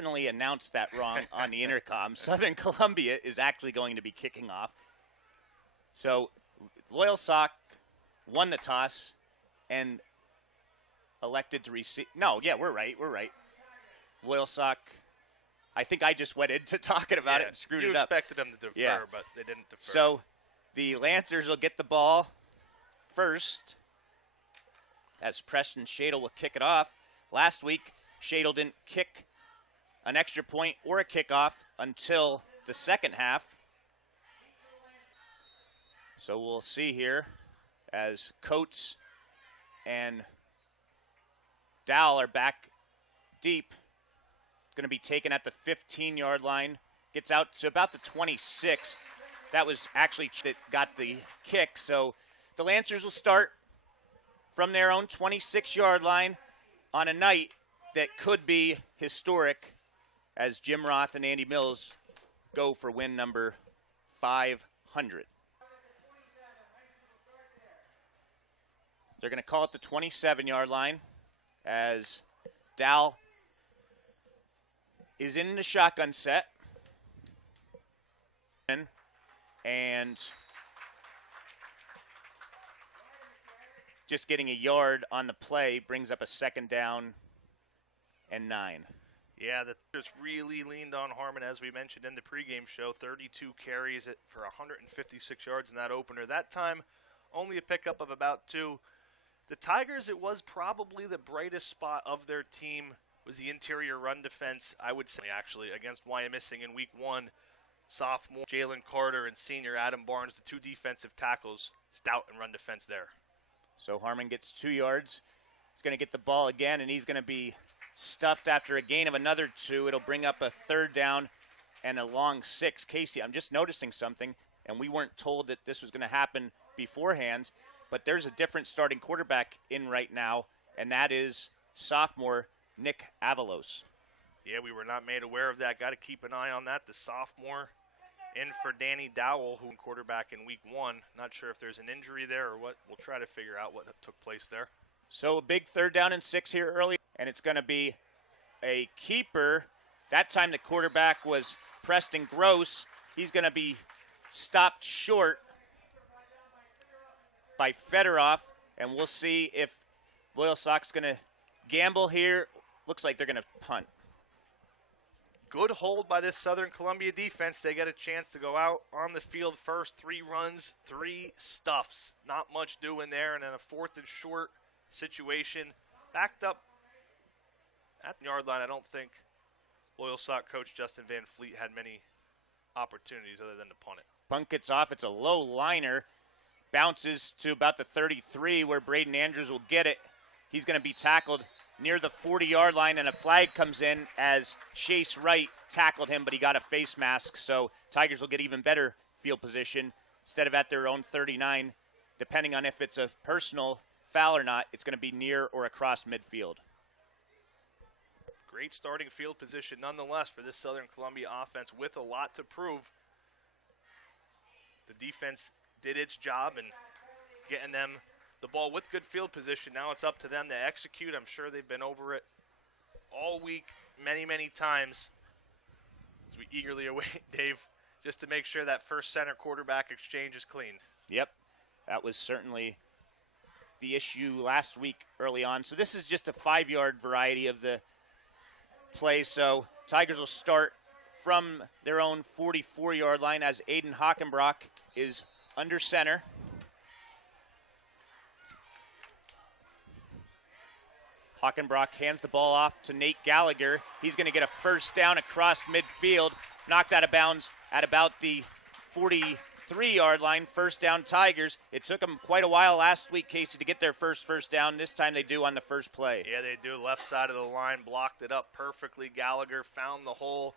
definitely announced that wrong on the intercom. Southern Columbia is actually going to be kicking off. So Loyalsock won the toss and elected to receive. No, yeah, we're right. Loyalsock, I think I just went into talking about it and screwed it up. You expected them to defer, but they didn't defer. So the Lancers will get the ball first as Preston Shadle will kick it off. Last week, Shadle didn't kick an extra point or a kickoff until the second half. So we'll see here as Coates and Dowell are back deep. It's going to be taken at the 15-yard line. Gets out to about the 26. That was actually that got the kick. So the Lancers will start from their own 26-yard line on a night that could be historic as Jim Roth and Andy Mills go for win number 500. They're going to call it the 27-yard line as Dowell is in the shotgun set. And just getting a yard on the play brings up a second down and 9. Yeah, the Tigers really leaned on Harmon, as we mentioned in the pregame show. 32 carries for 156 yards in that opener. That time, only a pickup of about 2. The Tigers, it was probably the brightest spot of their team was the interior run defense, I would say, actually, against Wyomissing in week 1. Sophomore Jalen Carter and senior Adam Barnes, the 2 defensive tackles, stout in run defense there. So Harmon gets 2 yards. He's going to get the ball again, and he's going to be stuffed after a gain of another 2. It'll bring up a third down and a long 6. Casey, I'm just noticing something, and we weren't told that this was going to happen beforehand, but there's a different starting quarterback in right now, and that is sophomore Nick Avalos. Yeah, we were not made aware of that. Got to keep an eye on that. The sophomore in for Danny Dowell, who quarterback in week 1. Not sure if there's an injury there or what. We'll try to figure out what took place there. So a big third down and 6 here early, and it's going to be a keeper. That time the quarterback was Preston Gross. He's going to be stopped short by Fedorov, and we'll see if Loyalsock's going to gamble here. Looks like they're going to punt. Good hold by this Southern Columbia defense. They get a chance to go out on the field first. 3 runs, 3 stuffs. Not much doing there. And then a 4th and short situation. Backed up at the yard line. I don't think Loyalsock coach Justin Van Fleet had many opportunities other than to punt it. Punt gets off. It's a low liner. Bounces to about the 33 where Braden Andrews will get it. He's going to be tackled near the 40-yard line, and a flag comes in as Chase Wright tackled him, but he got a face mask, so Tigers will get even better field position. Instead of at their own 39, depending on if it's a personal foul or not, it's going to be near or across midfield. Great starting field position nonetheless for this Southern Columbia offense with a lot to prove. The defense did its job in getting them the ball with good field position. Now it's up to them to execute. I'm sure they've been over it all week many, many times as we eagerly await, Dave, just to make sure that first center quarterback exchange is clean. Yep, that was certainly the issue last week early on. So this is just a 5-yard variety of the play. So Tigers will start from their own 44-yard line as Aiden Hockenbroch is under center. Hockenbroch hands the ball off to Nate Gallagher. He's going to get a first down across midfield, knocked out of bounds at about the 43-yard line. First down Tigers. It took them quite a while last week, Casey, to get their first down. This time they do on the first play. Yeah, they do. Left side of the line, blocked it up perfectly. Gallagher found the hole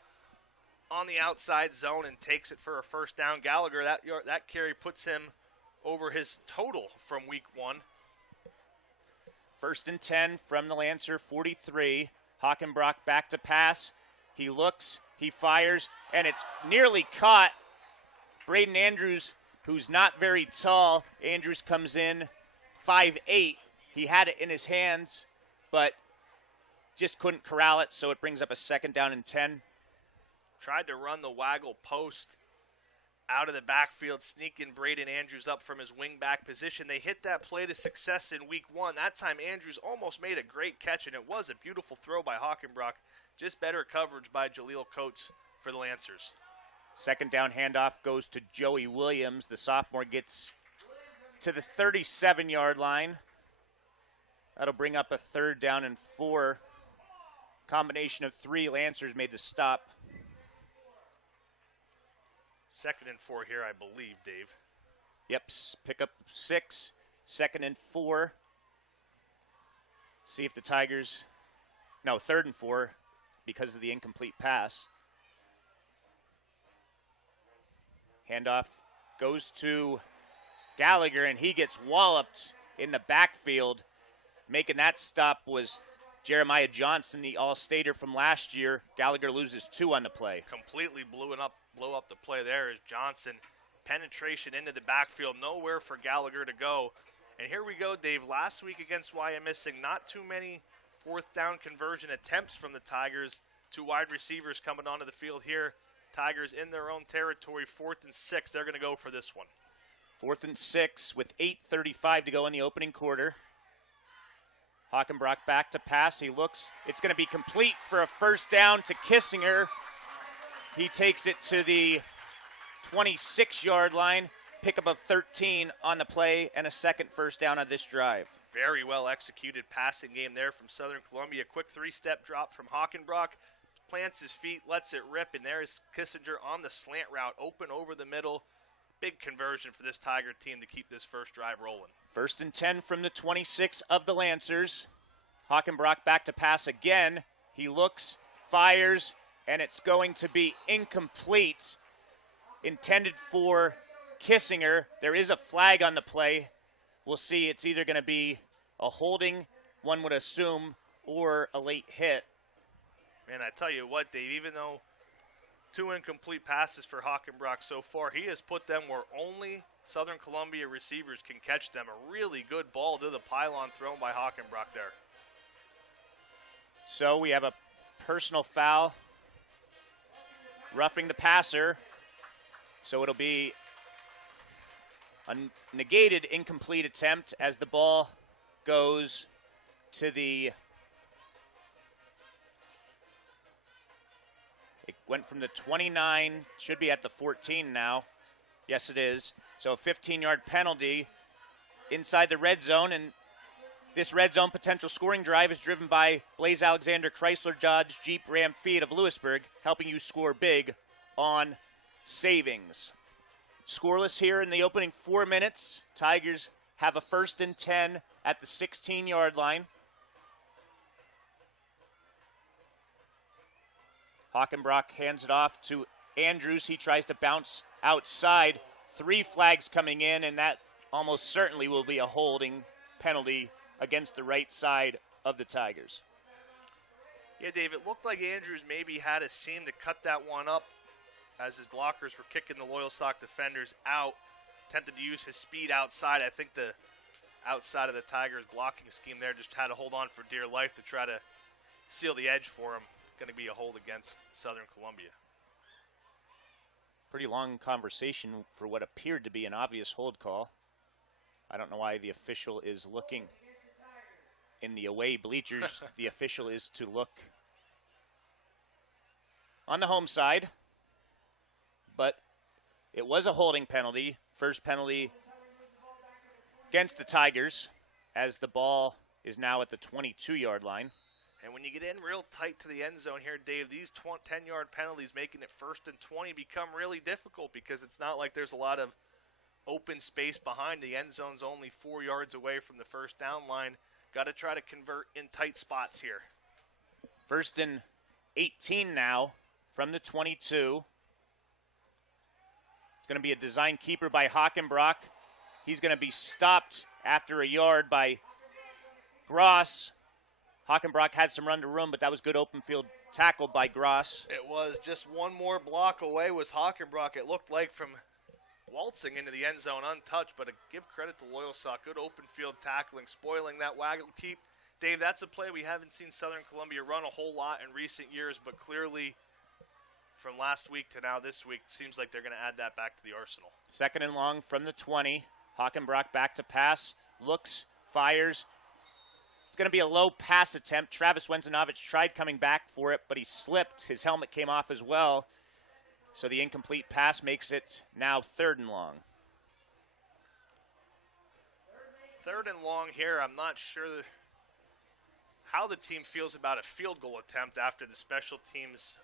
on the outside zone and takes it for a first down. Gallagher, that carry puts him over his total from week 1. 1st and 10 from the Lancer 43. Hockenbroch back to pass. He looks, he fires, and it's nearly caught. Braden Andrews, who's not very tall. Andrews comes in 5'8". He had it in his hands, but just couldn't corral it, so it brings up a 2nd down and 10. Tried to run the waggle post out of the backfield, sneaking Braden Andrews up from his wing-back position. They hit that play to success in week 1. That time Andrews almost made a great catch, and it was a beautiful throw by Hockenbroch. Just better coverage by Jaleel Coates for the Lancers. 2nd down handoff goes to Joey Williams. The sophomore gets to the 37-yard line. That'll bring up a 3rd down and 4. Combination of 3 Lancers made the stop. 2nd and 4 here, I believe, Dave. Yep, pick up 6, 2nd and 4. See if the Tigers, no, 3rd and 4 because of the incomplete pass. Handoff goes to Gallagher, and he gets walloped in the backfield. Making that stop was Jeremiah Johnson, the All-Stater from last year. Gallagher loses 2 on the play. Completely blow up the play there is Johnson. Penetration into the backfield, nowhere for Gallagher to go. And here we go, Dave. Last week against Wyomissing, not too many 4th down conversion attempts from the Tigers. 2 wide receivers coming onto the field here. Tigers in their own territory, 4th and 6. They're going to go for this one. 4th and 6 with 8:35 to go in the opening quarter. Hockenbroch back to pass. He looks, it's going to be complete for a 1st down to Kissinger. He takes it to the 26-yard line. Pickup of 13 on the play and a 2nd 1st down on this drive. Very well executed passing game there from Southern Columbia. Quick 3-step drop from Hockenbroch. Plants his feet, lets it rip, and there's Kissinger on the slant route, open over the middle. Big conversion for this Tiger team to keep this first drive rolling. 1st and 10 from the 26 of the Lancers. Hockenbroch back to pass again. He looks, fires, and it's going to be incomplete. Intended for Kissinger. There is a flag on the play. We'll see. It's either going to be a holding, one would assume, or a late hit. Man, I tell you what, Dave, even though 2 incomplete passes for Hockenbroch so far, he has put them where only Southern Columbia receivers can catch them. A really good ball to the pylon thrown by Hockenbroch there. So we have a personal foul, roughing the passer. So it'll be a negated incomplete attempt as the ball goes to the, it went from the 29, should be at the 14 now. Yes, it is. So a 15-yard penalty inside the red zone, and this red zone potential scoring drive is driven by Blaze Alexander Chrysler Dodge Jeep Ram Fiat of Lewisburg, helping you score big on savings. Scoreless here in the opening 4 minutes. Tigers have a 1st and 10 at the 16-yard line. Hockenbroch hands it off to Andrews. He tries to bounce outside. 3 flags coming in, and that almost certainly will be a holding penalty against the right side of the Tigers. Yeah, Dave, it looked like Andrews maybe had a seam to cut that one up as his blockers were kicking the Loyalsock defenders out. Attempted to use his speed outside. I think the outside of the Tigers blocking scheme there just had to hold on for dear life to try to seal the edge for him. Going to be a hold against Southern Columbia. Pretty long conversation for what appeared to be an obvious hold call. I don't know why the official is looking in the away bleachers. The official is to look on the home side, but it was a holding penalty. First penalty against the Tigers as the ball is now at the 22-yard line. And when you get in real tight to the end zone here, Dave, these 10-yard penalties making it 1st and 20 become really difficult because it's not like there's a lot of open space behind. The end zone's only 4 yards away from the 1st down line. Got to try to convert in tight spots here. 1st and 18 now from the 22. It's going to be a design keeper by Hockenbroch. He's going to be stopped after a yard by Gross. Hockenbroch had some run to room, but that was good open field tackle by Gross. It was just one more block away was Hockenbroch. It looked like from waltzing into the end zone untouched, but give credit to Loyalsock. Good open field tackling, spoiling that waggle keep. Dave, that's a play we haven't seen Southern Columbia run a whole lot in recent years, but clearly from last week to now this week, seems like they're going to add that back to the arsenal. 2nd and long from the 20. Hockenbroch back to pass, looks, fires. It's going to be a low pass attempt. Travis Wenzenovich tried coming back for it, but he slipped. His helmet came off as well. So the incomplete pass makes it now 3rd and long. 3rd and long here. I'm not sure how the team feels about a field goal attempt after the special teams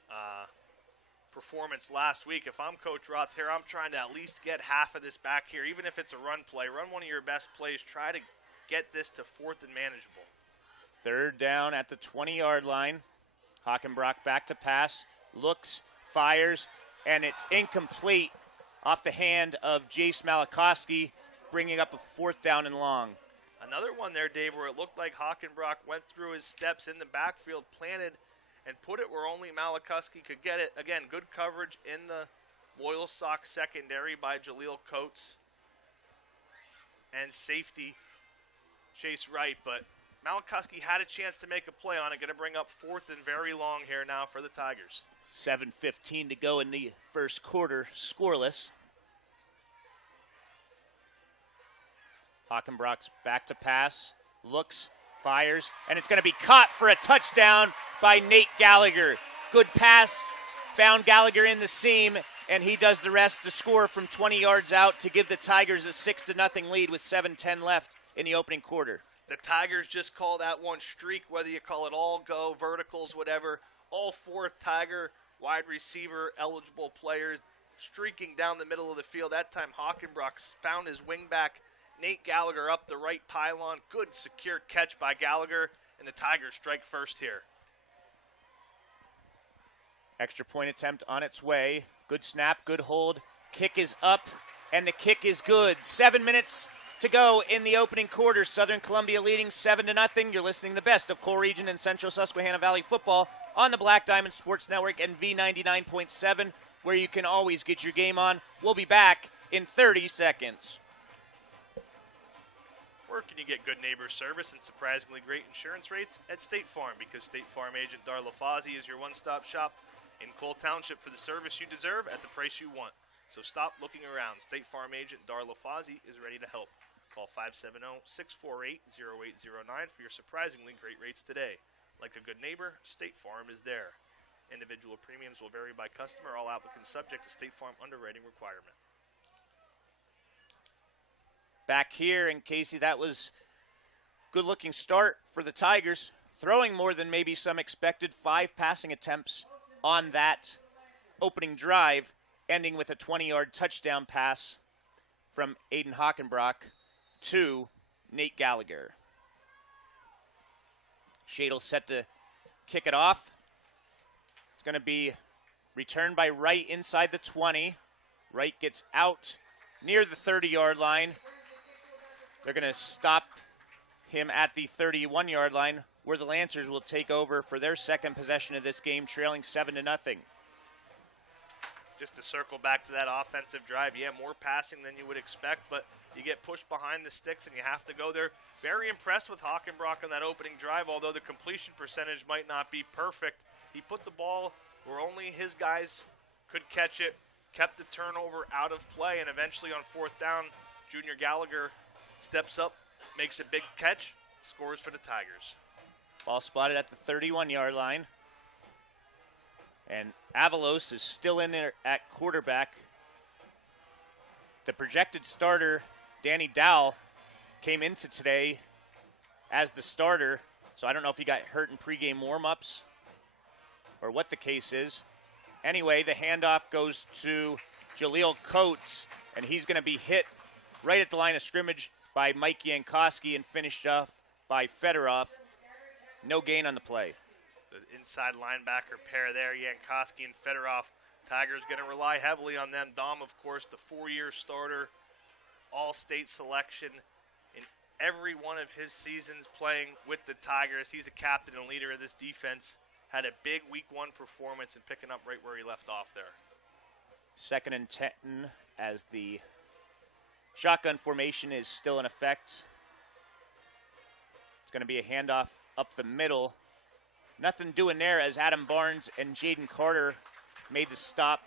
performance last week. If I'm Coach Rotz here, I'm trying to at least get half of this back here, even if it's a run play. Run one of your best plays. Try to get this to 4th and manageable. 3rd down at the 20-yard line. Hockenbroch back to pass, looks, fires, and it's incomplete off the hand of Jace Malakowski, bringing up a 4th down and long. Another one there, Dave, where it looked like Hockenbroch went through his steps in the backfield, planted, and put it where only Malakowski could get it. Again, good coverage in the Loyalsock secondary by Jaleel Coates. And safety, Chase Wright. But Malakowski had a chance to make a play on it. Going to bring up 4th and very long here now for the Tigers. 7:15 to go in the first quarter, scoreless. Hockenbroch's back to pass, looks, fires, and it's going to be caught for a touchdown by Nate Gallagher. Good pass, found Gallagher in the seam, and he does the rest to score from 20 yards out to give the Tigers a 6-0 lead with 7:10 left in the opening quarter. The Tigers just call that one streak, whether you call it all go, verticals, whatever. All 4 Tiger wide receiver eligible players streaking down the middle of the field. That time Hockenbroch found his wingback, Nate Gallagher, up the right pylon. Good secure catch by Gallagher, and the Tigers strike first here. Extra point attempt on its way. Good snap, good hold. Kick is up, and the kick is good. 7 minutes to go in the opening quarter. Southern Columbia leading 7-0. You're listening to the best of Core Region and Central Susquehanna Valley football on the Black Diamond Sports Network and V99.7, where you can always get your game on. We'll be back in 30 seconds. Where can you get good neighbor service and surprisingly great insurance rates? At State Farm, because State Farm agent Darla Fozzie is your one-stop shop in Cole Township for the service you deserve at the price you want. So stop looking around. State Farm agent Darla Fozzie is ready to help. Call 570-648-0809 for your surprisingly great rates today. Like a good neighbor, State Farm is there. Individual premiums will vary by customer. All applicants subject to State Farm underwriting requirement. Back here, and Casey, that was good-looking start for the Tigers. Throwing more than maybe some expected. 5 passing attempts on that opening drive, ending with a 20-yard touchdown pass from Aiden Hockenbroch to Nate Gallagher. Shadle set to kick it off. It's going to be returned by Wright inside the 20. Wright gets out near the 30-yard line. They're going to stop him at the 31-yard line, where the Lancers will take over for their second possession of this game, trailing 7-0. Just to circle back to that offensive drive, yeah, more passing than you would expect, but you get pushed behind the sticks and you have to go there. Very impressed with Hockenbroch on that opening drive, although the completion percentage might not be perfect. He put the ball where only his guys could catch it, kept the turnover out of play, and eventually on 4th down, Junior Gallagher steps up, makes a big catch, scores for the Tigers. Ball spotted at the 31-yard line. And Avalos is still in there at quarterback. The projected starter, Danny Dowell, came into today as the starter. So I don't know if he got hurt in pregame warm-ups or what the case is. Anyway, the handoff goes to Jaleel Coates, and he's going to be hit right at the line of scrimmage by Mike Yankowski and finished off by Fedorov. No gain on the play. The inside linebacker pair there, Yankowski and Fedorov. Tigers going to rely heavily on them. Dom, of course, the 4-year starter, all-state selection in every one of his seasons playing with the Tigers. He's a captain and leader of this defense. Had a big week 1 performance and picking up right where he left off there. 2nd and 10 as the shotgun formation is still in effect. It's going to be a handoff up the middle. Nothing doing there as Adam Barnes and Jaden Carter made the stop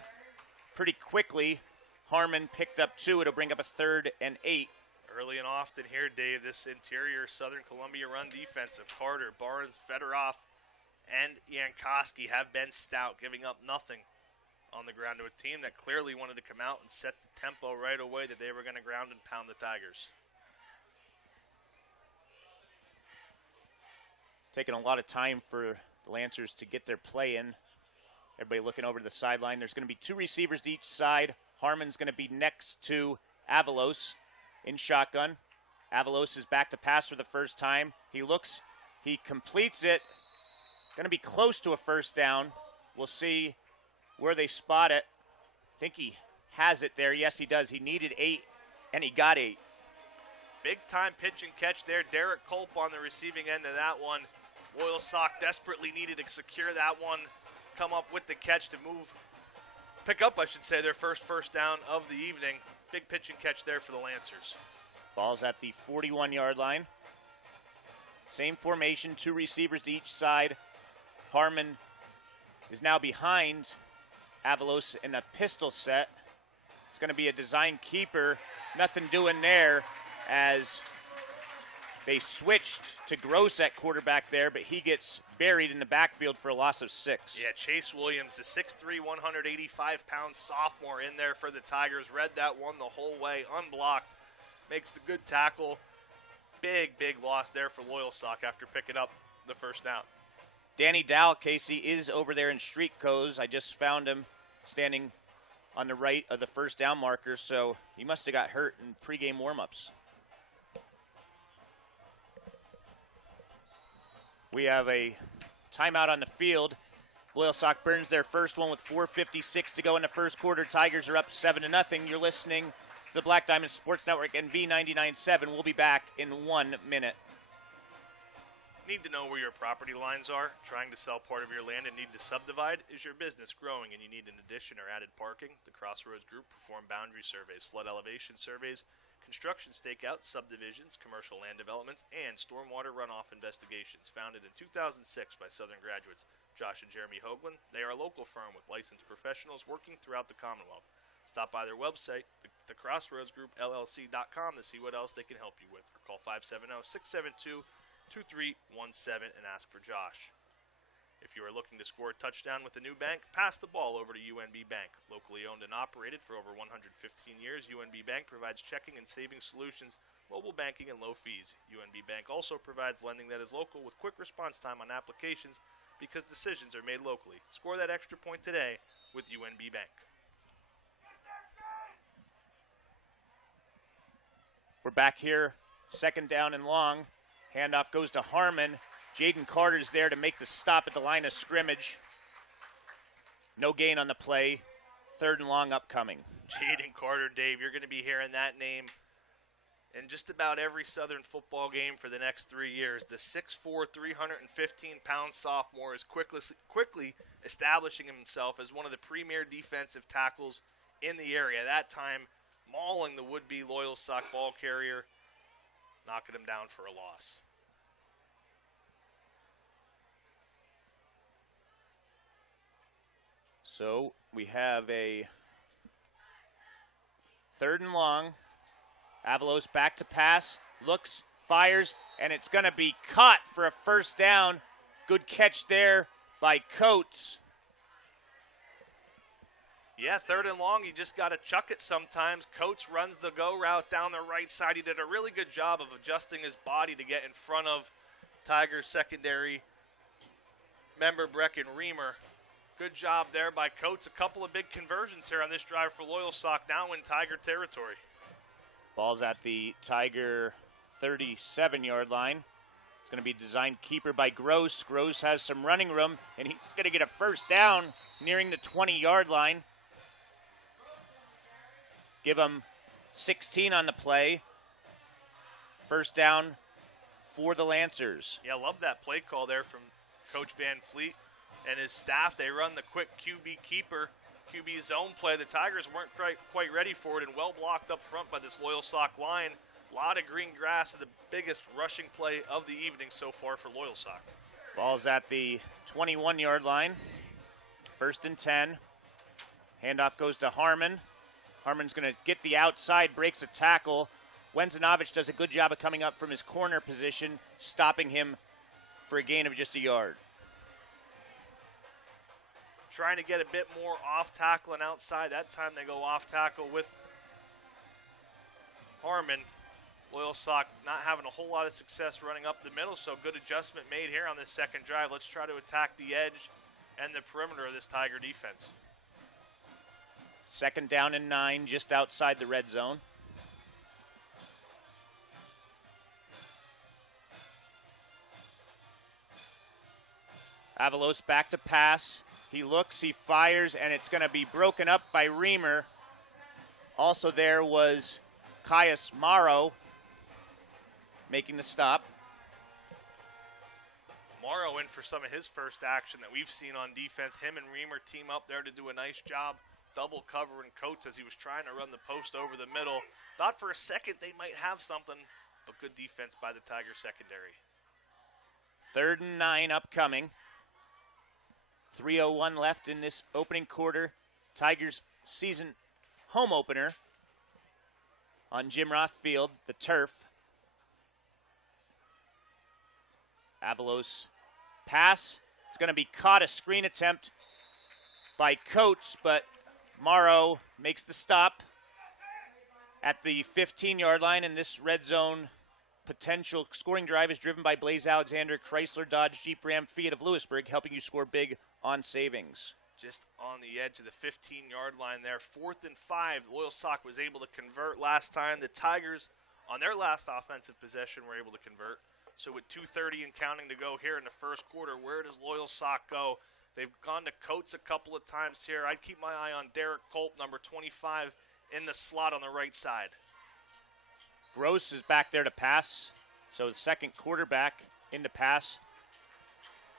pretty quickly. Harmon picked up 2. It'll bring up a 3rd and 8. Early and often here, Dave, this interior Southern Columbia run defense of Carter, Barnes, Fedorov, and Jankowski have been stout, giving up nothing on the ground to a team that clearly wanted to come out and set the tempo right away that they were going to ground and pound the Tigers. Taking a lot of time for the Lancers to get their play in. Everybody looking over to the sideline. There's going to be 2 receivers to each side. Harmon's going to be next to Avalos in shotgun. Avalos is back to pass for the first time. He looks, he completes it. Going to be close to a first down. We'll see where they spot it. I think he has it there. Yes, he does. He needed 8, and he got 8. Big time pitch and catch there. Derek Culp on the receiving end of that one. Loyalsock desperately needed to secure that one. Come up with the catch to pick up, I should say, their first down of the evening. Big pitch and catch there for the Lancers. Ball's at the 41-yard line. Same formation, 2 receivers to each side. Harmon is now behind Avalos in a pistol set. It's going to be a design keeper. Nothing doing there as they switched to Gross at quarterback there, but he gets buried in the backfield for a loss of 6. Yeah, Chase Williams, the 6'3", 185-pound sophomore in there for the Tigers, read that one the whole way, unblocked, makes the good tackle. Big loss there for Loyalsock after picking up the first down. Danny Dowell, Casey, is over there in street codes. I just found him standing on the right of the first down marker, so he must have got hurt in pregame warmups. We have a timeout on the field. Loyalsock burns their first one with 4:56 to go in the first quarter. Tigers are up 7-0. You're listening to the Black Diamond Sports Network and V99.7. We'll be back in 1 minute. Need to know where your property lines are? Trying to sell part of your land and need to subdivide? Is your business growing and you need an addition or added parking? The Crossroads Group perform boundary surveys, flood elevation surveys, construction stakeouts, subdivisions, commercial land developments, and stormwater runoff investigations. Founded in 2006 by Southern graduates Josh and Jeremy Hoagland, they are a local firm with licensed professionals working throughout the Commonwealth. Stop by their website, thecrossroadsgroupllc.com, to see what else they can help you with, or call 570-672-2317 and ask for Josh. If you are looking to score a touchdown with a new bank, pass the ball over to UNB Bank. Locally owned and operated for over 115 years, UNB Bank provides checking and savings solutions, mobile banking, and low fees. UNB Bank also provides lending that is local with quick response time on applications because decisions are made locally. Score that extra point today with UNB Bank. We're back here, 2nd down and long. Handoff goes to Harmon. Jaden Carter's there to make the stop at the line of scrimmage. No gain on the play. 3rd and long upcoming. Jaden Carter, Dave, you're going to be hearing that name in just about every Southern football game for the next 3 years. The 6'4", 315-pound sophomore is quickly establishing himself as one of the premier defensive tackles in the area. That time, mauling the would-be Loyalsock ball carrier, knocking him down for a loss. So we have a 3rd and long. Avalos back to pass, looks, fires, and it's going to be caught for a first down. Good catch there by Coates. Yeah, 3rd and long, you just got to chuck it sometimes. Coates runs the go route down the right side. He did a really good job of adjusting his body to get in front of Tigers secondary member Brecken Reamer. Good job there by Coates. A couple of big conversions here on this drive for Loyalsock, now in Tiger territory. Ball's at the Tiger 37-yard line. It's going to be designed keeper by Gross. Gross has some running room, and he's going to get a first down nearing the 20-yard line. Give him 16 on the play. First down for the Lancers. Yeah, love that play call there from Coach Van Fleet and his staff. They run the quick QB keeper, QB zone play. The Tigers weren't quite ready for it and well blocked up front by this Loyalsock line. A lot of green grass biggest rushing play of the evening so far for Loyalsock. Ball's at the 21-yard line. 1st and 10. Handoff goes to Harmon. Harmon's going to get the outside, breaks a tackle. Wenzenovich does a good job of coming up from his corner position, stopping him for a gain of just a yard. Trying to get a bit more off tackle and outside. That time they go off tackle with Harmon. Loyalsock not having a whole lot of success running up the middle, so good adjustment made here on this second drive. Let's try to attack the edge and the perimeter of this Tiger defense. 2nd down and 9, just outside the red zone. Avalos back to pass. He looks, he fires, and it's going to be broken up by Reamer. Also there was Caius Morrow making the stop. Morrow in for some of his first action that we've seen on defense. Him and Reamer team up there to do a nice job double covering Coates as he was trying to run the post over the middle. Thought for a second they might have something, but good defense by the Tigers secondary. 3rd and 9 upcoming. 3:01 left in this opening quarter. Tigers season home opener on Jim Roth Field, the turf. Avalos pass. It's going to be caught, a screen attempt by Coates, but Morrow makes the stop at the 15-yard line, and this red zone potential scoring drive is driven by Blaze Alexander, Chrysler, Dodge, Jeep, Ram, Fiat of Lewisburg, helping you score big on savings. Just on the edge of the 15-yard line there. 4th and 5. Loyalsock was able to convert last time. The Tigers, on their last offensive possession, were able to convert. So with 2:30 and counting to go here in the first quarter, where does Loyalsock go? They've gone to Coates a couple of times here. I'd keep my eye on Derek Culp, number 25, in the slot on the right side. Gross is back there to pass, so the second quarterback in to pass.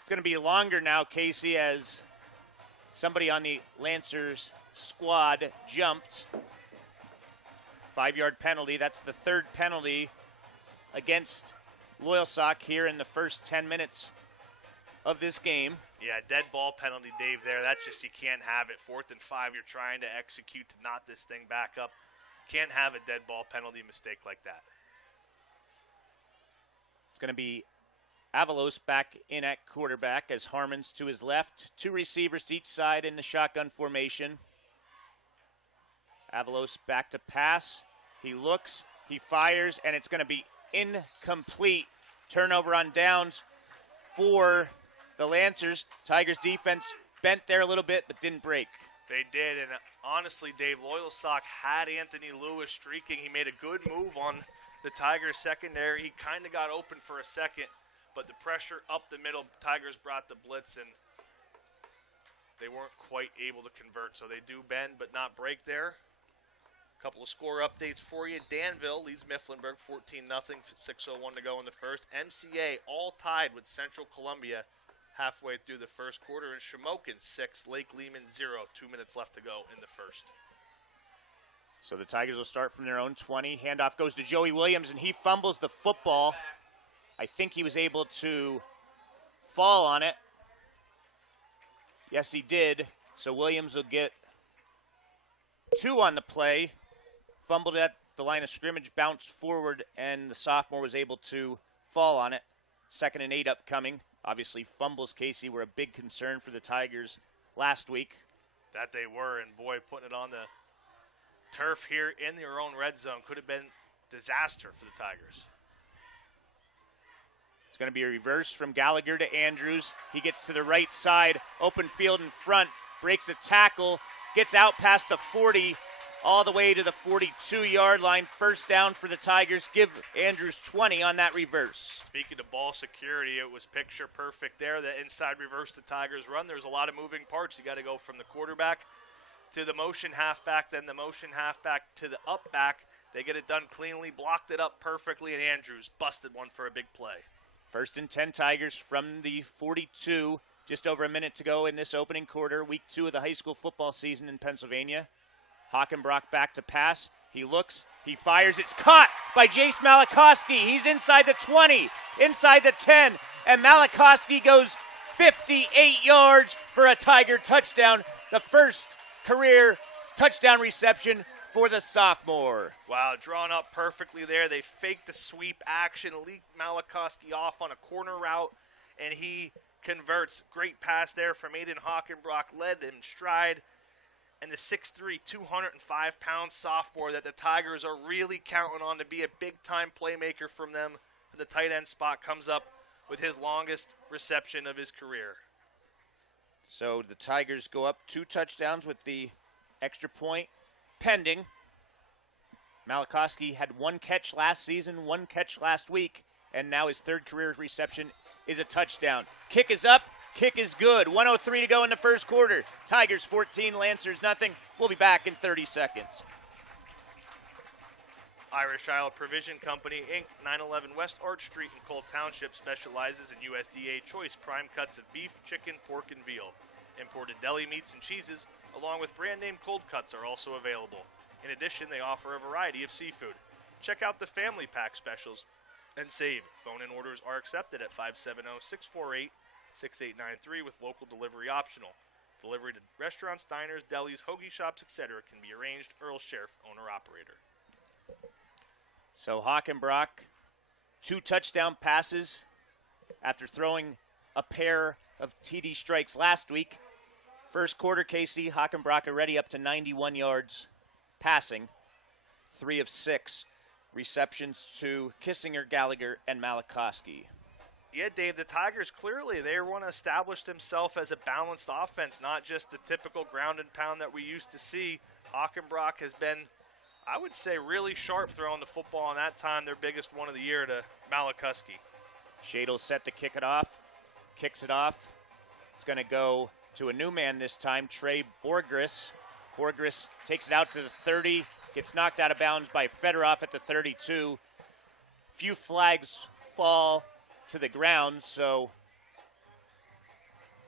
It's going to be longer now, Casey, as somebody on the Lancers squad jumped. 5-yard penalty. That's the 3rd penalty against Loyalsock here in the first 10 minutes of this game. Yeah, dead ball penalty, Dave, there. That's just, you can't have it. 4th and 5, you're trying to execute to knot this thing back up. Can't have a dead ball penalty mistake like that. It's going to be Avalos back in at quarterback as Harmon's to his left. 2 receivers to each side in the shotgun formation. Avalos back to pass. He looks, he fires, and it's going to be incomplete. Turnover on downs for the Lancers. Tigers defense bent there a little bit but didn't break. They did, and honestly, Dave, Loyalsock had Anthony Lewis streaking. He made a good move on the Tigers secondary. He kind of got open for a second, but the pressure up the middle, Tigers brought the blitz, and they weren't quite able to convert. So they do bend but not break there. A couple of score updates for you. Danville leads Mifflinburg 14-0, 6:01 to go in the first. MCA all tied with Central Columbia halfway through the first quarter, and Shamokin 6, Lake Lehman 0, 2 minutes left to go in the first. So the Tigers will start from their own 20. Handoff goes to Joey Williams, and he fumbles the football. I think he was able to fall on it. Yes, he did. So Williams will get 2 on the play. Fumbled at the line of scrimmage, bounced forward, and the sophomore was able to fall on it. 2nd and 8 upcoming. Obviously, fumbles, Casey, were a big concern for the Tigers last week. That they were, and boy, putting it on the turf here in their own red zone could have been disaster for the Tigers. It's going to be a reverse from Gallagher to Andrews. He gets to the right side, open field in front, breaks a tackle, gets out past the 40, all the way to the 42-yard line. 1st down for the Tigers. Give Andrews 20 on that reverse. Speaking of ball security, it was picture perfect there. The inside reverse the Tigers run. There's a lot of moving parts. You got to go from the quarterback to the motion halfback, then the motion halfback to the up back. They get it done cleanly, blocked it up perfectly, and Andrews busted one for a big play. 1st and 10 Tigers from the 42. Just over a minute to go in this opening quarter, week 2 of the high school football season in Pennsylvania. Hockenbroch back to pass. He looks, He fires. It's caught by Jace Malakowski. He's inside the 20, inside the 10, and Malakowski goes 58 yards for a Tiger touchdown, the first career touchdown reception for the sophomore. Wow, drawn up perfectly there. They faked the sweep action, leaked Malakowski off on a corner route, and he converts. Great pass there from Aiden Hockenbroch, led in stride. And the 6'3", 205-pound sophomore that the Tigers are really counting on to be a big-time playmaker from them for the tight end spot comes up with his longest reception of his career. So the Tigers go up 2 touchdowns with the extra point pending. Malakowski had 1 catch last season, 1 catch last week, and now his 3rd career reception is a touchdown. Kick is up. Kick is good. 1:03 to go in the first quarter. Tigers 14, Lancers nothing. We'll be back in 30 seconds. Irish Isle Provision Company, Inc., 911 West Arch Street in Cole Township, specializes in USDA choice prime cuts of beef, chicken, pork, and veal. Imported deli meats and cheeses, along with brand-name cold cuts, are also available. In addition, they offer a variety of seafood. Check out the family pack specials and save. Phone-in orders are accepted at 570-648-6893 with local delivery optional. Delivery to restaurants, diners, delis, hoagie shops, etc. can be arranged. Earl Sheriff, owner-operator. So Hockenbroch, 2 touchdown passes after throwing a pair of TD strikes last week. First quarter, KC, Hockenbroch already up to 91 yards passing, 3 of 6 receptions to Kissinger, Gallagher, and Malakowski. Yeah, Dave, the Tigers clearly, they want to establish themselves as a balanced offense, not just the typical ground and pound that we used to see. Hockenbroch has been, I would say, really sharp throwing the football, and that time their biggest one of the year to Malakowski. Shadle's set to kick it off, kicks it off. It's going to go to a new man this time, Trey Borgris. Borgris takes it out to the 30, gets knocked out of bounds by Fedorov at the 32. Few flags fall to the ground, so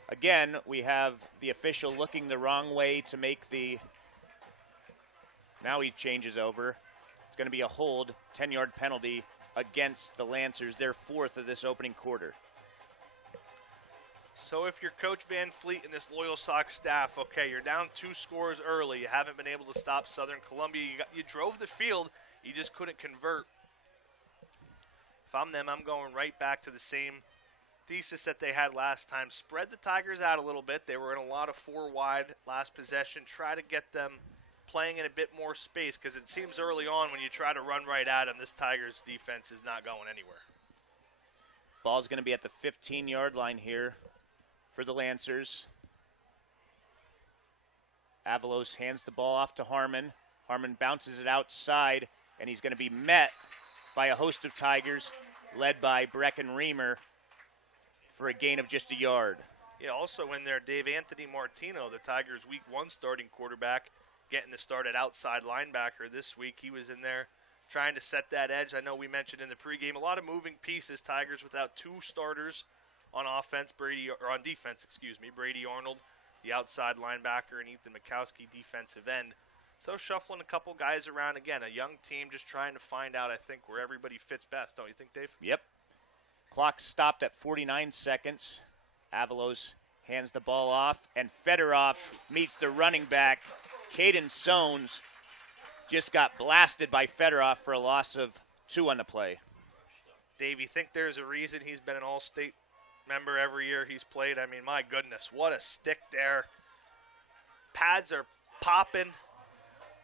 again, we have the official looking the wrong way to make the, now he changes over. It's going to be a hold, 10-yard penalty against the Lancers, their 4th of this opening quarter. So if you're Coach Van Fleet and this Loyalsock staff, okay, you're down 2 scores early. You haven't been able to stop Southern Columbia. You drove the field. You just couldn't convert. If I'm them, I'm going right back to the same thesis that they had last time. Spread the Tigers out a little bit. They were in a lot of 4 wide last possession. Try to get them playing in a bit more space because it seems early on when you try to run right at them, this Tigers defense is not going anywhere. Ball's going to be at the 15-yard line here for the Lancers. Avalos hands the ball off to Harmon. Harmon bounces it outside, and he's going to be met by a host of Tigers led by Brecken Reamer for a gain of just a yard. Yeah, also in there, Dave Anthony Martino, the Tigers' Week 1 starting quarterback, getting the start at outside linebacker this week. He was in there trying to set that edge. I know we mentioned in the pregame a lot of moving pieces. Tigers without 2 starters on offense, Brady Arnold, the outside linebacker, and Ethan Mikowski, defensive end. So shuffling a couple guys around again. A young team just trying to find out, I think, where everybody fits best. Don't you think, Dave? Yep. Clock stopped at 49 seconds. Avalos hands the ball off, and Fedorov meets the running back. Caden Sones just got blasted by Fedorov for a loss of 2 on the play. Dave, you think there's a reason he's been an all-state member every year he's played? I mean, my goodness, what a stick there. Pads are popping.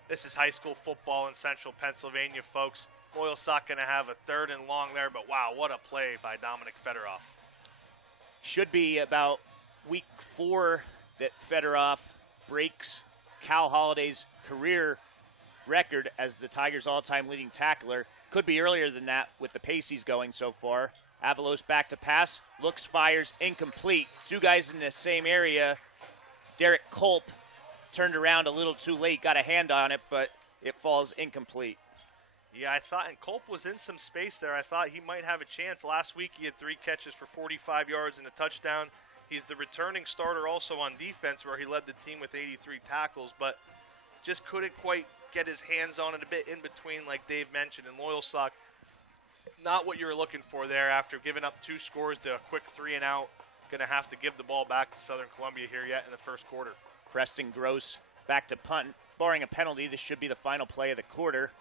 This is high school football in central Pennsylvania, folks. Loyalsock going to have a 3rd and long there, but wow, what a play by Dominic Fedorov. Should be about week 4 that Fedorov breaks Cal Holiday's career record as the Tigers' all-time leading tackler. Could be earlier than that with the pace he's going so far. Avalos back to pass, looks, fires, incomplete. 2 guys in the same area. Derek Culp turned around a little too late, got a hand on it, but it falls incomplete. Yeah, I thought, and Culp was in some space there. I thought he might have a chance. Last week he had 3 catches for 45 yards and a touchdown. He's the returning starter also on defense where he led the team with 83 tackles, but just couldn't quite get his hands on it a bit in between, like Dave mentioned. And Loyalsock, not what you were looking for there after giving up 2 scores to a quick 3 and out. Going to have to give the ball back to Southern Columbia here yet in the first quarter. Preston Gross back to punt. Barring a penalty, this should be the final play of the quarter.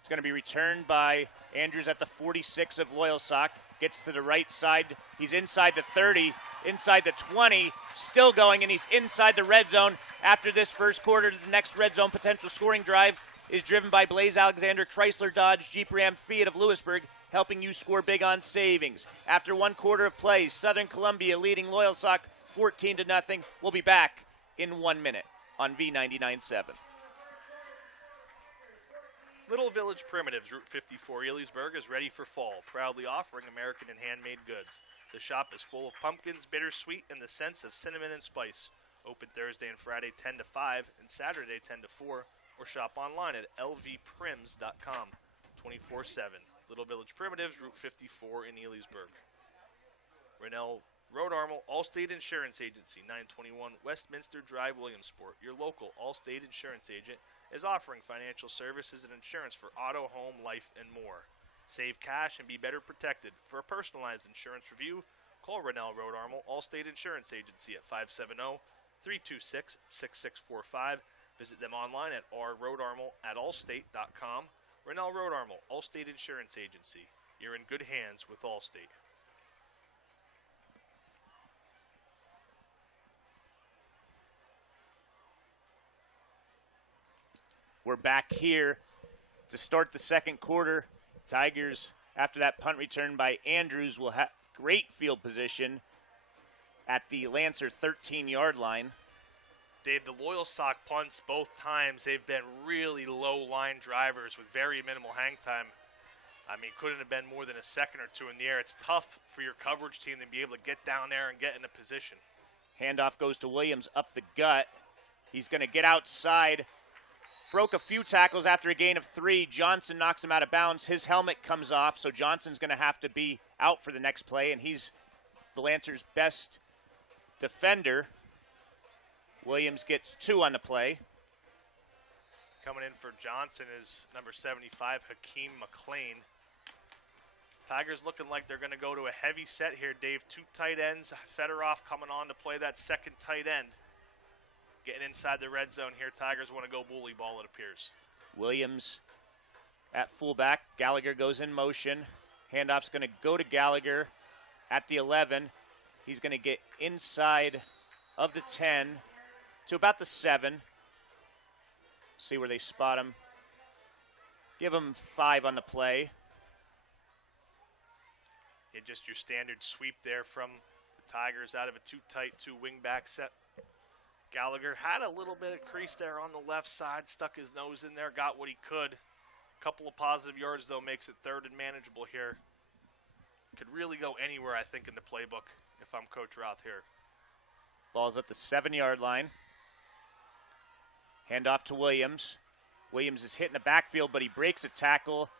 It's going to be returned by Andrews at the 46 of Loyalsock. Gets to the right side. He's inside the 30, inside the 20, still going, and he's inside the red zone. After this first quarter, the next red zone potential scoring drive is driven by Blaze Alexander, Chrysler Dodge, Jeep Ram Fiat of Lewisburg, helping you score big on savings. After 1 quarter of play, Southern Columbia leading Loyalsock 14-0. We'll be back in 1 minute on V99.7. Little Village Primitives, Route 54, Elysburg, is ready for fall, proudly offering American and handmade goods. The shop is full of pumpkins, bittersweet, and the scents of cinnamon and spice. Open Thursday and Friday 10 to 5 and Saturday 10 to 4, or shop online at lvprims.com 24/7. Little Village Primitives, Route 54 in Elysburg. Rennell Road Armel, Allstate Insurance Agency, 921 Westminster Drive, Williamsport. Your local Allstate Insurance agent is offering financial services and insurance for auto, home, life, and more. Save cash and be better protected. For a personalized insurance review, call Rennell Road Armel, Allstate Insurance Agency at 570-326-6645. Visit them online at rroadarmel@allstate.com. Rennell Road Armel, Allstate Insurance Agency. You're in good hands with Allstate. We're back here to start the second quarter. Tigers, after that punt return by Andrews, will have great field position at the Lancer 13-yard line. Dave, the Loyalsock punts, both times, they've been really low-line drivers with very minimal hang time. I mean, couldn't have been more than a second or two in the air. It's tough for your coverage team to be able to get down there and get in a position. Handoff goes to Williams up the gut. He's going to get outside. Broke a few tackles after a gain of 3. Johnson knocks him out of bounds. His helmet comes off, so Johnson's going to have to be out for the next play, and he's the Lancers' best defender. Williams gets 2 on the play. Coming in for Johnson is number 75, Hakeem McLean. Tigers looking like they're going to go to a heavy set here, Dave. 2 tight ends. Fedorov coming on to play that second tight end. Getting inside the red zone here. Tigers want to go bully ball, it appears. Williams at fullback. Gallagher goes in motion. Handoff's going to go to Gallagher at the 11. He's going to get inside of the 10 to about the 7. See where they spot him. Give him 5 on the play. Yeah, just your standard sweep there from the Tigers out of a 2 tight, 2 wing back set. Gallagher had a little bit of crease there on the left side, stuck his nose in there, got what he could. A couple of positive yards, though, makes it 3rd and manageable here. Could really go anywhere, I think, in the playbook if I'm Coach Roth here. Ball's at the 7-yard line. Handoff to Williams. Williams is hitting the backfield, but he breaks a tackle.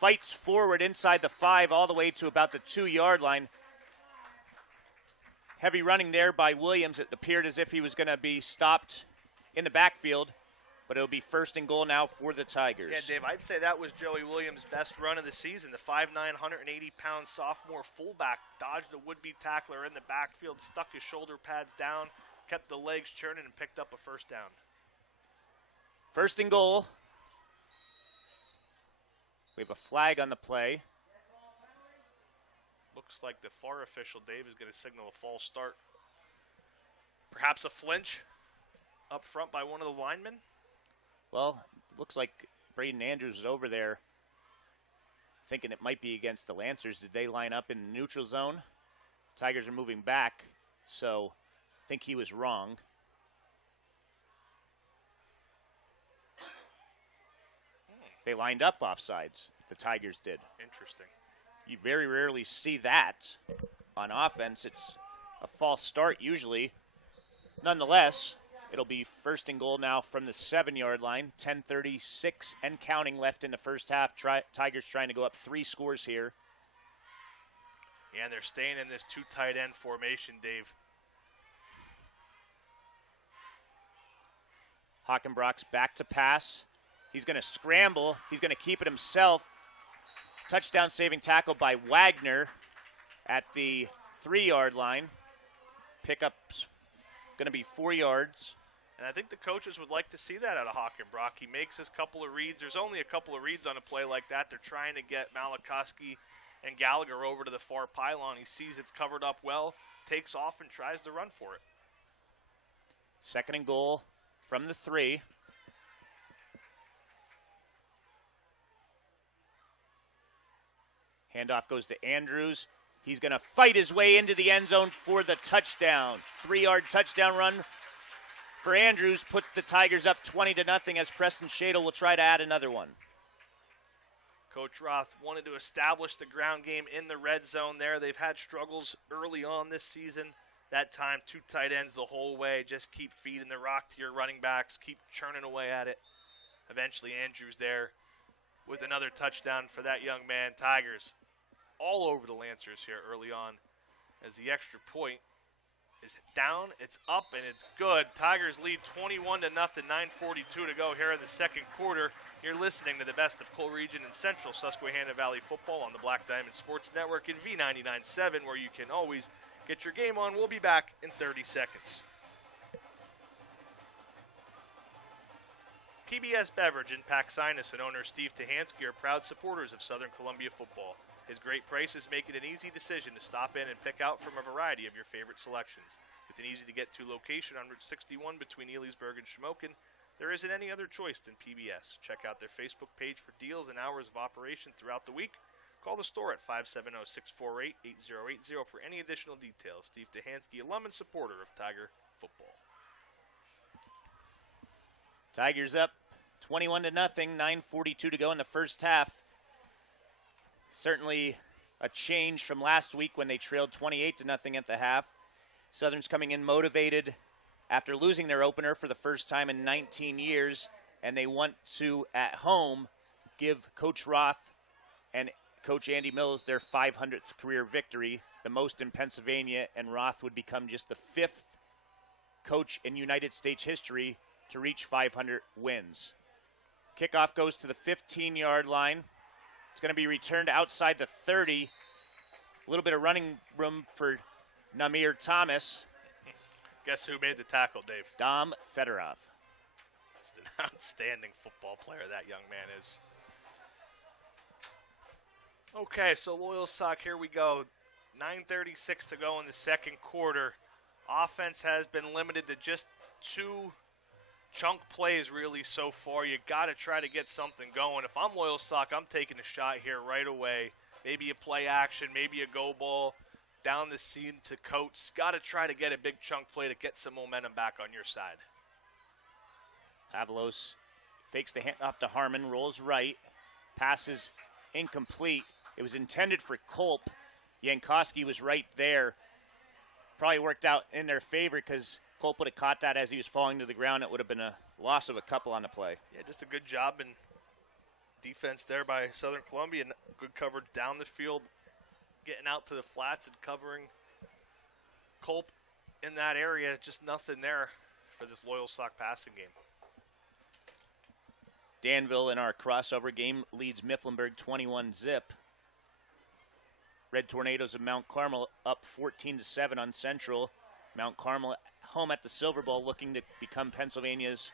Fights forward inside the 5 all the way to about the 2-yard line. Heavy running there by Williams. It appeared as if he was going to be stopped in the backfield, but it'll be 1st and goal now for the Tigers. Yeah, Dave, I'd say that was Joey Williams' best run of the season. The 5'9", 180-pound sophomore fullback dodged the would-be tackler in the backfield, stuck his shoulder pads down, kept the legs churning, and picked up a 1st down. 1st and goal. We have a flag on the play. Looks like the FAR official, Dave, is going to signal a false start. Perhaps a flinch up front by one of the linemen? Well, looks like Braden Andrews is over there thinking it might be against the Lancers. Did they line up in the neutral zone? Tigers are moving back, so I think he was wrong. They lined up offsides. The Tigers did. Interesting. You very rarely see that on offense. It's a false start usually. Nonetheless, it'll be 1st and goal now from the 7-yard line. 10:36 and counting left in the first half. Tigers trying to go up 3 scores here. Yeah, and they're staying in this 2 tight end formation, Dave. Hockenbroch's back to pass. He's going to scramble. He's going to keep it himself. Touchdown saving tackle by Wagner at the 3-yard line. Pickup's going to be 4 yards. And I think the coaches would like to see that out of Hockenbroch. He makes his couple of reads. There's only a couple of reads on a play like that. They're trying to get Malikoski and Gallagher over to the far pylon. He sees it's covered up well, takes off, and tries to run for it. 2nd and goal from the 3. Handoff goes to Andrews. He's going to fight his way into the end zone for the touchdown. 3-yard touchdown run for Andrews puts the Tigers up 20-0 as Preston Shadle will try to add another one. Coach Roth wanted to establish the ground game in the red zone there. They've had struggles early on this season. That time, 2 tight ends the whole way. Just keep feeding the rock to your running backs. Keep churning away at it. Eventually, Andrews there with another touchdown for that young man. Tigers all over the Lancers here early on as the extra point is down, it's up, and it's good. Tigers lead 21-0, 9:42 to go here in the second quarter. You're listening to the best of Coal Region and Central Susquehanna Valley football on the Black Diamond Sports Network in V99.7, where you can always get your game on. We'll be back in 30 seconds. PBS Beverage, Impact Sinus, and owner Steve Tahansky are proud supporters of Southern Columbia football. His great prices make it an easy decision to stop in and pick out from a variety of your favorite selections. With an easy-to-get-to location on Route 61 between Elysburg and Shamokin, there isn't any other choice than PBS. Check out their Facebook page for deals and hours of operation throughout the week. Call the store at 570-648-8080 for any additional details. Steve Tahansky, alum and supporter of Tiger football. Tigers up 21-0, 9:42 to go in the first half. Certainly a change from last week when they trailed 28-0 at the half. Southern's coming in motivated after losing their opener for the first time in 19 years, and they want to, at home, give Coach Roth and Coach Andy Mills their 500th career victory, the most in Pennsylvania, and Roth would become just the 5th coach in United States history to reach 500 wins. Kickoff goes to the 15-yard line. It's going to be returned outside the 30. A little bit of running room for Namir Thomas. Guess who made the tackle, Dave? Dom Fedorov. Just an outstanding football player that young man is. Okay, so Loyalsock, here we go. 9:36 to go in the second quarter. Offense has been limited to just 2 chunk plays really so far. You got to try to get something going. If I'm Loyalsock, I'm taking a shot here right away. Maybe a play action, maybe a go ball down the seam to Coates. Got to try to get a big chunk play to get some momentum back on your side. Avalos fakes the handoff to Harmon, rolls right, passes incomplete. It was intended for Kolp. Jankowski was right there. Probably worked out in their favor because Kolp would have caught that as he was falling to the ground. It would have been a loss of a couple on the play. Yeah, just a good job in defense there by Southern Columbia. Good coverage down the field, getting out to the flats and covering Kolp in that area. Just nothing there for this Loyalsock passing game. Danville in our crossover game leads Mifflinburg 21-zip. Red Tornadoes of Mount Carmel up 14-7 on Central. Mount Carmel home at the Silver Bowl, looking to become Pennsylvania's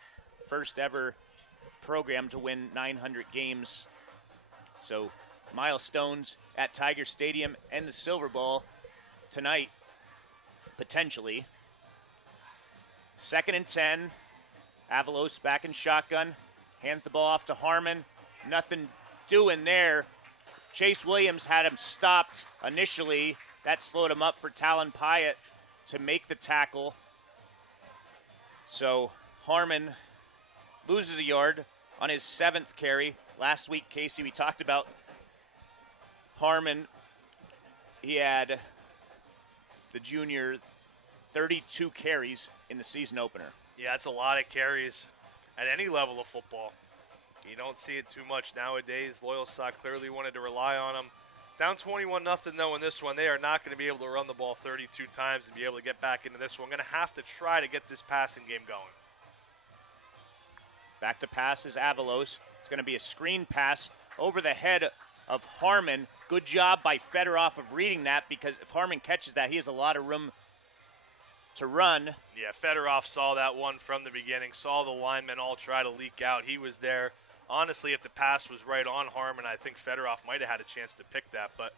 first ever program to win 900 games. So milestones at Tiger Stadium and the Silver Bowl tonight, potentially. 2nd and 10. Avalos back in shotgun. Hands the ball off to Harmon. Nothing doing there. Chase Williams had him stopped initially. That slowed him up for Talon Pyatt to make the tackle. So Harmon loses a yard on his 7th carry. Last week, Casey, we talked about Harmon. He had the junior 32 carries in the season opener. Yeah, that's a lot of carries at any level of football. You don't see it too much nowadays. Loyalsock clearly wanted to rely on him. Down 21-0 though in this one. They are not going to be able to run the ball 32 times and be able to get back into this one. Going to have to try to get this passing game going. Back to pass is Avalos. It's going to be a screen pass over the head of Harmon. Good job by Fedorov of reading that, because if Harmon catches that, he has a lot of room to run. Yeah, Fedorov saw that one from the beginning, saw the linemen all try to leak out. He was there. Honestly, if the pass was right on Harmon, I think Fedorov might have had a chance to pick that. But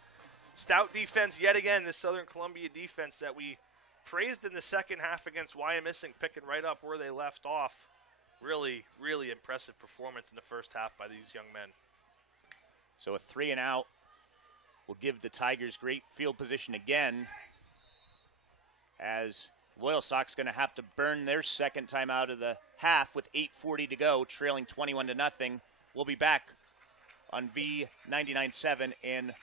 stout defense yet again, this Southern Columbia defense that we praised in the second half against Wyomissing, picking right up where they left off. Really, really impressive performance in the first half by these young men. So a 3 and out will give the Tigers great field position again, as Loyalsock's going to have to burn their second time out of the half with 8:40 to go, trailing 21-0. We'll be back on V99.7 in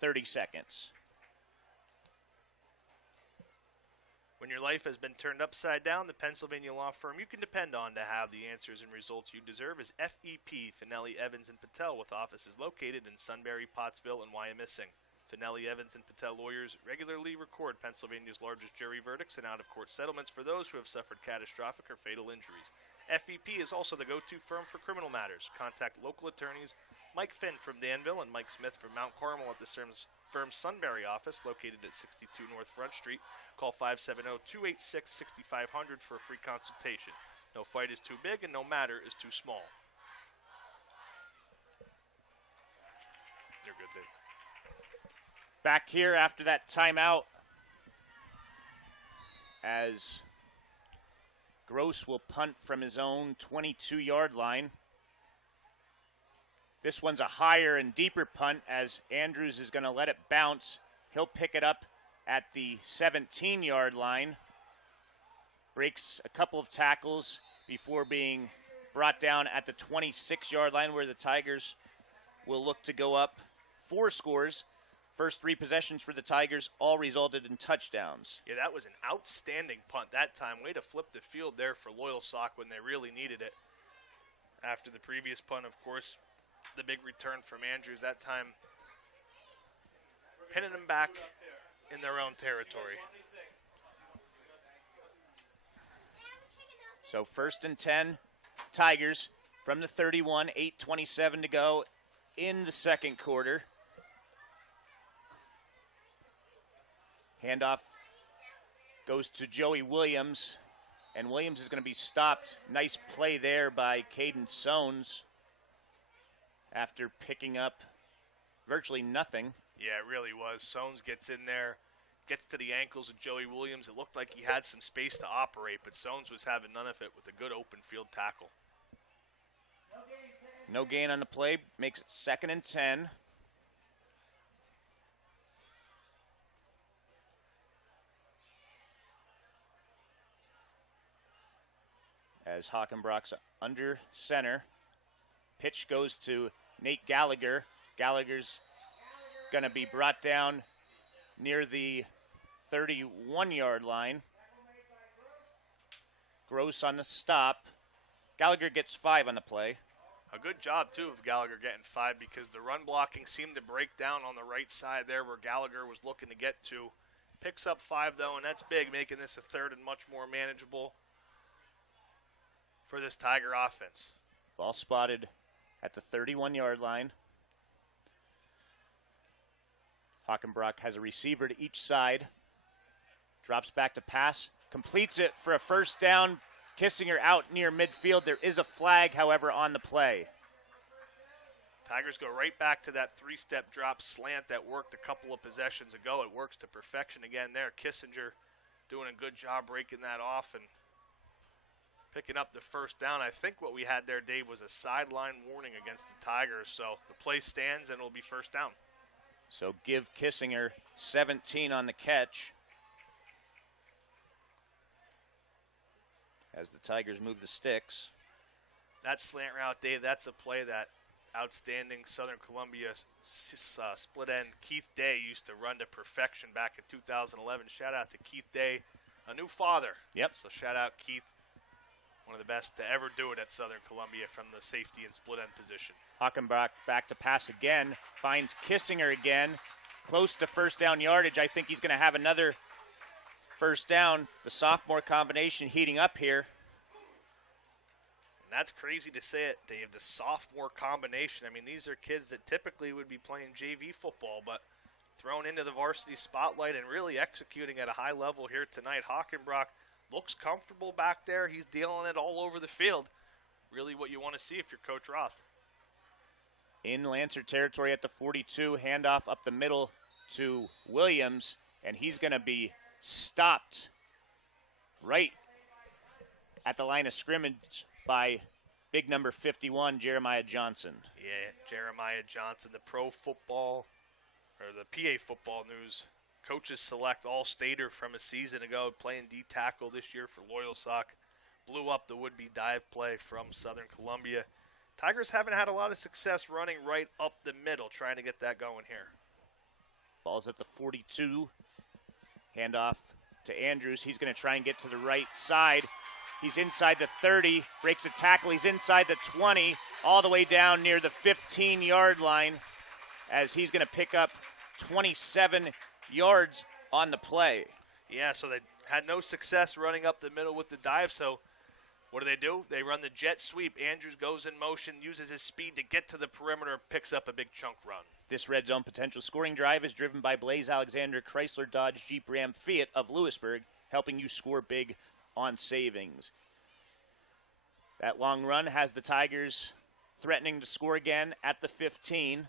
30 seconds. When your life has been turned upside down, the Pennsylvania law firm you can depend on to have the answers and results you deserve is FEP, Finelli, Evans & Patel, with offices located in Sunbury, Pottsville, and Wyomissing. Finelli, Evans & Patel lawyers regularly record Pennsylvania's largest jury verdicts and out-of-court settlements for those who have suffered catastrophic or fatal injuries. FEP is also the go-to firm for criminal matters. Contact local attorneys Mike Finn from Danville and Mike Smith from Mount Carmel at the firm's Sunbury office, located at 62 North Front Street. Call 570-286-6500 for a free consultation. No fight is too big and no matter is too small. You're good, Dave. Back here after that timeout, as Gross will punt from his own 22-yard line. This one's a higher and deeper punt, as Andrews is going to let it bounce. He'll pick it up at the 17-yard line. Breaks a couple of tackles before being brought down at the 26-yard line, where the Tigers will look to go up 4 scores. First 3 possessions for the Tigers all resulted in touchdowns. Yeah, that was an outstanding punt that time. Way to flip the field there for Loyalsock when they really needed it. After the previous punt, of course, the big return from Andrews that time, pinning them back in their own territory. So 1st and 10, Tigers from the 31, 8:27 to go in the second quarter. Handoff goes to Joey Williams, and Williams is going to be stopped. Nice play there by Caden Sones after picking up virtually nothing. Yeah, it really was. Sones gets in there, gets to the ankles of Joey Williams. It looked like he had some space to operate, but Sones was having none of it with a good open field tackle. No gain on the play, makes it 2nd and 10. As Hockenbroch's under center. Pitch goes to Nate Gallagher. Gallagher's going to be brought down near the 31-yard line. Gross on the stop. Gallagher gets 5 on the play. A good job, too, of Gallagher getting 5, because the run blocking seemed to break down on the right side there where Gallagher was looking to get to. Picks up 5, though, and that's big, making this a 3rd and much more manageable for this Tiger offense. Ball spotted at the 31-yard line. Hockenbroch has a receiver to each side. Drops back to pass. Completes it for a first down. Kissinger out near midfield. There is a flag, however, on the play. Tigers go right back to that 3-step drop slant that worked a couple of possessions ago. It works to perfection again there. Kissinger doing a good job breaking that off and picking up the first down. I think what we had there, Dave, was a sideline warning against the Tigers. So the play stands and it'll be first down. So give Kissinger 17 on the catch as the Tigers move the sticks. That slant route, Dave, that's a play that outstanding Southern Columbia split end Keith Day used to run to perfection back in 2011. Shout out to Keith Day, a new father. Yep. So shout out Keith. One of the best to ever do it at Southern Columbia from the safety and split end position. Hockenbroch back to pass again. Finds Kissinger again. Close to first down yardage. I think he's going to have another first down. The sophomore combination heating up here. And that's crazy to say it, Dave, the sophomore combination. I mean, these are kids that typically would be playing JV football, but thrown into the varsity spotlight and really executing at a high level here tonight. Hockenbroch looks comfortable back there. He's dealing it all over the field. Really what you want to see if you're Coach Roth. In Lancer territory at the 42, handoff up the middle to Williams, and he's going to be stopped right at the line of scrimmage by big number 51, Jeremiah Johnson. Yeah, Jeremiah Johnson, the pro football, or the PA football news. Coaches select all-stater from a season ago, playing D-tackle this year for Loyalsock. Blew up the would-be dive play from Southern Columbia. Tigers haven't had a lot of success running right up the middle, trying to get that going here. Ball's at the 42. Handoff to Andrews. He's going to try and get to the right side. He's inside the 30, breaks a tackle. He's inside the 20, all the way down near the 15-yard line, as he's going to pick up 27 yards on the play. Yeah, so they had no success running up the middle with the dive, so what do? They run the jet sweep. Andrews goes in motion, uses his speed to get to the perimeter, picks up a big chunk run. This red zone potential scoring drive is driven by Blaze Alexander, Chrysler, Dodge, Jeep, Ram, Fiat of Lewisburg, helping you score big on savings. That long run has the Tigers threatening to score again at the 15.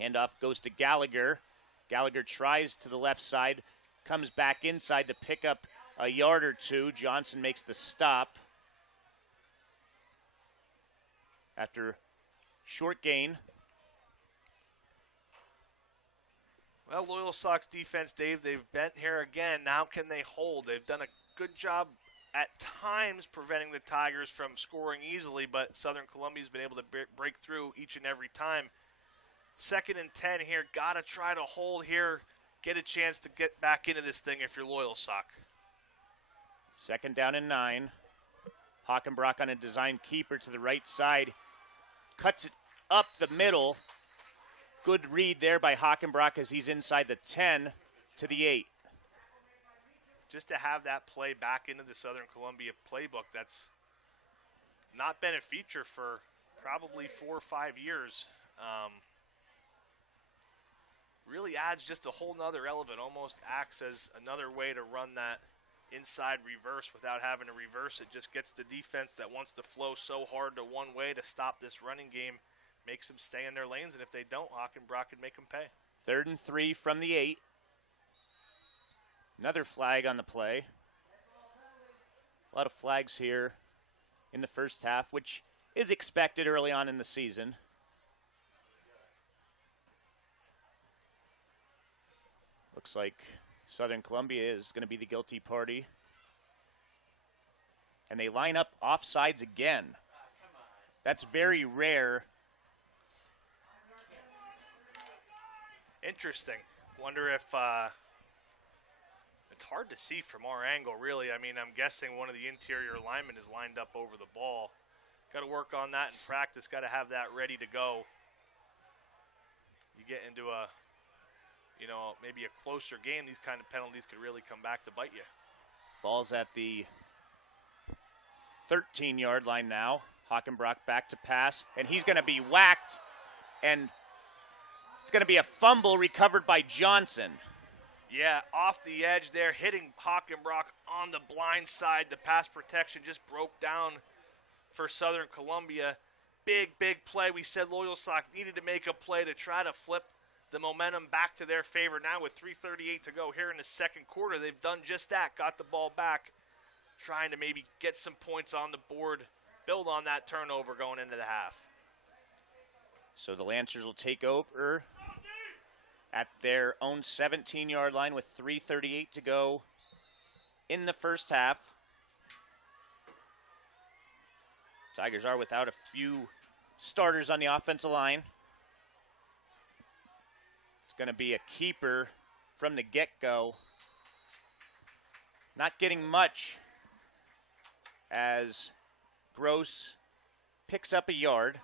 Handoff goes to Gallagher. Gallagher tries to the left side, comes back inside to pick up a yard or two. Johnson makes the stop after short gain. Well, Loyalsock's defense, Dave, they've bent here again. Now can they hold? They've done a good job at times preventing the Tigers from scoring easily, but Southern Columbia's been able to break through each and every time. 2nd and 10 here. Got to try to hold here. Get a chance to get back into this thing if you're Loyalsock. 2nd down and 9. Hockenbroch on a design keeper to the right side. Cuts it up the middle. Good read there by Hockenbroch as he's inside the 10 to the 8. Just to have that play back into the Southern Columbia playbook, that's not been a feature for probably 4 or 5 years. Really adds just a whole nother element, almost acts as another way to run that inside reverse without having to reverse it. Just gets the defense that wants to flow so hard to one way to stop this running game, makes them stay in their lanes, and if they don't, Hockenbroch can make them pay. 3rd and 3 from the 8. Another flag on the play. A lot of flags here in the first half, which is expected early on in the season. Looks like Southern Columbia is going to be the guilty party. And they line up offsides again. That's very rare. Interesting. Wonder if it's hard to see from our angle, really. I mean, I'm guessing one of the interior linemen is lined up over the ball. Got to work on that in practice. Got to have that ready to go. You get into a, maybe a closer game, these kind of penalties could really come back to bite you. Ball's at the 13-yard line now. Hockenbroch back to pass, and he's going to be whacked, and it's going to be a fumble recovered by Johnson. Yeah, off the edge there, hitting Hockenbroch on the blind side. The pass protection just broke down for Southern Columbia. Big play. We said Loyalsock needed to make a play to try to flip the momentum back to their favor. Now with 3:38 to go here in the second quarter, they've done just that, got the ball back, trying to maybe get some points on the board, build on that turnover going into the half. So the Lancers will take over at their own 17-yard line with 3:38 to go in the first half. Tigers are without a few starters on the offensive line. It's going to be a keeper from the get-go. Not getting much as Gross picks up a yard.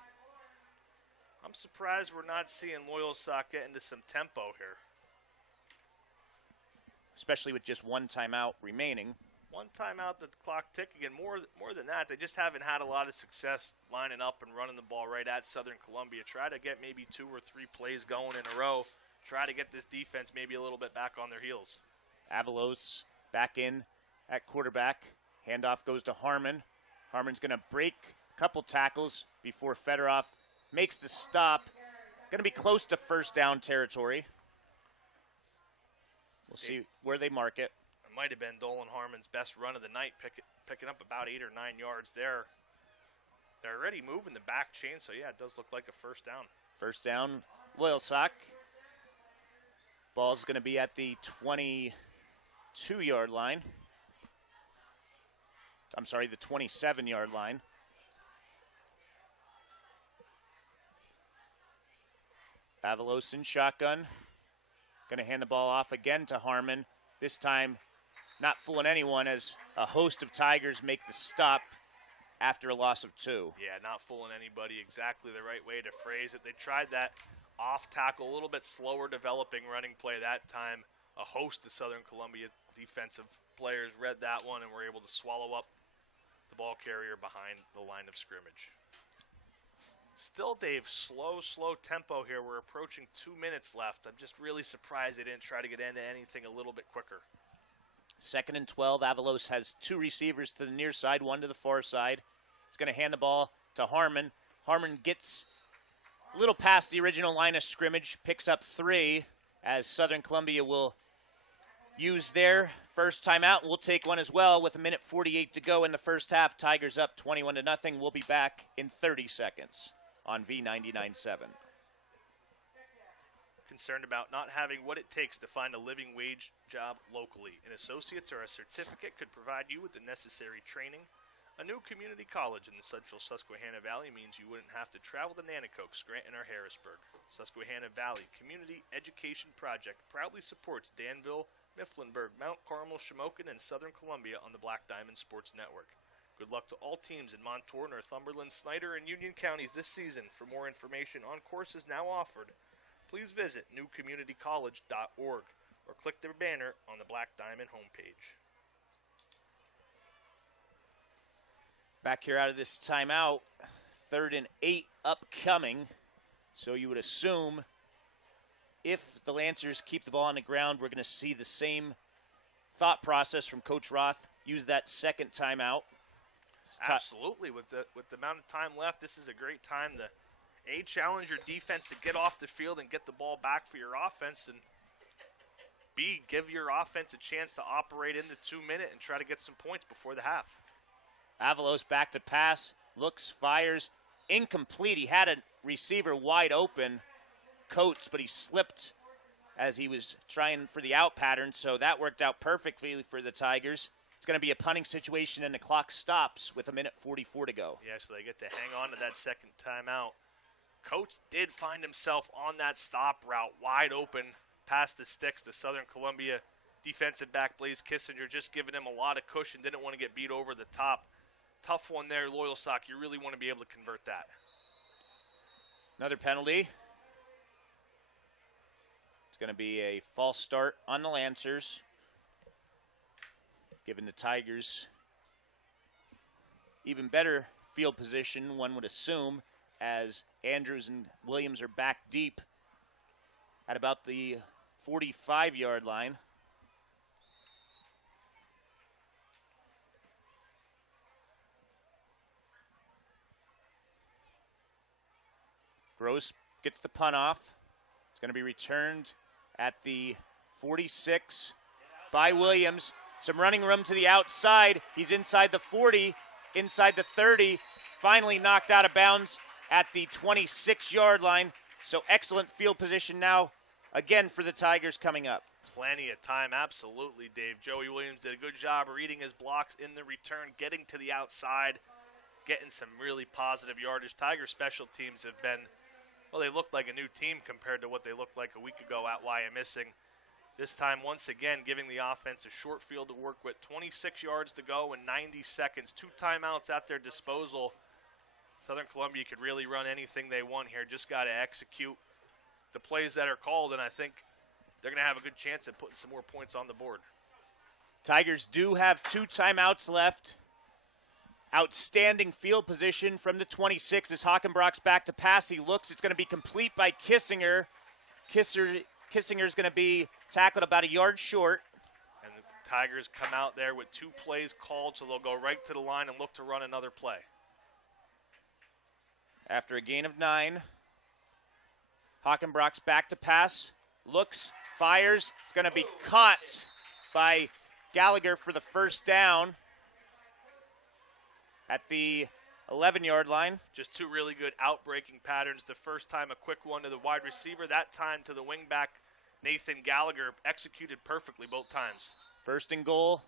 I'm surprised we're not seeing Loyalsock get into some tempo here. Especially with just one timeout remaining. One timeout, the clock ticking, and more than that, they just haven't had a lot of success lining up and running the ball right at Southern Columbia. Try to get maybe 2 or 3 plays going in a row. Try to get this defense maybe a little bit back on their heels. Avalos back in at quarterback. Handoff goes to Harmon. Harmon's going to break a couple tackles before Fedorov makes the stop. Going to be close to first down territory. We'll see where they mark it. It might have been Dolan Harmon's best run of the night, picking up about 8 or 9 yards there. They're already moving the back chain, so yeah, it does look like a first down. First down, Loyalsock. Ball's going to be at the 22-yard line. I'm sorry, the 27-yard line. Avalos in shotgun. Going to hand the ball off again to Harmon. This time, not fooling anyone as a host of Tigers make the stop after a loss of 2. Yeah, not fooling anybody. Exactly the right way to phrase it. They tried that off tackle, a little bit slower developing running play that time. A host of Southern Columbia defensive players read that one and were able to swallow up the ball carrier behind the line of scrimmage. Still, Dave, slow tempo here. We're approaching 2 minutes left. I'm just really surprised they didn't try to get into anything a little bit quicker. 2nd and 12. Avalos has 2 receivers to the near side, 1 to the far side. He's going to hand the ball to Harmon. Harmon gets a little past the original line of scrimmage, picks up 3 as Southern Columbia will use their first timeout. We'll take one as well with 1:48 to go in the first half. Tigers up 21-0. We'll be back in 30 seconds on V99.7. Concerned about not having what it takes to find a living wage job locally. An associate's or a certificate could provide you with the necessary training. A new community college in the central Susquehanna Valley means you wouldn't have to travel to Nanticoke, Scranton, or Harrisburg. Susquehanna Valley Community Education Project proudly supports Danville, Mifflinburg, Mount Carmel, Shamokin, and Southern Columbia on the Black Diamond Sports Network. Good luck to all teams in Montour, Northumberland, Snyder, and Union counties this season. For more information on courses now offered, please visit newcommunitycollege.org or click the banner on the Black Diamond homepage. Back here out of this timeout, 3rd and 8 upcoming. So you would assume if the Lancers keep the ball on the ground, we're going to see the same thought process from Coach Roth. Use that second timeout. Absolutely. With the amount of time left, this is a great time to A, challenge your defense to get off the field and get the ball back for your offense, and B, give your offense a chance to operate in the 2 minute and try to get some points before the half. Avalos back to pass, looks, fires, incomplete. He had a receiver wide open, Coates, but he slipped as he was trying for the out pattern, so that worked out perfectly for the Tigers. It's going to be a punting situation, and the clock stops with 1:44 to go. Yeah, so they get to hang on to that second timeout. Coates did find himself on that stop route, wide open, past the sticks. The Southern Columbia defensive back, Blaze Kissinger, just giving him a lot of cushion, didn't want to get beat over the top. Tough one there, Loyalsock. You really want to be able to convert that. Another penalty. It's going to be a false start on the Lancers, giving the Tigers even better field position, one would assume, as Andrews and Williams are back deep at about the 45-yard line. Gross gets the punt off. It's going to be returned at the 46 by Williams. Some running room to the outside. He's inside the 40, inside the 30. Finally knocked out of bounds at the 26-yard line. So excellent field position now, again, for the Tigers coming up. Plenty of time, absolutely, Dave. Joey Williams did a good job reading his blocks in the return, getting to the outside, getting some really positive yardage. Tiger special teams have been, well, they look like a new team compared to what they looked like a week ago at Wyomissing. This time, once again, giving the offense a short field to work with. 26 yards to go in 90 seconds. 2 timeouts at their disposal. Southern Columbia could really run anything they want here. Just got to execute the plays that are called, and I think they're going to have a good chance at putting some more points on the board. Tigers do have 2 timeouts left. Outstanding field position from the 26 as Hockenbroch's back to pass. He looks, it's going to be complete by Kissinger. Kissinger's going to be tackled about a yard short. And the Tigers come out there with 2 plays called, so they'll go right to the line and look to run another play. After a gain of 9, Hockenbroch's back to pass. Looks, fires. It's going to be caught by Gallagher for the first down at the 11-yard line. Just 2 really good out-breaking patterns. The first time a quick one to the wide receiver, that time to the wingback, Nathan Gallagher, executed perfectly both times. First and goal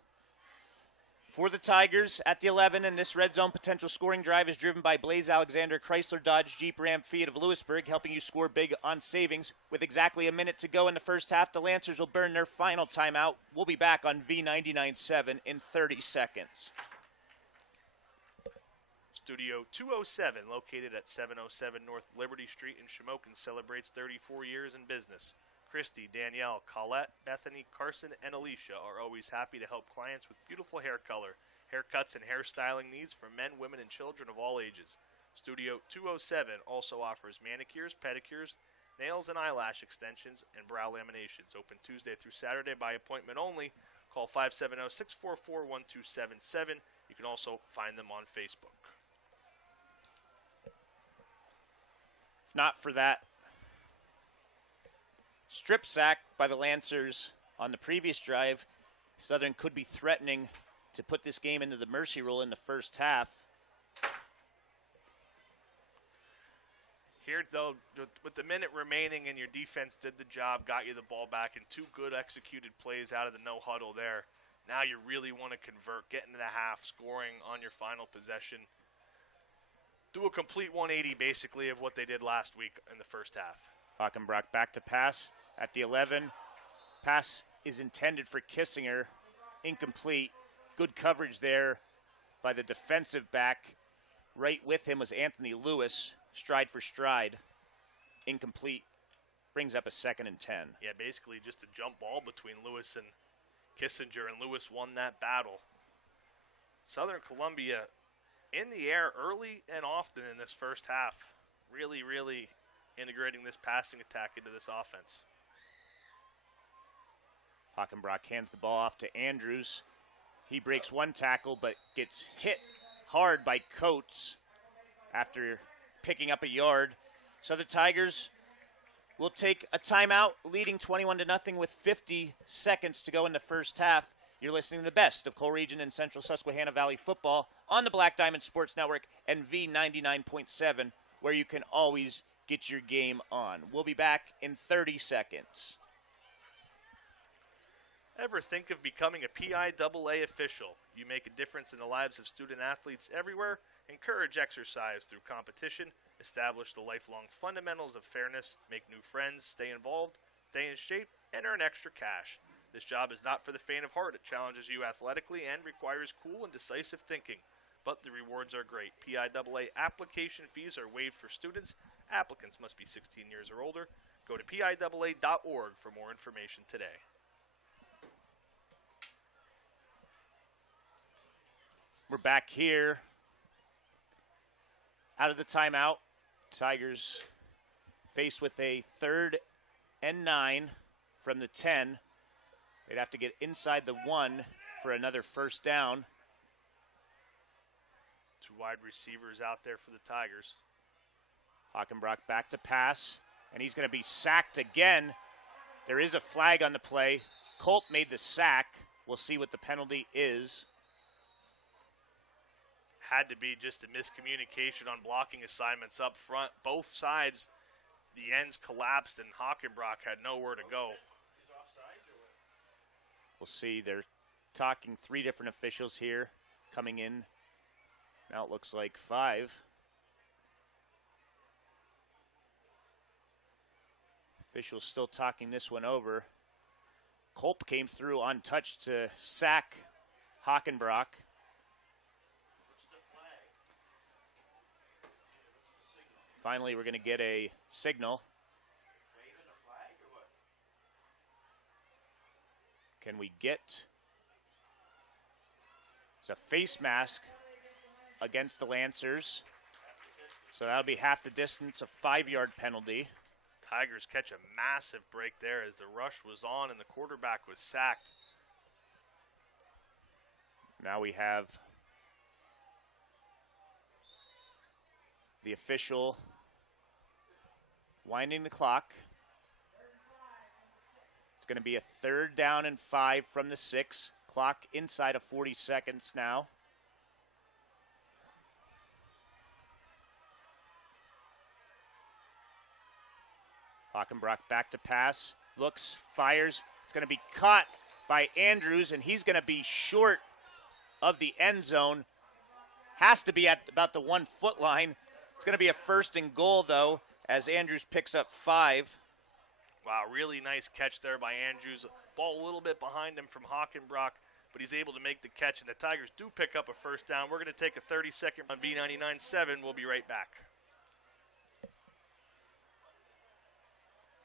for the Tigers at the 11, and this red zone potential scoring drive is driven by Blaze Alexander, Chrysler Dodge Jeep Ram Fiat of Lewisburg, helping you score big on savings. With exactly a minute to go in the first half, the Lancers will burn their final timeout. We'll be back on V99.7 in 30 seconds. Studio 207, located at 707 North Liberty Street in Shamokin, celebrates 34 years in business. Christy, Danielle, Colette, Bethany, Carson, and Alicia are always happy to help clients with beautiful hair color, haircuts, and hairstyling needs for men, women, and children of all ages. Studio 207 also offers manicures, pedicures, nails and eyelash extensions, and brow laminations. Open Tuesday through Saturday by appointment only. Call 570-644-1277. You can also find them on Facebook. Not for that strip sack by the Lancers on the previous drive, Southern could be threatening to put this game into the mercy rule in the first half. Here, though, with the minute remaining and your defense did the job, got you the ball back, and 2 good executed plays out of the no huddle there. Now you really want to convert, get into the half, scoring on your final possession. Do a complete 180, basically, of what they did last week in the first half. Hockenbroch back to pass at the 11. Pass is intended for Kissinger. Incomplete. Good coverage there by the defensive back. Right with him was Anthony Lewis, stride for stride. Incomplete. Brings up a 2nd and 10. Yeah, basically just a jump ball between Lewis and Kissinger, and Lewis won that battle. Southern Columbia in the air early and often in this first half. Really, really integrating this passing attack into this offense. Hockenbroch hands the ball off to Andrews. He breaks 1 tackle but gets hit hard by Coates after picking up a yard. So the Tigers will take a timeout, leading 21-0 with 50 seconds to go in the first half. You're listening to the best of Coal Region and Central Susquehanna Valley football on the Black Diamond Sports Network and V99.7, where you can always get your game on. We'll be back in 30 seconds. Ever think of becoming a PIAA official? You make a difference in the lives of student athletes everywhere. Encourage exercise through competition. Establish the lifelong fundamentals of fairness. Make new friends. Stay involved. Stay in shape. And earn extra cash. This job is not for the faint of heart. It challenges you athletically and requires cool and decisive thinking. But the rewards are great. PIAA application fees are waived for students. Applicants must be 16 years or older. Go to PIAA.org for more information today. We're back here out of the timeout. Tigers faced with a 3rd and 9 from the 10. They'd have to get inside the 1 for another first down. 2 wide receivers out there for the Tigers. Hockenbroch back to pass, and he's going to be sacked again. There is a flag on the play. Colt made the sack. We'll see what the penalty is. Had to be just a miscommunication on blocking assignments up front. Both sides, the ends collapsed, and Hockenbroch had nowhere to go. We'll see. They're talking 3 different officials here coming in. Now it looks like 5. Officials still talking this one over. Culp came through untouched to sack Hockenbroch. Finally, we're going to get a signal. Can we get It's a face mask against the Lancers. So that'll be half the distance, a 5-yard penalty. Tigers catch a massive break there as the rush was on and the quarterback was sacked. Now we have the official winding the clock. It's going to be a 3rd down and 5 from the 6. Clock inside of 40 seconds now. Hockenbroch back to pass, looks, fires. It's going to be caught by Andrews, and he's going to be short of the end zone. Has to be at about the 1-foot line. It's going to be a 1st and goal, though, as Andrews picks up 5. Wow, really nice catch there by Andrews. Ball a little bit behind him from Hockenbroch, but he's able to make the catch, and the Tigers do pick up a 1st down. We're going to take a 30-second on V99.7. We'll be right back.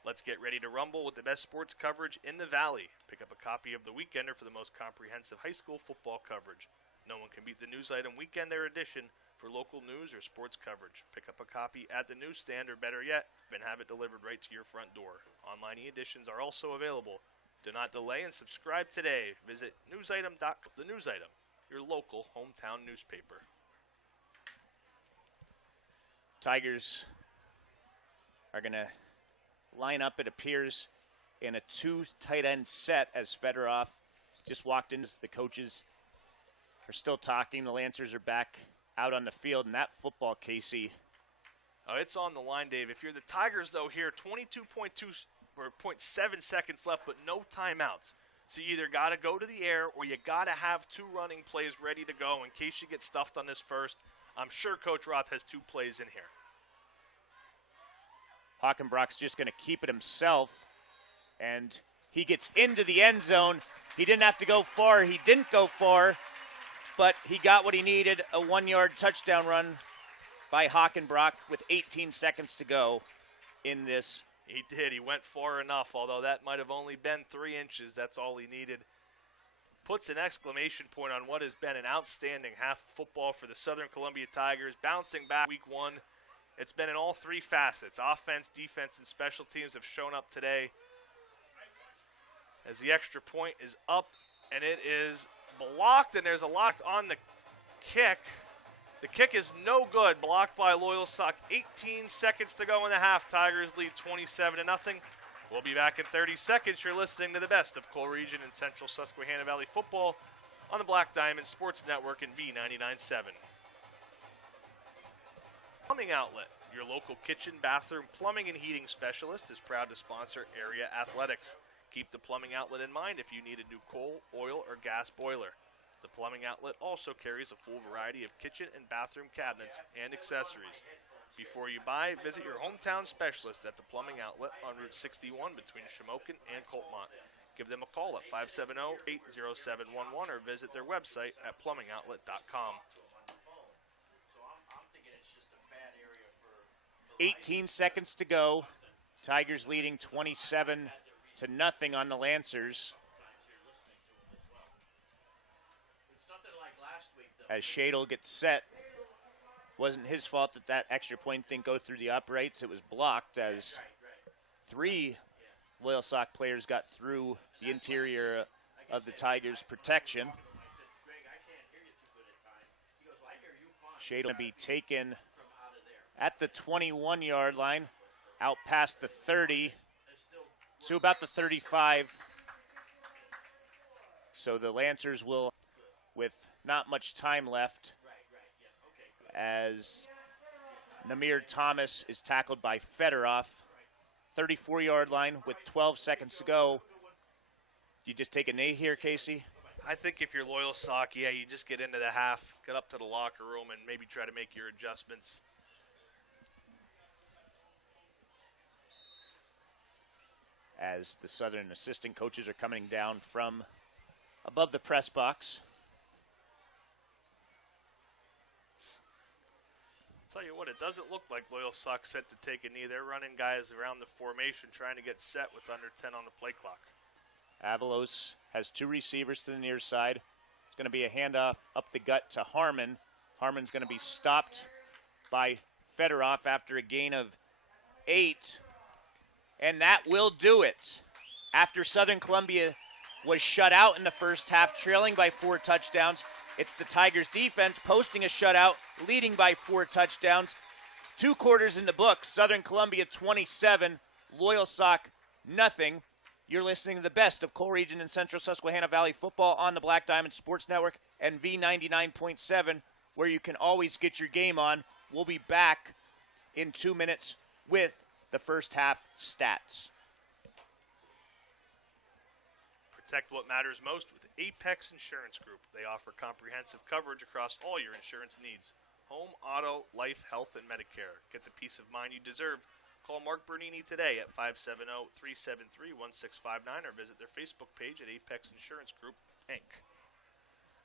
Let's get ready to rumble with the best sports coverage in the Valley. Pick up a copy of The Weekender for the most comprehensive high school football coverage. No one can beat the News Item Weekender edition for local news or sports coverage. Pick up a copy at the newsstand, or better yet, and have it delivered right to your front door. Online e-editions are also available. Do not delay and subscribe today. Visit newsitem.com. The News Item, your local hometown newspaper. Tigers are going to line up, it appears, in a 2 tight end set as Fedorov just walked in. The coaches are still talking. The Lancers are back out on the field, and that football, Casey. Oh, it's on the line, Dave. If you're the Tigers, though, here, 22.2 or 0.7 seconds left, but no timeouts. So you either got to go to the air or you got to have 2 running plays ready to go in case you get stuffed on this first. I'm sure Coach Roth has 2 plays in here. Hockenbroch's just going to keep it himself, and he gets into the end zone. He didn't have to go far. He didn't go far, but he got what he needed, a 1-yard touchdown run by Hockenbroch with 18 seconds to go in this. He did. He went far enough, although that might have only been 3 inches. That's all he needed. Puts an exclamation point on what has been an outstanding half of football for the Southern Columbia Tigers. Bouncing back week 1. It's been in all 3 facets. Offense, defense, and special teams have shown up today. As the extra point is up, and it is blocked, and there's a lock on the kick. The kick is no good. Blocked by Loyalsock. 18 seconds to go in the half. Tigers lead 27-0. We'll be back in 30 seconds. You're listening to the best of Coal Region and Central Susquehanna Valley football on the Black Diamond Sports Network and V99.7. Plumbing Outlet, your local kitchen, bathroom, plumbing, and heating specialist, is proud to sponsor Area Athletics. Keep the Plumbing Outlet in mind if you need a new coal, oil, or gas boiler. The Plumbing Outlet also carries a full variety of kitchen and bathroom cabinets and accessories. Before you buy, visit your hometown specialist at the Plumbing Outlet on Route 61 between Shamokin and Coltmont. Give them a call at 570-80711 or visit their website at plummingoutlet.com. 18 seconds to go. Tigers leading 27-0 on the Lancers. As Shadle gets set. Wasn't his fault that that extra point didn't go through the uprights. It was blocked as 3 Loyalsock players got through the interior of the Tigers' protection. Shadle going to be taken at the 21-yard line, out past the 30 to about the 35. So the Lancers will, with not much time left, as Namir Thomas is tackled by Fedorov. 34-yard line with 12 seconds to go. Do you just take a knee here, Casey? I think if you're Loyalsock, yeah, you just get into the half, get up to the locker room, and maybe try to make your adjustments. As the Southern assistant coaches are coming down from above the press box. Tell you what, it doesn't look like Loyalsock set to take a knee. They're running guys around the formation trying to get set with under 10 on the play clock. Avalos has 2 receivers to the near side. He's going to be a handoff up the gut to Harmon. Harmon's going to be stopped by Fedorov after a gain of 8. And that will do it. After Southern Columbia was shut out in the first half, trailing by 4 touchdowns, it's the Tigers defense posting a shutout, leading by 4 touchdowns. 2 quarters in the books. Southern Columbia 27, Loyalsock nothing. You're listening to the best of Coal Region and Central Susquehanna Valley football on the Black Diamond Sports Network and V99.7, where you can always get your game on. We'll be back in 2 minutes with the first half stats. Protect what matters most with Apex Insurance Group. They offer comprehensive coverage across all your insurance needs. Home, auto, life, health, and Medicare. Get the peace of mind you deserve. Call Mark Bernini today at 570-373-1659 or visit their Facebook page at Apex Insurance Group, Inc.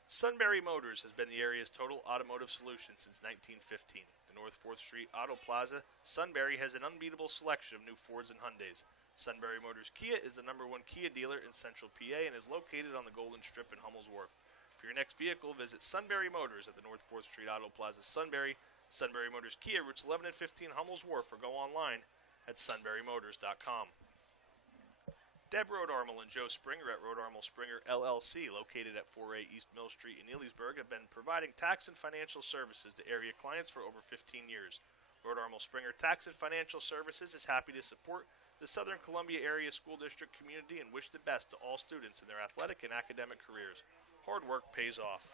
Sunbury Motors has been the area's total automotive solution since 1915. The North 4th Street Auto Plaza, Sunbury has an unbeatable selection of new Fords and Hyundais. Sunbury Motors Kia is the #1 Kia dealer in Central PA and is located on the Golden Strip in Hummel's Wharf. For your next vehicle, visit Sunbury Motors at the North 4th Street Auto Plaza, Sunbury. Sunbury Motors Kia, routes 11 and 15 Hummel's Wharf, or go online at sunburymotors.com. Deb Rodarmel and Joe Springer at Rodarmel Springer LLC, located at 4A East Mill Street in Elysburg, have been providing tax and financial services to area clients for over 15 years. Rodarmel Springer Tax and Financial Services is happy to support the Southern Columbia Area School District community and wish the best to all students in their athletic and academic careers. Hard work pays off.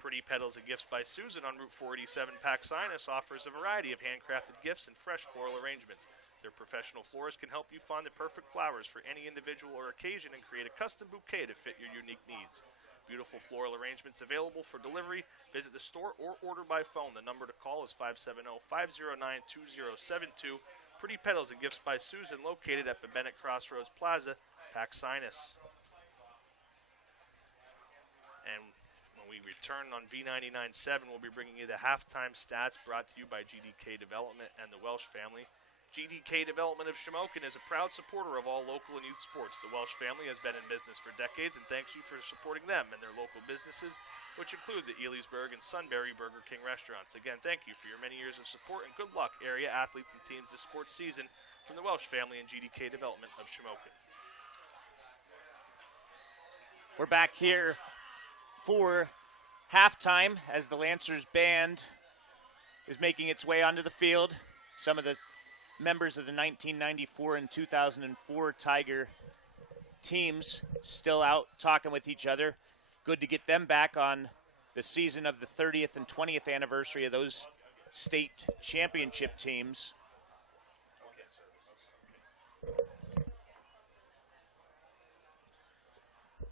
Pretty Petals and Gifts by Susan on Route 487 Pac Sinus offers a variety of handcrafted gifts and fresh floral arrangements. Their professional florists can help you find the perfect flowers for any individual or occasion and create a custom bouquet to fit your unique needs. Beautiful floral arrangements available for delivery. Visit the store or order by phone. The number to call is 570-509-2072. Pretty Petals and Gifts by Susan, located at Bennett Crossroads Plaza, Pac Sinus. And when we return on V99.7, we'll be bringing you the halftime stats brought to you by GDK Development and the Welsh family. GDK Development of Shamokin is a proud supporter of all local and youth sports. The Welsh family has been in business for decades and thanks you for supporting them and their local businesses, which include the Elysburg and Sunbury Burger King restaurants. Again, thank you for your many years of support and good luck, area athletes and teams this sports season, from the Welsh family and GDK Development of Shamokin. We're back here for halftime as the Lancers band is making its way onto the field. Some of the members of the 1994 and 2004 Tiger teams still out talking with each other. Good to get them back on the season of the 30th and 20th anniversary of those state championship teams.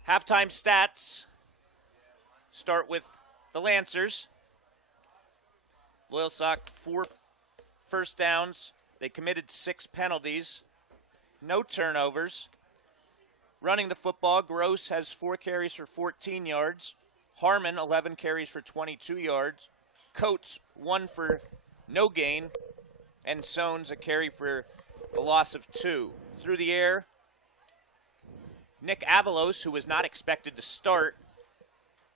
Halftime stats start with the Lancers. Loyalsock, 4 first downs. They committed 6 penalties, no turnovers. Running the football, Gross has 4 carries for 14 yards. Harmon, 11 carries for 22 yards. Coates, 1 for no gain. And Sones, a carry for a loss of 2. Through the air, Nick Avalos, who was not expected to start,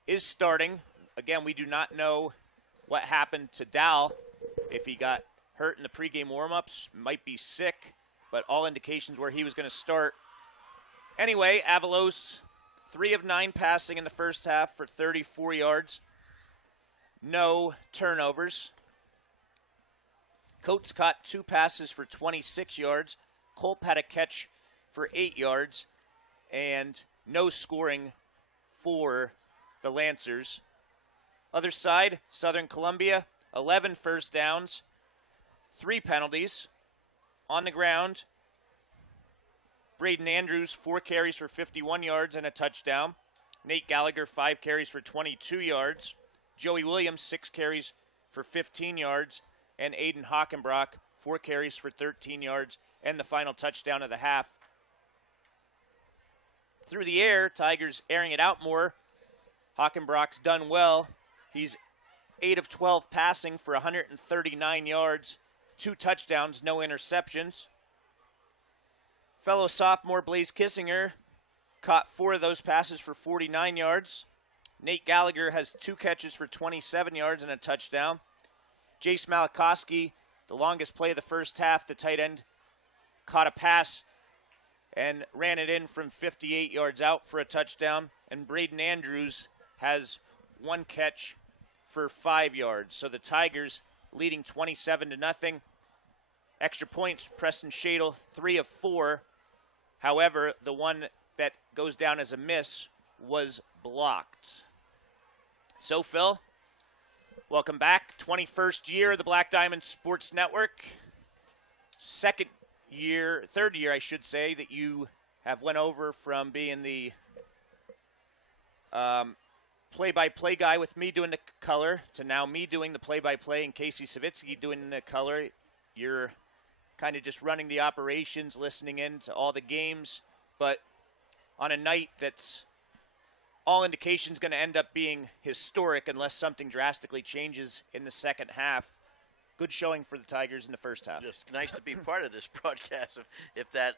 is starting. Again, we do not know what happened to Dal, if he got hurt in the pregame warm-ups, might be sick, but all indications were he was going to start. Anyway, Avalos, 3 of 9 passing in the first half for 34 yards. No turnovers. Coates caught 2 passes for 26 yards. Culp had a catch for 8 yards. And no scoring for the Lancers. Other side, Southern Columbia, 11 first downs. 3 penalties. On the ground, Braden Andrews, 4 carries for 51 yards and a touchdown. Nate Gallagher, 5 carries for 22 yards. Joey Williams, 6 carries for 15 yards. And Aiden Hockenbroch, 4 carries for 13 yards and the final touchdown of the half. Through the air, Tigers airing it out more. Hockenbroch's done well. He's 8 of 12 passing for 139 yards. 2 touchdowns, no interceptions. Fellow sophomore Blaze Kissinger caught 4 of those passes for 49 yards. Nate Gallagher has 2 catches for 27 yards and a touchdown. Jace Malakowski, the longest play of the first half, the tight end, caught a pass and ran it in from 58 yards out for a touchdown. And Braden Andrews has 1 catch for 5 yards. So the Tigers leading 27-0. Extra points, Preston Shadle, 3 of 4. However, the one that goes down as a miss was blocked. So, Phil, welcome back. 21st year of the Black Diamond Sports Network. Third year, I should say, that you have went over from being the play-by-play guy with me doing the color to now me doing the play-by-play and Casey Savitsky doing the color. You're kind of just running the operations, listening in to all the games, but on a night that's all indications going to end up being historic unless something drastically changes in the second half. Good showing for the Tigers in the first half. Just nice to be part of this broadcast if that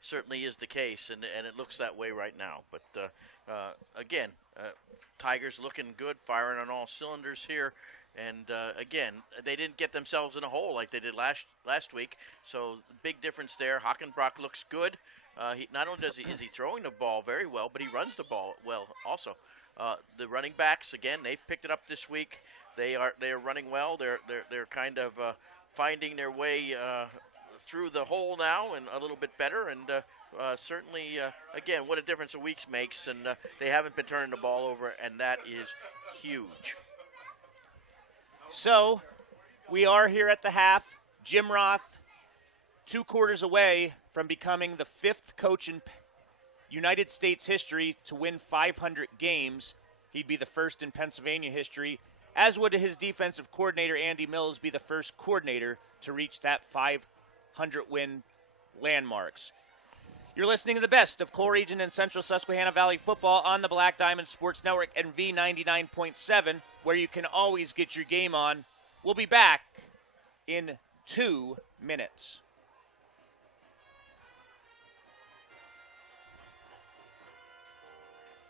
certainly is the case, and it looks that way right now. But again, Tigers looking good, firing on all cylinders here. And again, they didn't get themselves in a hole like they did last week. So big difference there. Hockenbroch looks good. He not only is he throwing the ball very well, but he runs the ball well also. The running backs, again, they've picked it up this week. They are running well. They're kind of finding their way through the hole now and a little bit better. And certainly, again, what a difference a week makes. And they haven't been turning the ball over, and that is huge. So we are here at the half. Jim Roth, 2 quarters away from becoming the 5th coach in United States history to win 500 games. He'd be the first in Pennsylvania history, as would his defensive coordinator, Andy Mills, be the first coordinator to reach that 500-win landmarks. You're listening to the best of Coal Region and Central Susquehanna Valley football on the Black Diamond Sports Network and V99.7, where you can always get your game on. We'll be back in 2 minutes.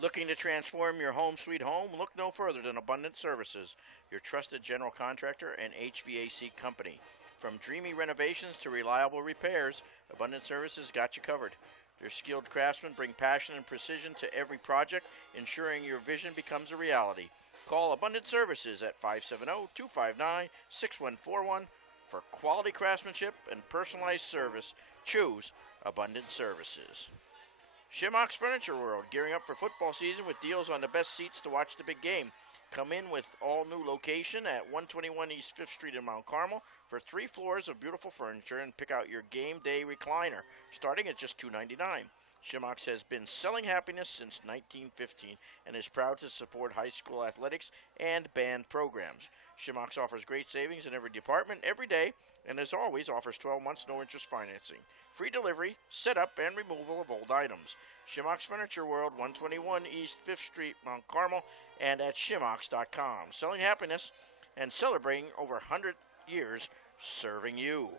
Looking to transform your home sweet home? Look no further than Abundant Services, your trusted general contractor and HVAC company. From dreamy renovations to reliable repairs, Abundant Services got you covered. Their skilled craftsmen bring passion and precision to every project, ensuring your vision becomes a reality. Call Abundant Services at 570-259-6141 for quality craftsmanship and personalized service. Choose Abundant Services. Shimock's Furniture World, gearing up for football season with deals on the best seats to watch the big game. Come in with all new location at 121 East 5th Street in Mount Carmel for 3 floors of beautiful furniture and pick out your game day recliner, starting at just $299. Shimock's has been selling happiness since 1915 and is proud to support high school athletics and band programs. Shimock's offers great savings in every department every day, and as always offers 12 months no interest financing. Free delivery, setup, and removal of old items. Shimock's Furniture World, 121 East 5th Street, Mount Carmel, and at shimocks.com. Selling happiness and celebrating over 100 years serving you.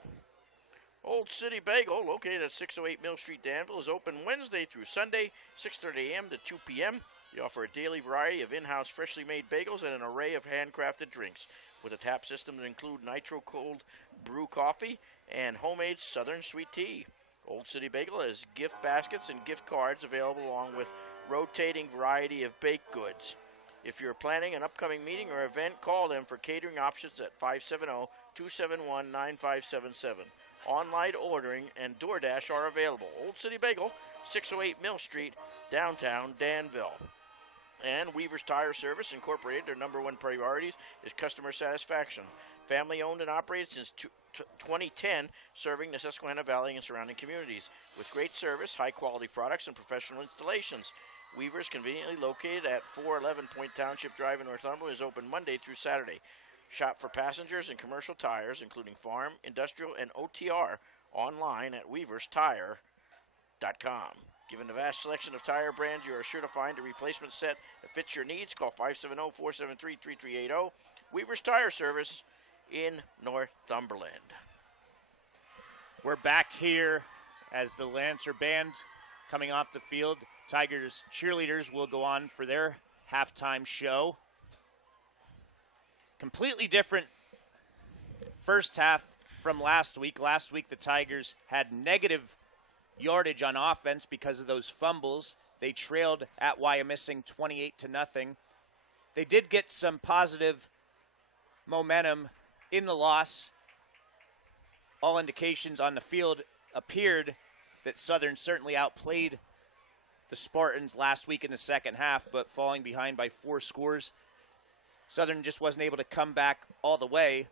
Old City Bagel, located at 608 Mill Street, Danville, is open Wednesday through Sunday, 6:30 a.m. to 2 p.m. They offer a daily variety of in-house freshly made bagels and an array of handcrafted drinks, with a tap system that include nitro cold brew coffee and homemade southern sweet tea. Old City Bagel has gift baskets and gift cards available along with rotating variety of baked goods. If you're planning an upcoming meeting or event, call them for catering options at 570-271-9577. Online ordering and DoorDash are available. Old City Bagel, 608 Mill Street, downtown Danville. And Weaver's Tire Service Incorporated, their number one priorities is customer satisfaction. Family owned and operated since 2010, serving the Susquehanna Valley and surrounding communities. With great service, high quality products, and professional installations. Weaver's, conveniently located at 411 Point Township Drive in Northumberland, is open Monday through Saturday. Shop for passengers and commercial tires, including farm, industrial, and OTR, online at weaverstire.com. Given the vast selection of tire brands, you are sure to find a replacement set that fits your needs. Call 570-473-3380. Weaver's Tire Service in Northumberland. We're back here as the Lancer Band coming off the field. Tigers cheerleaders will go on for their halftime show. Completely different first half from last week. Last week, the Tigers had negative yardage on offense because of those fumbles. They trailed at Wyomissing 28-0. They did get some positive momentum in the loss. All indications on the field appeared that Southern certainly outplayed the Spartans last week in the second half, but falling behind by 4 scores. Southern just wasn't able to come back all the way,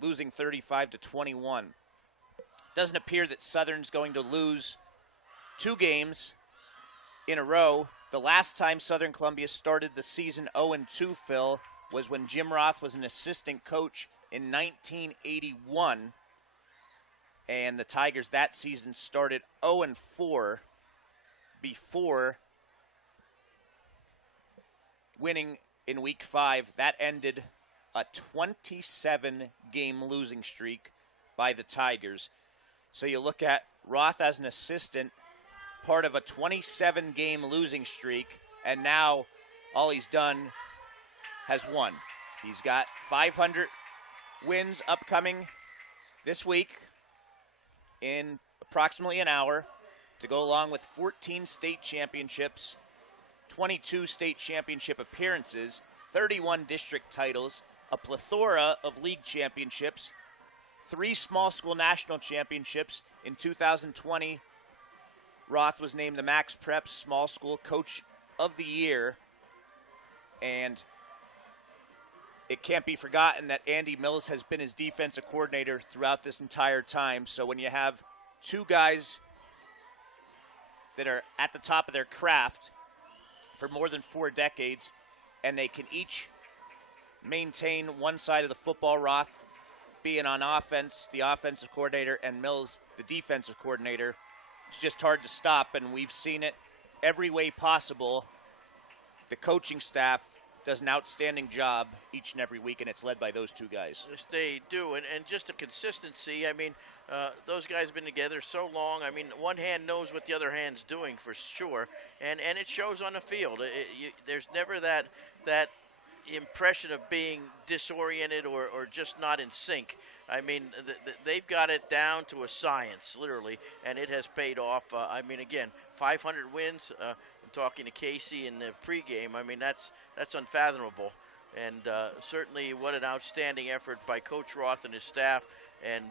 losing 35-21. Doesn't appear that Southern's going to lose 2 games in a row. The last time Southern Columbia started the season 0-2, Phil, was when Jim Roth was an assistant coach in 1981. And the Tigers that season started 0-4 before winning in Week 5. That ended a 27-game losing streak by the Tigers. So you look at Roth as an assistant, part of a 27-game losing streak, and now all he's done has won. He's got 500 wins upcoming this week in approximately an hour to go along with 14 state championships, 22 state championship appearances, 31 district titles, a plethora of league championships, 3 small school national championships. In 2020, Roth was named the Max Prep Small School Coach of the Year. And it can't be forgotten that Andy Mills has been his defensive coordinator throughout this entire time. So when you have 2 guys that are at the top of their craft for more than 4 decades, and they can each maintain one side of the football, Roth being on offense, the offensive coordinator, and Mills, the defensive coordinator, it's just hard to stop, and we've seen it every way possible. The coaching staff does an outstanding job each and every week, and it's led by those 2 guys. Yes, they do, and just the consistency. I mean, those guys have been together so long. I mean, one hand knows what the other hand's doing for sure, and it shows on the field. There's never that impression of being disoriented or just not in sync. I mean, they've got it down to a science, literally, and it has paid off. I mean, again, 500 wins. I'm talking to Casey in the pregame. I mean, that's unfathomable, and certainly what an outstanding effort by Coach Roth and his staff. And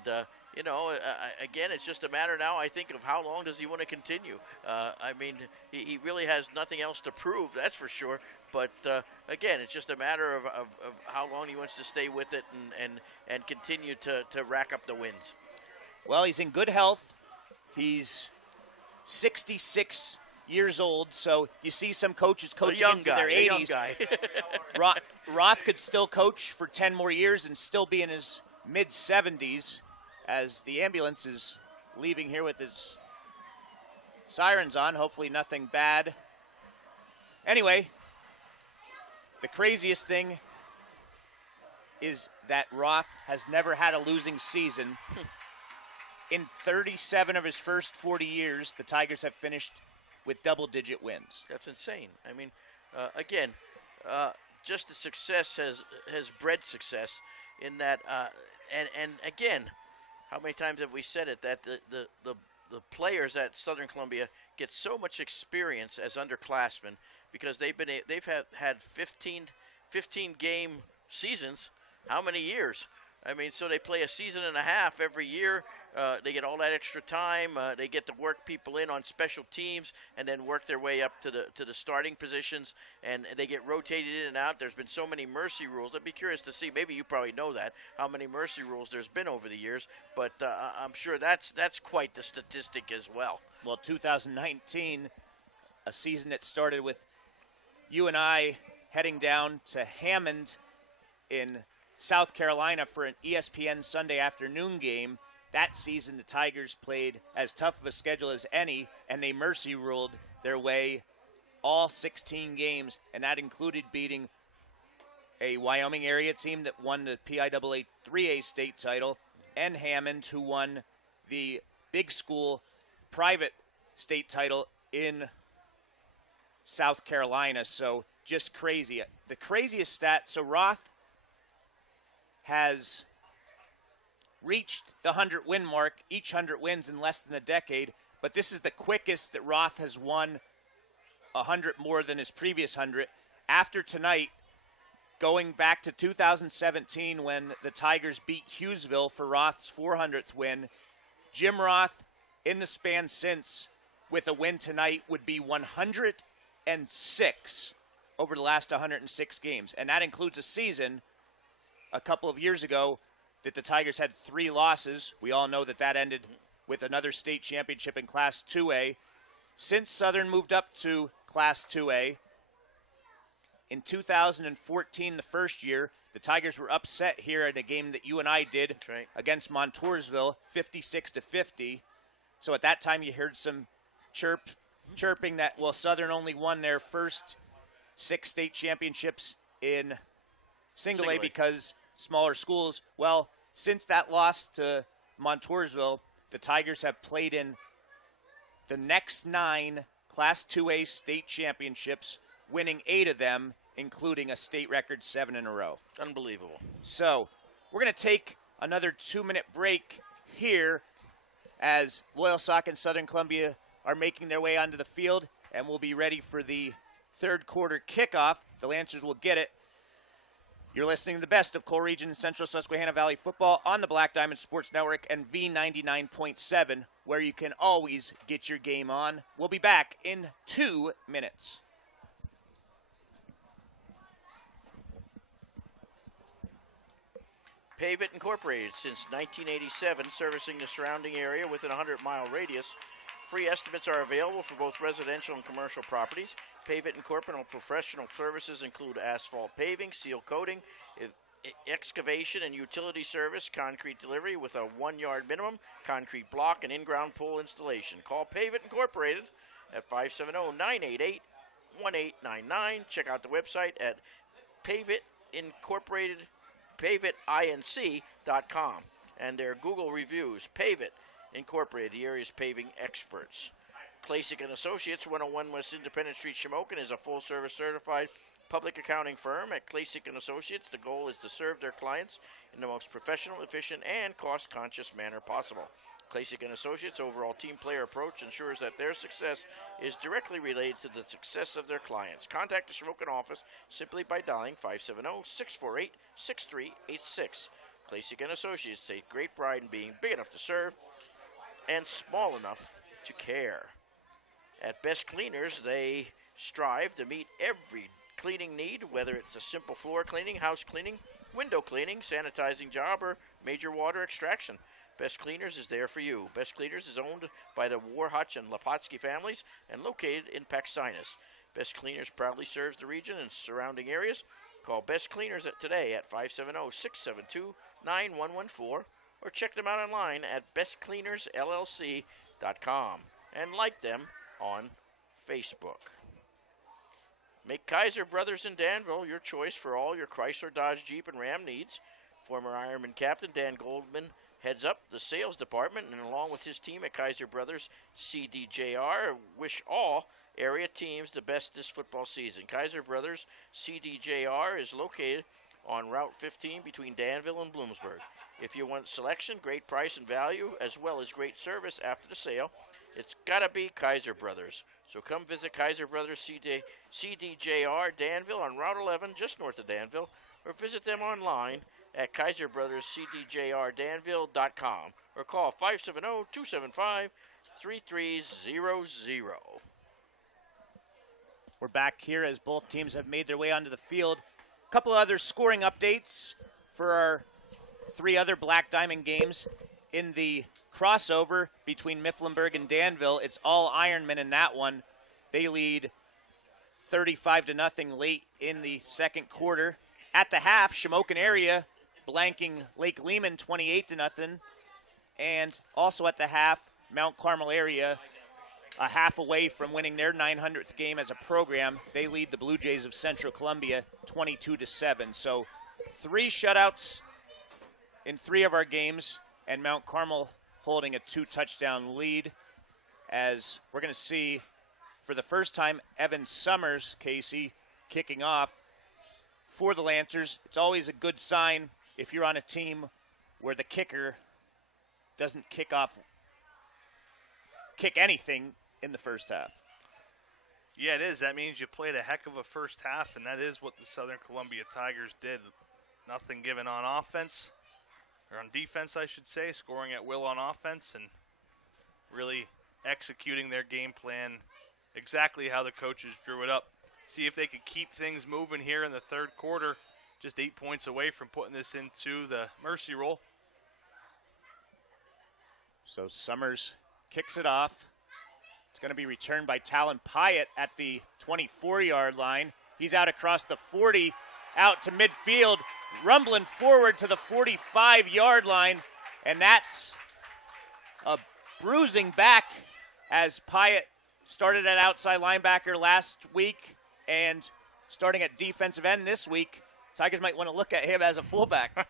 again, it's just a matter now, I think, of how long does he want to continue. I mean, he really has nothing else to prove, that's for sure. But again, it's just a matter of how long he wants to stay with it and continue to rack up the wins. Well, he's in good health. He's 66 years old, so you see some coaches coaching into their 80s. A young guy. Roth could still coach for 10 more years and still be in his mid-70s as the ambulance is leaving here with his sirens on. Hopefully nothing bad. Anyway, the craziest thing is that Roth has never had a losing season. In 37 of his first 40 years, the Tigers have finished with double-digit wins. That's insane. I mean, again, just the success has bred success in that. And again, how many times have we said it, that the players at Southern Columbia get so much experience as underclassmen because they've had 15 game seasons. How many years? I mean, so they play a season and a half every year. They get all that extra time. They get to work people in on special teams and then work their way up to the starting positions. And they get rotated in and out. There's been so many mercy rules. I'd be curious to see. Maybe you probably know that, how many mercy rules there's been over the years. But I'm sure that's quite the statistic as well. Well, 2019, a season that started with you and I heading down to Hammond in South Carolina for an ESPN Sunday afternoon game. That season, the Tigers played as tough of a schedule as any, and they mercy ruled their way all 16 games, and that included beating a Wyoming area team that won the PIAA 3A state title, and Hammond, who won the big school private state title in South Carolina. So just crazy. The craziest stat, so Roth has reached the 100-win mark, each 100 wins in less than a decade, but this is the quickest that Roth has won 100 more than his previous 100. After tonight, going back to 2017 when the Tigers beat Hughesville for Roth's 400th win, Jim Roth, in the span since, with a win tonight, would be 106 over the last 106 games. And that includes a season a couple of years ago that the Tigers had 3 losses. We all know that that ended with another state championship in Class 2A. Since Southern moved up to Class 2A, in 2014, the first year, the Tigers were upset here in a game that you and I did against Montoursville, 56-50. So at that time, you heard some chirping that, well, Southern only won their first 6 state championships in single A because smaller schools. Well, since that loss to Montoursville, the Tigers have played in the next 9 Class 2A state championships, winning 8 of them, including a state record 7 in a row. Unbelievable. So we're going to take another 2-minute break here as Loyalsock and Southern Columbia are making their way onto the field, and we'll be ready for the third quarter kickoff. The Lancers will get it. You're listening to the best of Coal Region and Central Susquehanna Valley football on the Black Diamond Sports Network and V99.7, where you can always get your game on. We'll be back in 2 minutes. Pave It Incorporated, since 1987, servicing the surrounding area within a 100-mile radius. Free estimates are available for both residential and commercial properties. Pave It Incorporated professional services include asphalt paving, seal coating, excavation and utility service, concrete delivery with a 1-yard minimum, concrete block, and in-ground pole installation. Call Pave It Incorporated at 570-988-1899. Check out the website at paveitinc.com and their Google reviews. Pave It Incorporated, the area's paving experts. Klasick & Associates, 101 West Independent Street, Shamokin, is a full-service certified public accounting firm. At Klasick & Associates, the goal is to serve their clients in the most professional, efficient, and cost-conscious manner possible. Klasick & Associates' overall team-player approach ensures that their success is directly related to the success of their clients. Contact the Shamokin office simply by dialing 570-648-6386. Klasick & Associates take great pride in being big enough to serve and small enough to care. At Best Cleaners, they strive to meet every cleaning need, whether it's a simple floor cleaning, house cleaning, window cleaning, sanitizing job, or major water extraction. Best Cleaners is there for you. Best Cleaners is owned by the Warhutch and Lepotsky families and located in Paxinas. Best Cleaners proudly serves the region and surrounding areas. Call Best Cleaners today at 570-672-9114 or check them out online at bestcleanersllc.com and like them on Facebook. Make Kaiser Brothers in Danville your choice for all your Chrysler, Dodge, Jeep, and Ram needs. Former Ironman captain Dan Goldman heads up the sales department, and along with his team at Kaiser Brothers CDJR, wish all area teams the best this football season. Kaiser Brothers CDJR is located on Route 15 between Danville and Bloomsburg. If you want selection, great price and value, as well as great service after the sale, it's got to be Kaiser Brothers. So come visit Kaiser Brothers CDJR Danville on Route 11, just north of Danville, or visit them online at KaiserBrothersCDJRDanville.com or call 570-275-3300. We're back here as both teams have made their way onto the field. A couple of other scoring updates for our 3 other Black Diamond games. In the crossover between Mifflinburg and Danville, it's all Ironmen in that one. They lead 35-0 late in the second quarter. At the half, Shamokin area blanking Lake Lehman 28-0. And also at the half, Mount Carmel area a half away from winning their 900th game as a program. They lead the Blue Jays of Central Columbia 22-7. So 3 shutouts in 3 of our games, and Mount Carmel holding a 2-touchdown lead, as we're going to see for the first time Evan Summers, Casey, kicking off for the Lancers. It's always a good sign if you're on a team where the kicker doesn't kick anything in the first half. Yeah, it is. That means you played a heck of a first half, and that is what the Southern Columbia Tigers did. Nothing given on offense, or on defense, I should say, scoring at will on offense, and really executing their game plan exactly how the coaches drew it up. See if they could keep things moving here in the third quarter. Just 8 points away from putting this into the mercy roll. So Summers kicks it off. It's going to be returned by Talon Pyatt at the 24-yard line. He's out across the 40, out to midfield, rumbling forward to the 45-yard line, and that's a bruising back as Pyatt started at outside linebacker last week and starting at defensive end this week. Tigers might want to look at him as a fullback.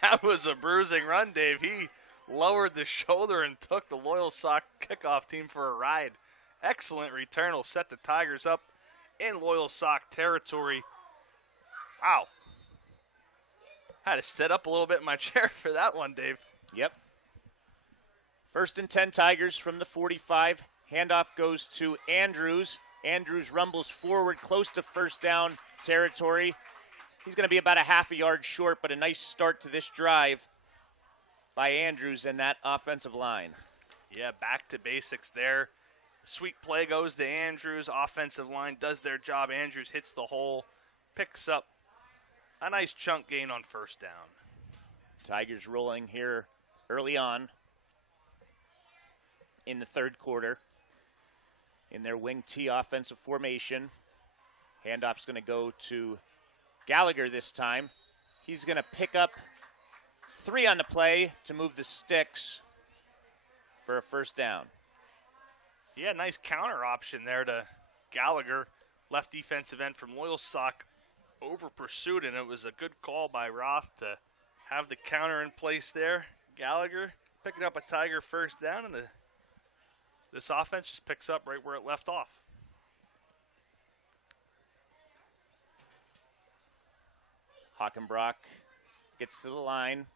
That was a bruising run, Dave. He lowered the shoulder and took the Loyalsock kickoff team for a ride. Excellent return will set the Tigers up in Loyalsock territory. Wow. Had to sit up a little bit in my chair for that one, Dave. Yep. 1st and 10 Tigers from the 45. Handoff goes to Andrews. Andrews rumbles forward close to first down territory. He's going to be about a half a yard short, but a nice start to this drive by Andrews and that offensive line. Yeah, back to basics there. Sweet play goes to Andrews. Offensive line does their job. Andrews hits the hole, picks up a nice chunk gain on first down. Tigers rolling here early on in the third quarter in their wing T offensive formation. Handoff's going to go to Gallagher this time. He's going to pick up 3 on the play to move the sticks for a first down. Yeah, nice counter option there to Gallagher, left defensive end from Loyalsock, over pursued, and it was a good call by Roth to have the counter in place there. Gallagher picking up a Tiger first down, and this offense just picks up right where it left off. Hockenbroch gets to the line,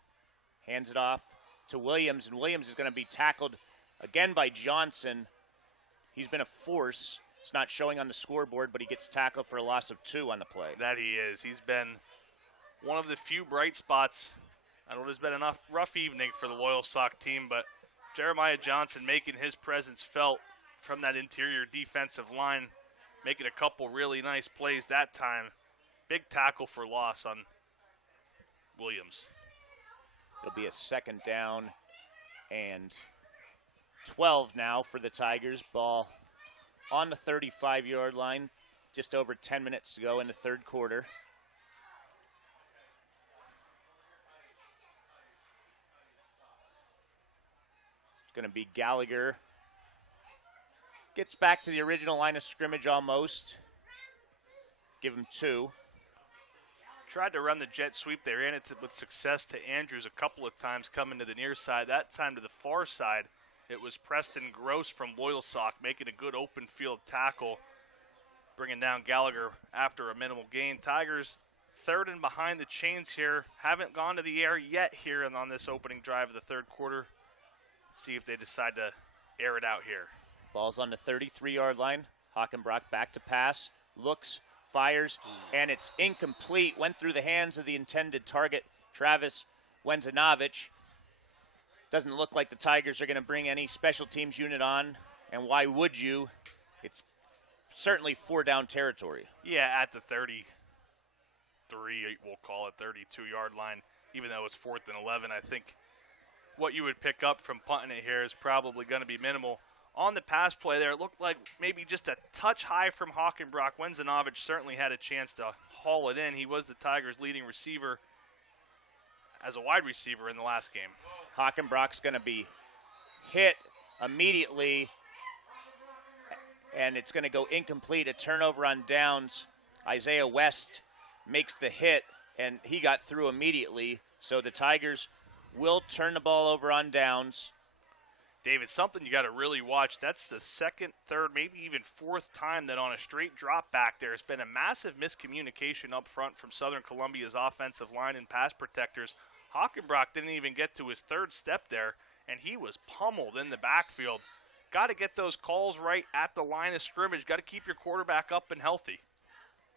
hands it off to Williams, and Williams is going to be tackled again by Johnson. He's been a force. It's not showing on the scoreboard, but he gets tackled for a loss of 2 on the play. That he is. He's been one of the few bright spots. I know it's been a rough evening for the Loyalsock team, but Jeremiah Johnson making his presence felt from that interior defensive line, making a couple really nice plays that time. Big tackle for loss on Williams. It'll be a second down and 12 now for the Tigers. Ball on the 35-yard line. Just over 10 minutes to go in the third quarter. It's going to be Gallagher. Gets back to the original line of scrimmage almost. Give him 2. Tried to run the jet sweep. They ran it with success to Andrews a couple of times coming to the near side. That time to the far side, it was Preston Gross from Loyalsock making a good open field tackle, bringing down Gallagher after a minimal gain. Tigers third and behind the chains here. Haven't gone to the air yet here and on this opening drive of the third quarter. Let's see if they decide to air it out here. Ball's on the 33-yard line. Hockenbroch back to pass. Looks, fires, and it's incomplete. Went through the hands of the intended target, Travis Wenzanovich. Doesn't look like the Tigers are going to bring any special teams unit on, and why would you? It's certainly 4-down territory. Yeah, at the 33, we'll call it 32-yard line, even though it's 4th and 11. I think what you would pick up from punting it here is probably going to be minimal. On the pass play there, it looked like maybe just a touch high from Hockenbroch. Wenzanovich certainly had a chance to haul it in. He was the Tigers' leading receiver as a wide receiver in the last game. Hockenbroch's going to be hit immediately, and it's going to go incomplete. A turnover on downs. Isaiah West makes the hit, and he got through immediately. So the Tigers will turn the ball over on downs. David, something you got to really watch. That's the second, third, maybe even fourth time that on a straight drop back there has been a massive miscommunication up front from Southern Columbia's offensive line and pass protectors. Hockenbroch didn't even get to his third step there, and he was pummeled in the backfield. Got to get those calls right at the line of scrimmage. Got to keep your quarterback up and healthy.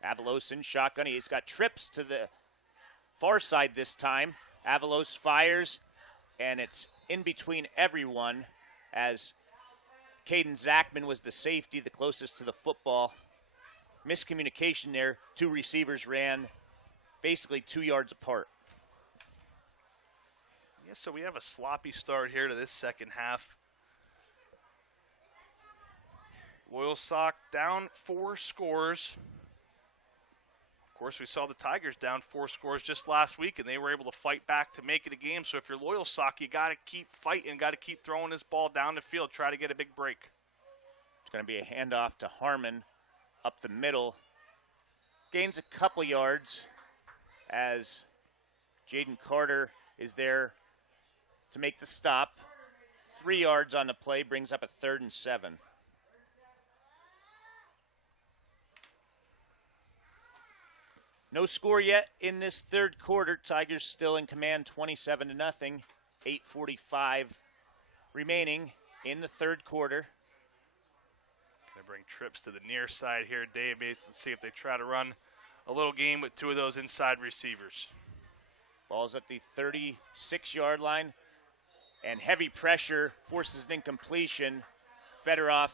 Avalos in shotgun. He's got trips to the far side this time. Avalos fires, and it's in between everyone as Caden Zachman was the safety, the closest to the football. Miscommunication there. Two receivers ran basically 2 yards apart. Yeah, so we have a sloppy start here to this second half. Loyalsock down 4 scores. Of course, we saw the Tigers down 4 scores just last week, and they were able to fight back to make it a game. So if you're Loyalsock, you got to keep fighting, got to keep throwing this ball down the field, try to get a big break. It's going to be a handoff to Harmon up the middle. Gains a couple yards as Jaden Carter is there to make the stop. 3 yards on the play, brings up a 3rd and 7. No score yet in this third quarter. Tigers still in command, 27-0. 8:45 remaining in the third quarter. Going to bring trips to the near side here, Dave. Let's see if they try to run a little game with 2 of those inside receivers. Ball's at the 36-yard line, and heavy pressure forces an incompletion. Fedorov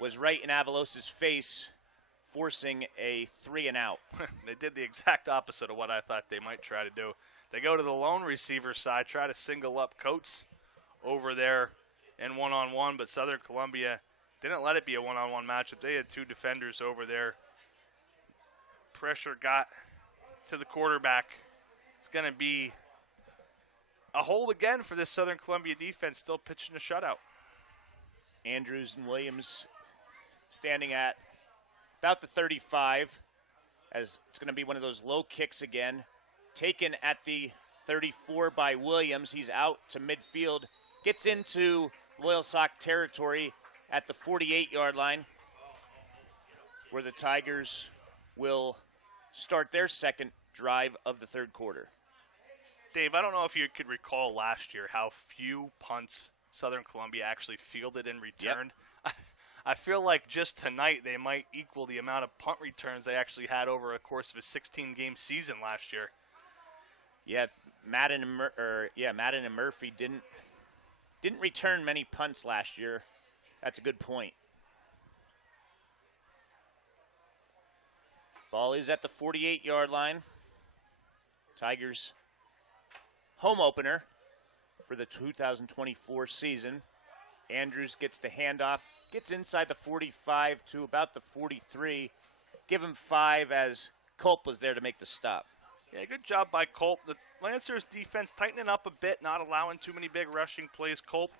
was right in Avalos' face, forcing a 3-and-out. They did the exact opposite of what I thought they might try to do. They go to the lone receiver side, try to single up Coates over there in one-on-one, but Southern Columbia didn't let it be a one-on-one matchup. They had 2 defenders over there. Pressure got to the quarterback. It's going to be a hold again for this Southern Columbia defense, still pitching a shutout. Andrews and Williams standing at about the 35, as it's going to be one of those low kicks again. Taken at the 34 by Williams. He's out to midfield. Gets into Loyalsock territory at the 48-yard line, where the Tigers will start their second drive of the third quarter. Dave, I don't know if you could recall last year how few punts Southern Columbia actually fielded and returned. Yep. I feel like just tonight they might equal the amount of punt returns they actually had over a course of a 16-game season last year. Yeah, Madden and Murphy didn't return many punts last year. That's a good point. Ball is at the 48-yard line. Tigers home opener for the 2024 season. Andrews gets the handoff, gets inside the 45 to about the 43. Give him 5 as Culp was there to make the stop. Yeah, good job by Culp. The Lancers defense tightening up a bit, not allowing too many big rushing plays. Culp,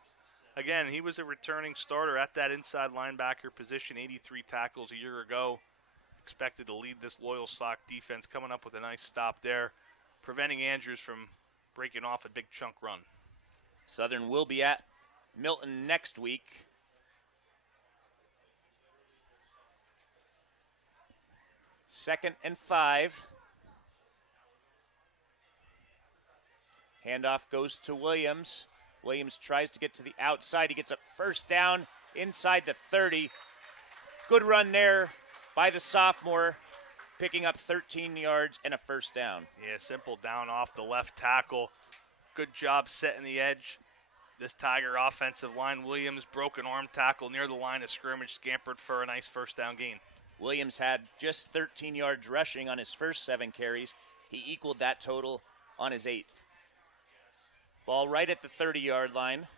again, he was a returning starter at that inside linebacker position, 83 tackles a year ago. Expected to lead this Loyalsock defense, coming up with a nice stop there, preventing Andrews from breaking off a big chunk run. Southern will be at Milton next week. Second and 5. Handoff goes to Williams. Williams tries to get to the outside. He gets a first down inside the 30. Good run there by the sophomore, picking up 13 yards and a first down. Yeah, simple down off the left tackle. Good job setting the edge. This Tiger offensive line, Williams, broken arm tackle near the line of scrimmage, scampered for a nice first down gain. Williams had just 13 yards rushing on his first 7 carries. He equaled that total on his 8th. Ball right at the 30-yard line.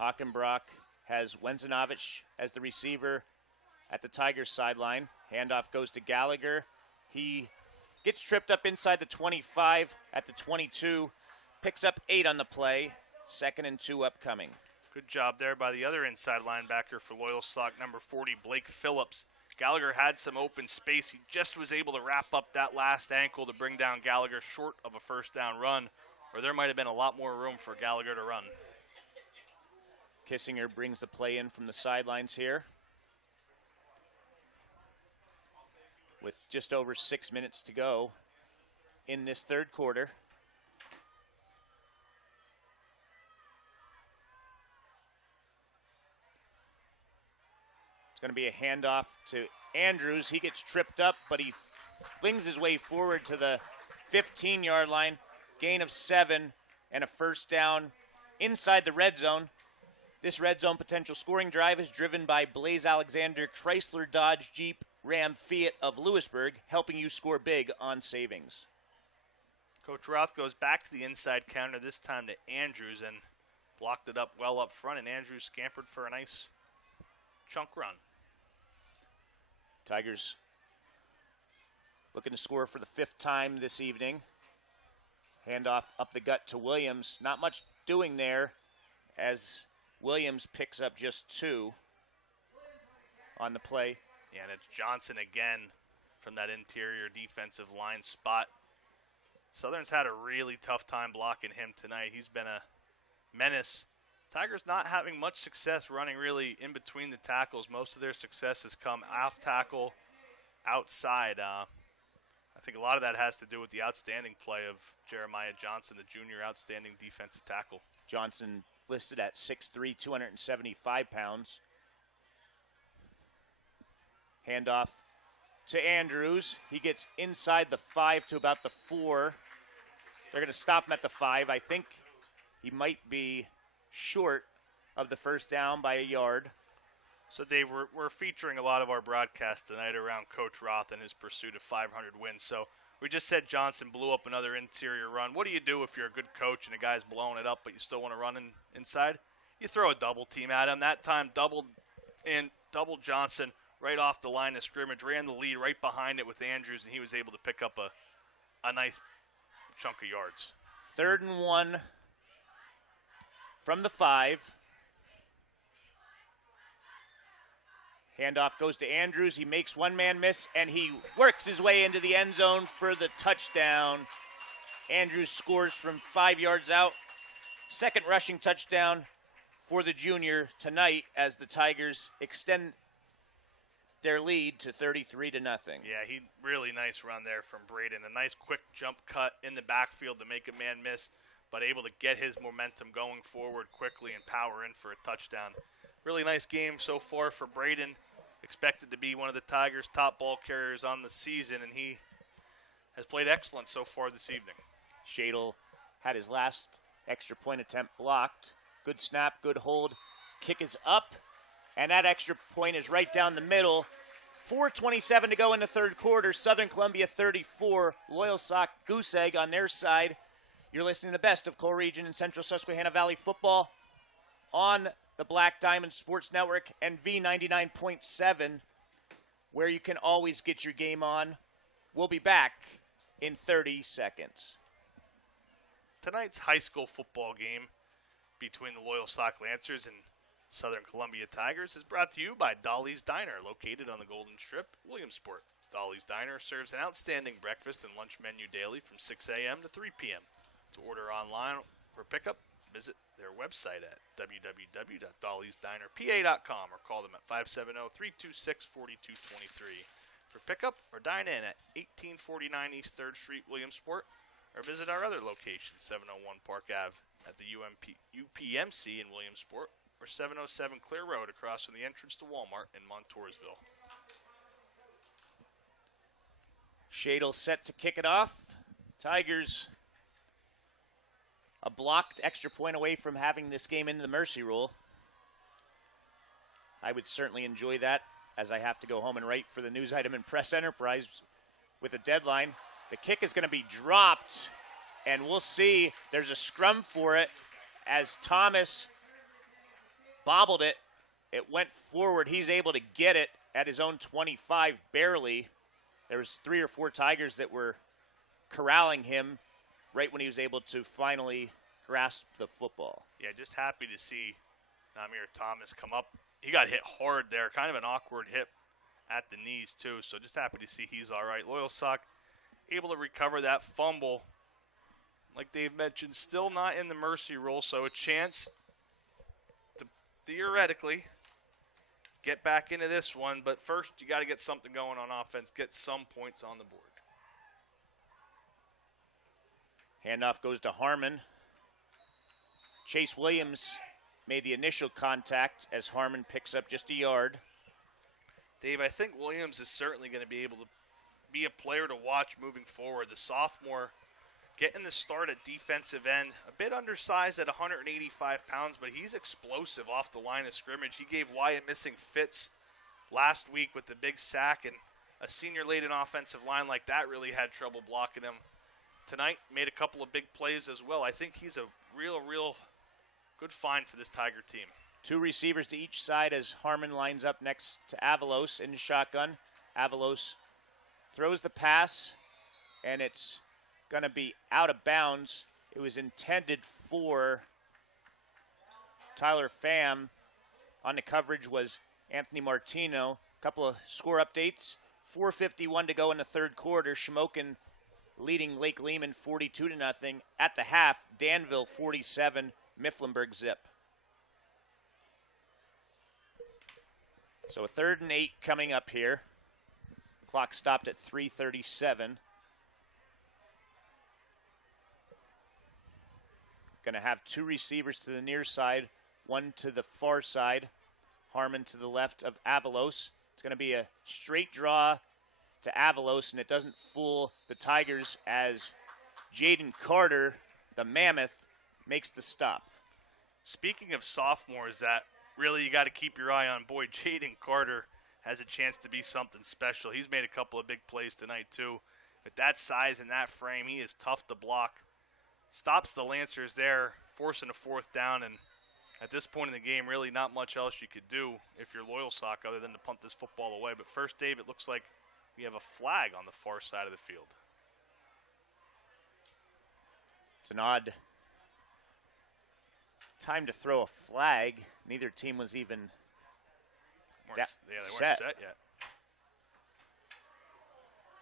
Hockenbroch has Wenzenovich as the receiver at the Tigers sideline. Handoff goes to Gallagher. He gets tripped up inside the 25 at the 22. Picks up 8 on the play. 2nd and 2 upcoming. Good job there by the other inside linebacker for Loyalsock, number 40, Blake Phillips. Gallagher had some open space. He just was able to wrap up that last ankle to bring down Gallagher short of a first down run. or there might have been a lot more room for Gallagher to run. Kissinger brings the play in from the sidelines here. With just over 6 minutes to go in this third quarter. It's going to be a handoff to Andrews. He gets tripped up, but he flings his way forward to the 15-yard line. Gain of 7 and a first down inside the red zone. This red zone potential scoring drive is driven by Blaze Alexander Chrysler Dodge Jeep Ram Fiat of Lewisburg, helping you score big on savings. Coach Roth goes back to the inside counter, this time to Andrews, and blocked it up well up front, and Andrews scampered for a nice chunk run. Tigers looking to score for the 5th time this evening. Handoff up the gut to Williams. Not much doing there as Williams picks up just 2 on the play. Yeah, and it's Johnson again from that interior defensive line spot. Southern's had a really tough time blocking him tonight. He's been a menace. Tigers not having much success running really in between the tackles. Most of their success has come off tackle, outside. I think a lot of that has to do with the outstanding play of Jeremiah Johnson, the junior outstanding defensive tackle. Johnson listed at 6'3", 275 pounds. Handoff to Andrews. He gets inside the 5 to about the 4. They're going to stop him at the 5. I think he might be short of the first down by a yard. So, Dave, we're featuring a lot of our broadcast tonight around Coach Roth and his pursuit of 500 wins. So we just said Johnson blew up another interior run. What do you do if you're a good coach and a guy's blowing it up but you still want to run inside? You throw a double team at him. That time, doubled Johnson right off the line of scrimmage, ran the lead right behind it with Andrews, and he was able to pick up a nice chunk of yards. 3rd and 1 from the 5. Handoff goes to Andrews. He makes one man miss, and he works his way into the end zone for the touchdown. Andrews scores from 5 yards out. 2nd rushing touchdown for the junior tonight as the Tigers extend their lead to 33-0. Yeah, he really nice run there from Braden. A nice quick jump cut in the backfield to make a man miss, but able to get his momentum going forward quickly and power in for a touchdown. Really nice game so far for Braden. Expected to be one of the Tigers' top ball carriers on the season, and he has played excellent so far this evening. Shadle had his last extra point attempt blocked. Good snap, good hold. Kick is up, and that extra point is right down the middle. 4:27 to go in the third quarter. Southern Columbia 34, Loyalsock Goose Egg on their side. You're listening to the best of Coal Region and Central Susquehanna Valley football on the Black Diamond Sports Network and V99.7, where you can always get your game on. We'll be back in 30 seconds. Tonight's high school football game between the Loyalsock Lancers and Southern Columbia Tigers is brought to you by Dolly's Diner, located on the Golden Strip, Williamsport. Dolly's Diner serves an outstanding breakfast and lunch menu daily from 6 a.m. to 3 p.m. To order online for pickup, visit their website at www.dollysdinerpa.com or call them at 570-326-4223. For pickup or dine in at 1849 East 3rd Street, Williamsport, or visit our other locations, 701 Park Ave at the UPMC in Williamsport, or 707 Clear Road across from the entrance to Walmart in Montoursville. Shadle set to kick it off. Tigers a blocked extra point away from having this game into the mercy rule. I would certainly enjoy that, as I have to go home and write for the news item in Press Enterprise with a deadline. The kick is going to be dropped, and we'll see. There's a scrum for it as Thomas bobbled it. It went forward. He's able to get it at his own 25, barely. There was 3 or 4 Tigers that were corralling him right when he was able to finally grasp the football. Yeah, just happy to see Namir Thomas come up. He got hit hard there, kind of an awkward hit at the knees too, so just happy to see he's all right. Loyalsock able to recover that fumble. like Dave mentioned, still not in the mercy rule, so a chance to theoretically get back into this one. But first, you got to get something going on offense, get some points on the board. Handoff goes to Harmon. Chase Williams made the initial contact as Harmon picks up just a yard. Dave, I think Williams is certainly going to be able to be a player to watch moving forward. The sophomore getting the start at defensive end, a bit undersized at 185 pounds, but he's explosive off the line of scrimmage. He gave Wyatt missing fits last week with the big sack, and a senior-laden offensive line like that really had trouble blocking him. Tonight, made a couple of big plays as well. I think he's a real good find for this Tiger team. 2 receivers to each side as Harmon lines up next to Avalos in shotgun. Avalos throws the pass, and it's going to be out of bounds. It was intended for Tyler Pham. On the coverage was Anthony Martino. A couple of score updates. 4:51 to go in the third quarter. Shamokin leading Lake Lehman 42-0. At the half, Danville 47, Mifflinburg zip. So a 3rd and 8 coming up here. Clock stopped at 3:37. Going to have 2 receivers to the near side, 1 to the far side. Harmon to the left of Avalos. It's going to be a straight draw to Avalos, and it doesn't fool the Tigers as Jaden Carter, the Mammoth, makes the stop. Speaking of sophomores that really you got to keep your eye on, boy, Jaden Carter has a chance to be something special. He's made a couple of big plays tonight too. With that size and that frame, he is tough to block. Stops the Lancers there, forcing a 4th down, and at this point in the game, really not much else you could do if you're Loyalsock other than to punt this football away. But first, Dave, it looks like we have a flag on the far side of the field. It's an odd time to throw a flag. Neither team was even they weren't set yet.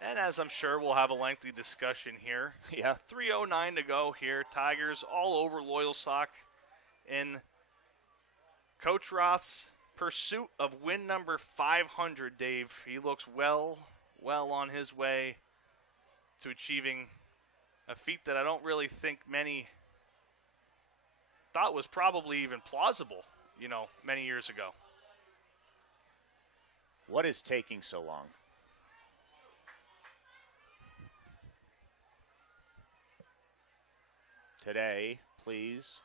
And as I'm sure we'll have a lengthy discussion here. Yeah. 3:09 to go here. Tigers all over Loyalsock in Coach Roth's pursuit of win number 500, Dave. He looks well on his way to achieving a feat that I don't really think many thought was probably even plausible, many years ago. What is taking so long? Today, please.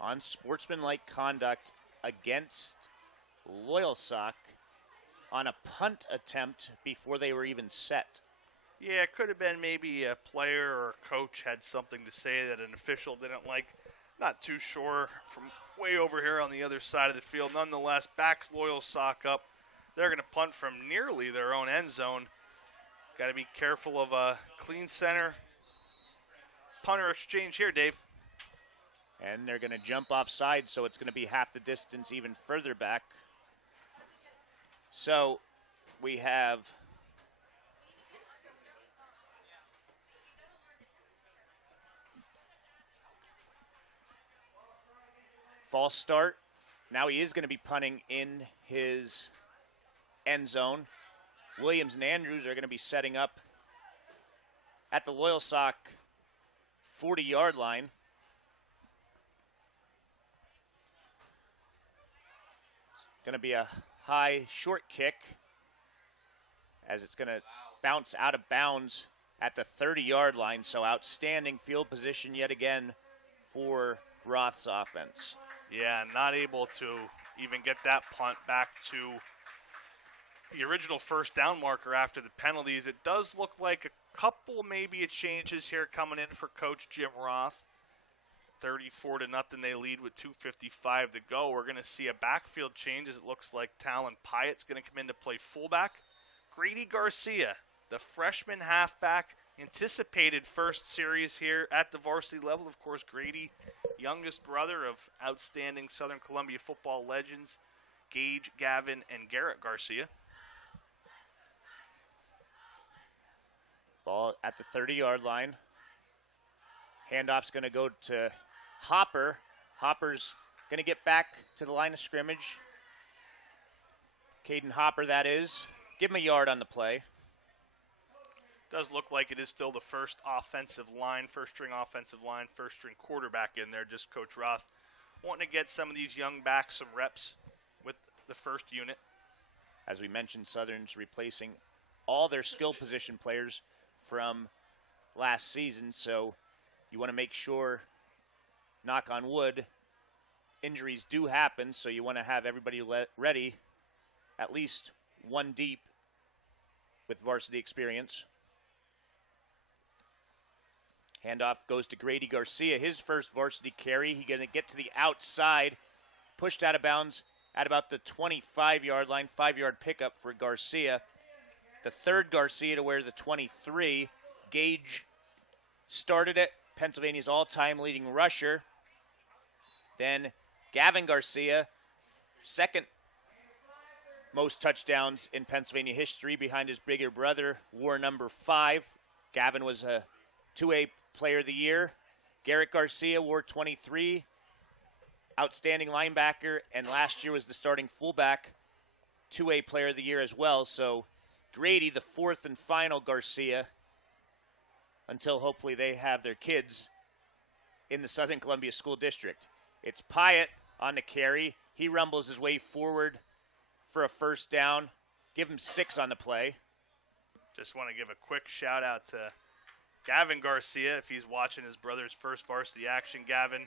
On sportsmanlike conduct against Loyalsock on a punt attempt before they were even set. Yeah, it could have been maybe a player or a coach had something to say that an official didn't like. Not too sure from way over here on the other side of the field. Nonetheless, backs Loyalsock up. They're going to punt from nearly their own end zone. Got to be careful of a clean center punter exchange here, Dave. And they're going to jump offside, so it's going to be half the distance even further back. So we have false start. Now he is going to be punting in his end zone. Williams and Andrews are going to be setting up at the Loyalsock 40-yard line. Going to be a high short kick as it's going to bounce out of bounds at the 30-yard line. So outstanding field position yet again for Roth's offense. Yeah, not able to even get that punt back to the original first down marker after the penalties. It does look like a couple maybe of changes here coming in for Coach Jim Roth. 34-0 they lead with 2:55 to go. We're going to see a backfield change as it looks like Talon Pyatt's going to come in to play fullback. Grady Garcia, the freshman halfback, anticipated first series here at the varsity level. Of course, Grady, youngest brother of outstanding Southern Columbia football legends Gage, Gavin, and Garrett Garcia. Ball at the 30-yard line. Handoff's going to go to Hopper. Hopper's going to get back to the line of scrimmage. Caden Hopper, that is. Give him a yard on the play. Does look like it is still the first string offensive line, first string quarterback in there. Just Coach Roth wanting to get some of these young backs some reps with the first unit. As we mentioned, Southern's replacing all their skill position players from last season, so you want to make sure, knock on wood, injuries do happen, so you want to have everybody ready, at least one deep with varsity experience. Handoff goes to Grady Garcia, his first varsity carry. He's going to get to the outside, pushed out of bounds at about the 25-yard line, 5-yard pickup for Garcia. The third Garcia to wear the 23. Gage started it, Pennsylvania's all-time leading rusher. Then Gavin Garcia, second most touchdowns in Pennsylvania history behind his bigger brother, wore number 5. Gavin was a 2A Player of the Year. Garrett Garcia wore 23, outstanding linebacker, and last year was the starting fullback, 2A Player of the Year as well. So Grady, the fourth and final Garcia, until hopefully they have their kids in the Southern Columbia School District. It's Pyatt on the carry. He rumbles his way forward for a first down. Give him 6 on the play. Just want to give a quick shout out to Gavin Garcia, if he's watching his brother's first varsity action. Gavin,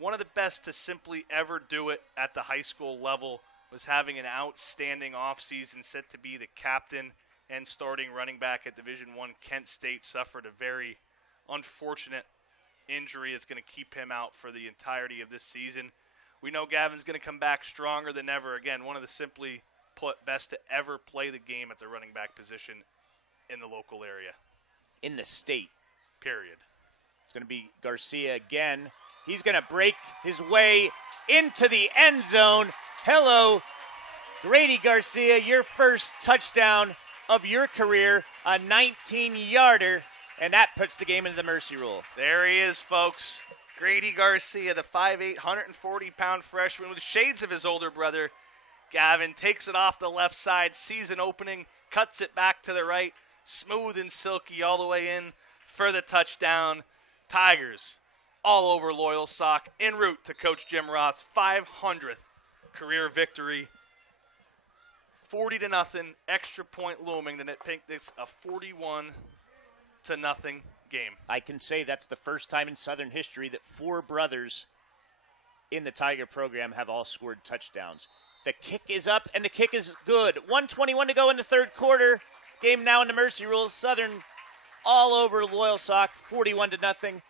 one of the best to simply ever do it at the high school level, was having an outstanding offseason, set to be the captain and starting running back at Division I. Kent State suffered a very unfortunate injury that's going to keep him out for the entirety of this season. We know Gavin's going to come back stronger than ever. Again, one of the simply put best to ever play the game at the running back position in the local area. In the state. Period. It's going to be Garcia again. He's going to break his way into the end zone. Hello, Grady Garcia, your first touchdown of your career, a 19-yarder, and that puts the game into the mercy rule. There he is, folks. Grady Garcia, the 5'8", 140-pound freshman with shades of his older brother. Gavin takes it off the left side, sees an opening, cuts it back to the right, smooth and silky all the way in for the touchdown. Tigers all over Loyalsock, en route to Coach Jim Roth's 500th career victory. 40-0, extra point looming, then it picked this a 41-0 game. I can say that's the first time in Southern history that 4 brothers in the Tiger program have all scored touchdowns. The kick is up, and the kick is good. 1:21 to go in the third quarter. Game now in the mercy rules. Southern all over Loyalsock, 41-0.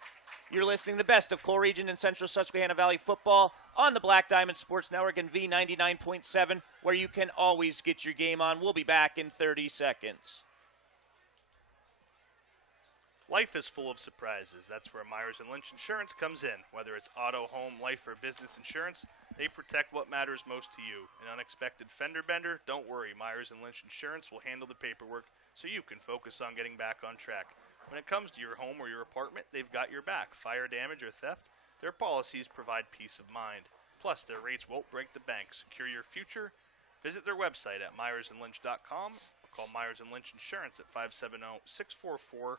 You're listening to the best of Coal Region and Central Susquehanna Valley football on the Black Diamond Sports Network and V99.7, where you can always get your game on. We'll be back in 30 seconds. Life is full of surprises. That's where Myers & Lynch Insurance comes in. Whether it's auto, home, life, or business insurance, they protect what matters most to you. An unexpected fender bender? Don't worry. Myers & Lynch Insurance will handle the paperwork so you can focus on getting back on track. When it comes to your home or your apartment, they've got your back. Fire damage or theft, their policies provide peace of mind. Plus, their rates won't break the bank. Secure your future. Visit their website at myersandlynch.com or call Myers & Lynch Insurance at 570-644-0371.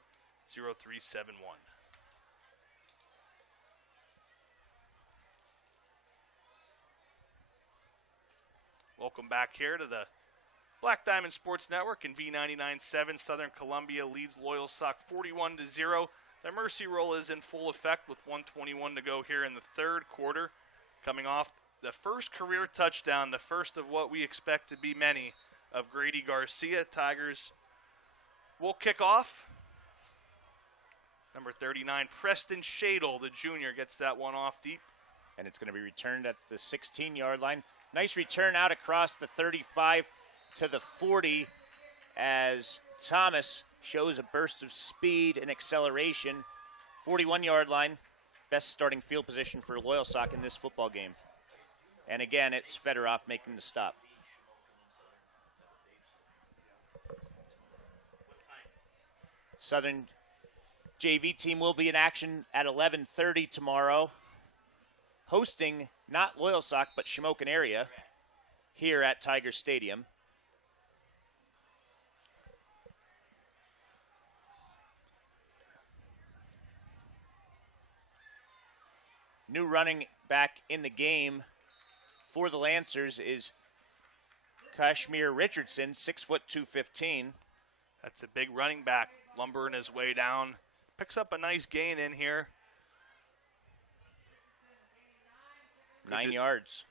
Welcome back here to the Black Diamond Sports Network and V99.7. Southern Columbia leads Loyalsock 41-0. The mercy roll is in full effect with 1:21 to go here in the third quarter. Coming off the first career touchdown, the first of what we expect to be many, of Grady Garcia. Tigers will kick off. Number 39, Preston Shadle, the junior, gets that one off deep. And it's going to be returned at the 16-yard line. Nice return out across the 35 to the 40 as Thomas shows a burst of speed and acceleration. 41-yard line, best starting field position for Loyalsock in this football game. And again, it's Fedorov making the stop. Southern JV team will be in action at 11:30 tomorrow, hosting not Loyalsock but Shamokin area here at Tiger Stadium. New running back in the game for the Lancers is Kashmir Richardson, 6', 215. That's a big running back, lumbering his way down. Picks up a nice gain in here. 9 yards.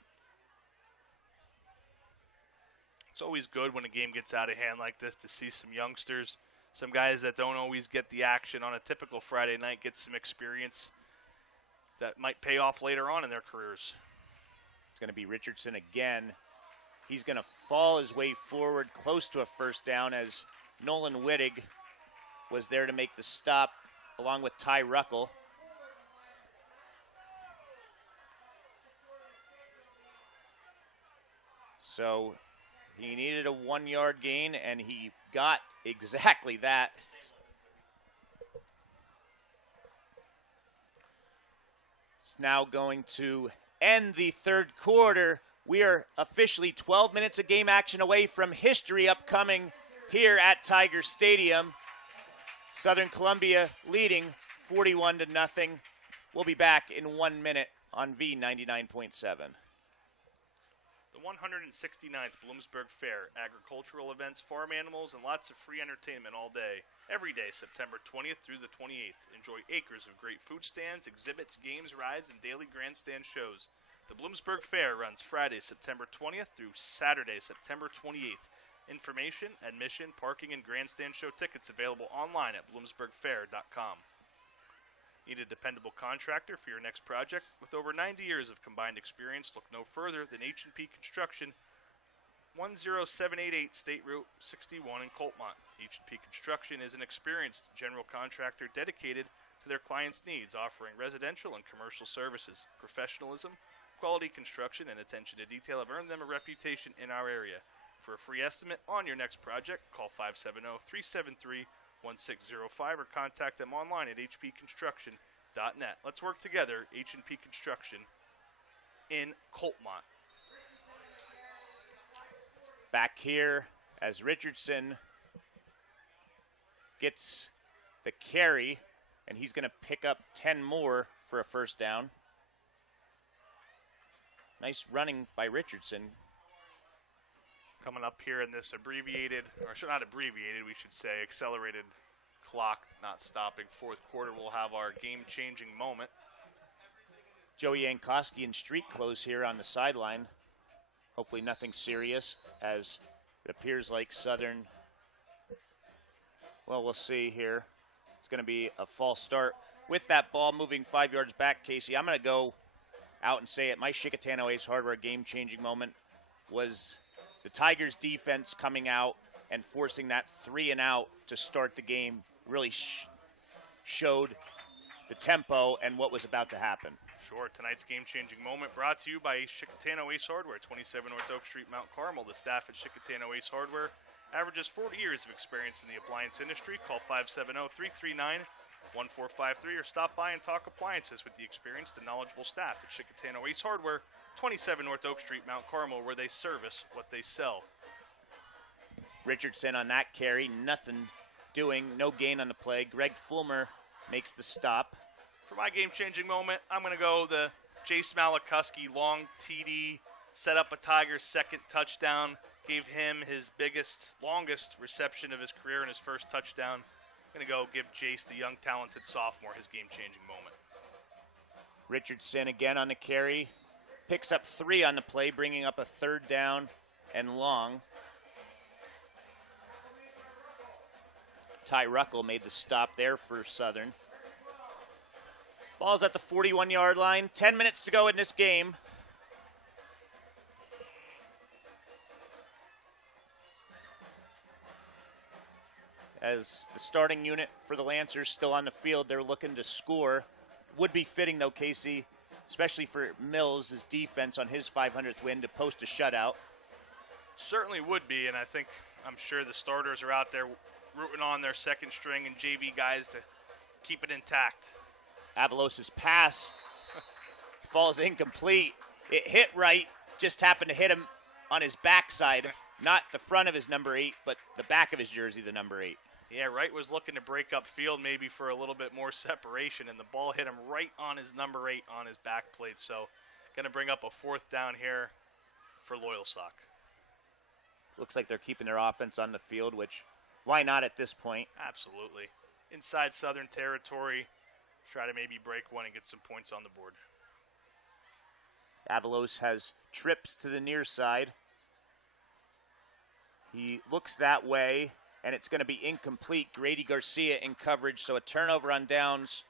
It's always good when a game gets out of hand like this to see some youngsters, some guys that don't always get the action on a typical Friday night, get some experience that might pay off later on in their careers. It's going to be Richardson again. He's going to fall his way forward close to a first down as Nolan Wittig was there to make the stop along with Ty Ruckel. So he needed a 1 yard gain, and he got exactly that. It's now going to end the third quarter. We are officially 12 minutes of game action away from history upcoming here at Tiger Stadium. Southern Columbia leading 41-0. We'll be back in 1 minute on V99.7. The 169th Bloomsburg Fair, agricultural events, farm animals, and lots of free entertainment all day. Every day, September 20th through the 28th. Enjoy acres of great food stands, exhibits, games, rides, and daily grandstand shows. The Bloomsburg Fair runs Friday, September 20th through Saturday, September 28th. Information, admission, parking, and grandstand show tickets available online at bloomsburgfair.com. Need a dependable contractor for your next project? With over 90 years of combined experience, look no further than H&P Construction, 10788 State Route 61 in Coltmont. H&P Construction is an experienced general contractor dedicated to their clients' needs, offering residential and commercial services. Professionalism, quality construction, and attention to detail have earned them a reputation in our area. For a free estimate on your next project, call 570-373-1605 or contact them online at hpconstruction.net. Let's work together, H&P Construction in Coltmont. Back here as Richardson gets the carry, and he's going to pick up 10 more for a first down. Nice running by Richardson. Coming up here in this abbreviated, or not abbreviated, we should say, accelerated clock, not stopping fourth quarter, we'll have our game-changing moment. Joey Yankowski in street clothes here on the sideline. Hopefully nothing serious, as it appears like Southern, well, we'll see here. It's going to be a false start. With that ball moving 5 yards back, Casey, I'm going to go out and say it. My Chickatano Ace Hardware game-changing moment was the Tigers' defense coming out and forcing that 3-and-out to start the game. Really showed the tempo and what was about to happen. Sure, tonight's game-changing moment brought to you by Chickatano Ace Hardware, 27 North Oak Street, Mount Carmel. The staff at Chickatano Ace Hardware averages 40 years of experience in the appliance industry. Call 570-339-1453 or stop by and talk appliances with the experienced and knowledgeable staff at Chickatano Ace Hardware, 27 North Oak Street, Mount Carmel, where they service what they sell. Richardson on that carry, nothing doing, no gain on the play. Greg Fulmer makes the stop. For my game-changing moment, I'm going to go the Jace Malikuski long TD, set up a Tigers' second touchdown, gave him his biggest, longest reception of his career in his first touchdown. I'm going to go give Jace, the young, talented sophomore, his game-changing moment. Richardson again on the carry. Picks up 3 on the play, bringing up a third down and long. Ty Ruckel made the stop there for Southern. Ball's at the 41-yard line. 10 minutes to go in this game. As the starting unit for the Lancers still on the field, they're looking to score. Would be fitting, though, Casey, especially for Mills' defense on his 500th win to post a shutout. Certainly would be, and I'm sure the starters are out there rooting on their second string and JV guys to keep it intact. Avalos' pass falls incomplete. It hit Wright, just happened to hit him on his backside, not the front of his number 8, but the back of his jersey, the number 8. Yeah, Wright was looking to break up field maybe for a little bit more separation, and the ball hit him right on his number 8 on his back plate. So going to bring up a 4th down here for Loyalsock. Looks like they're keeping their offense on the field, which why not at this point? Absolutely. Inside Southern territory, try to maybe break one and get some points on the board. Avalos has trips to the near side. He looks that way, and it's going to be incomplete. Grady Garcia in coverage, so a turnover on downs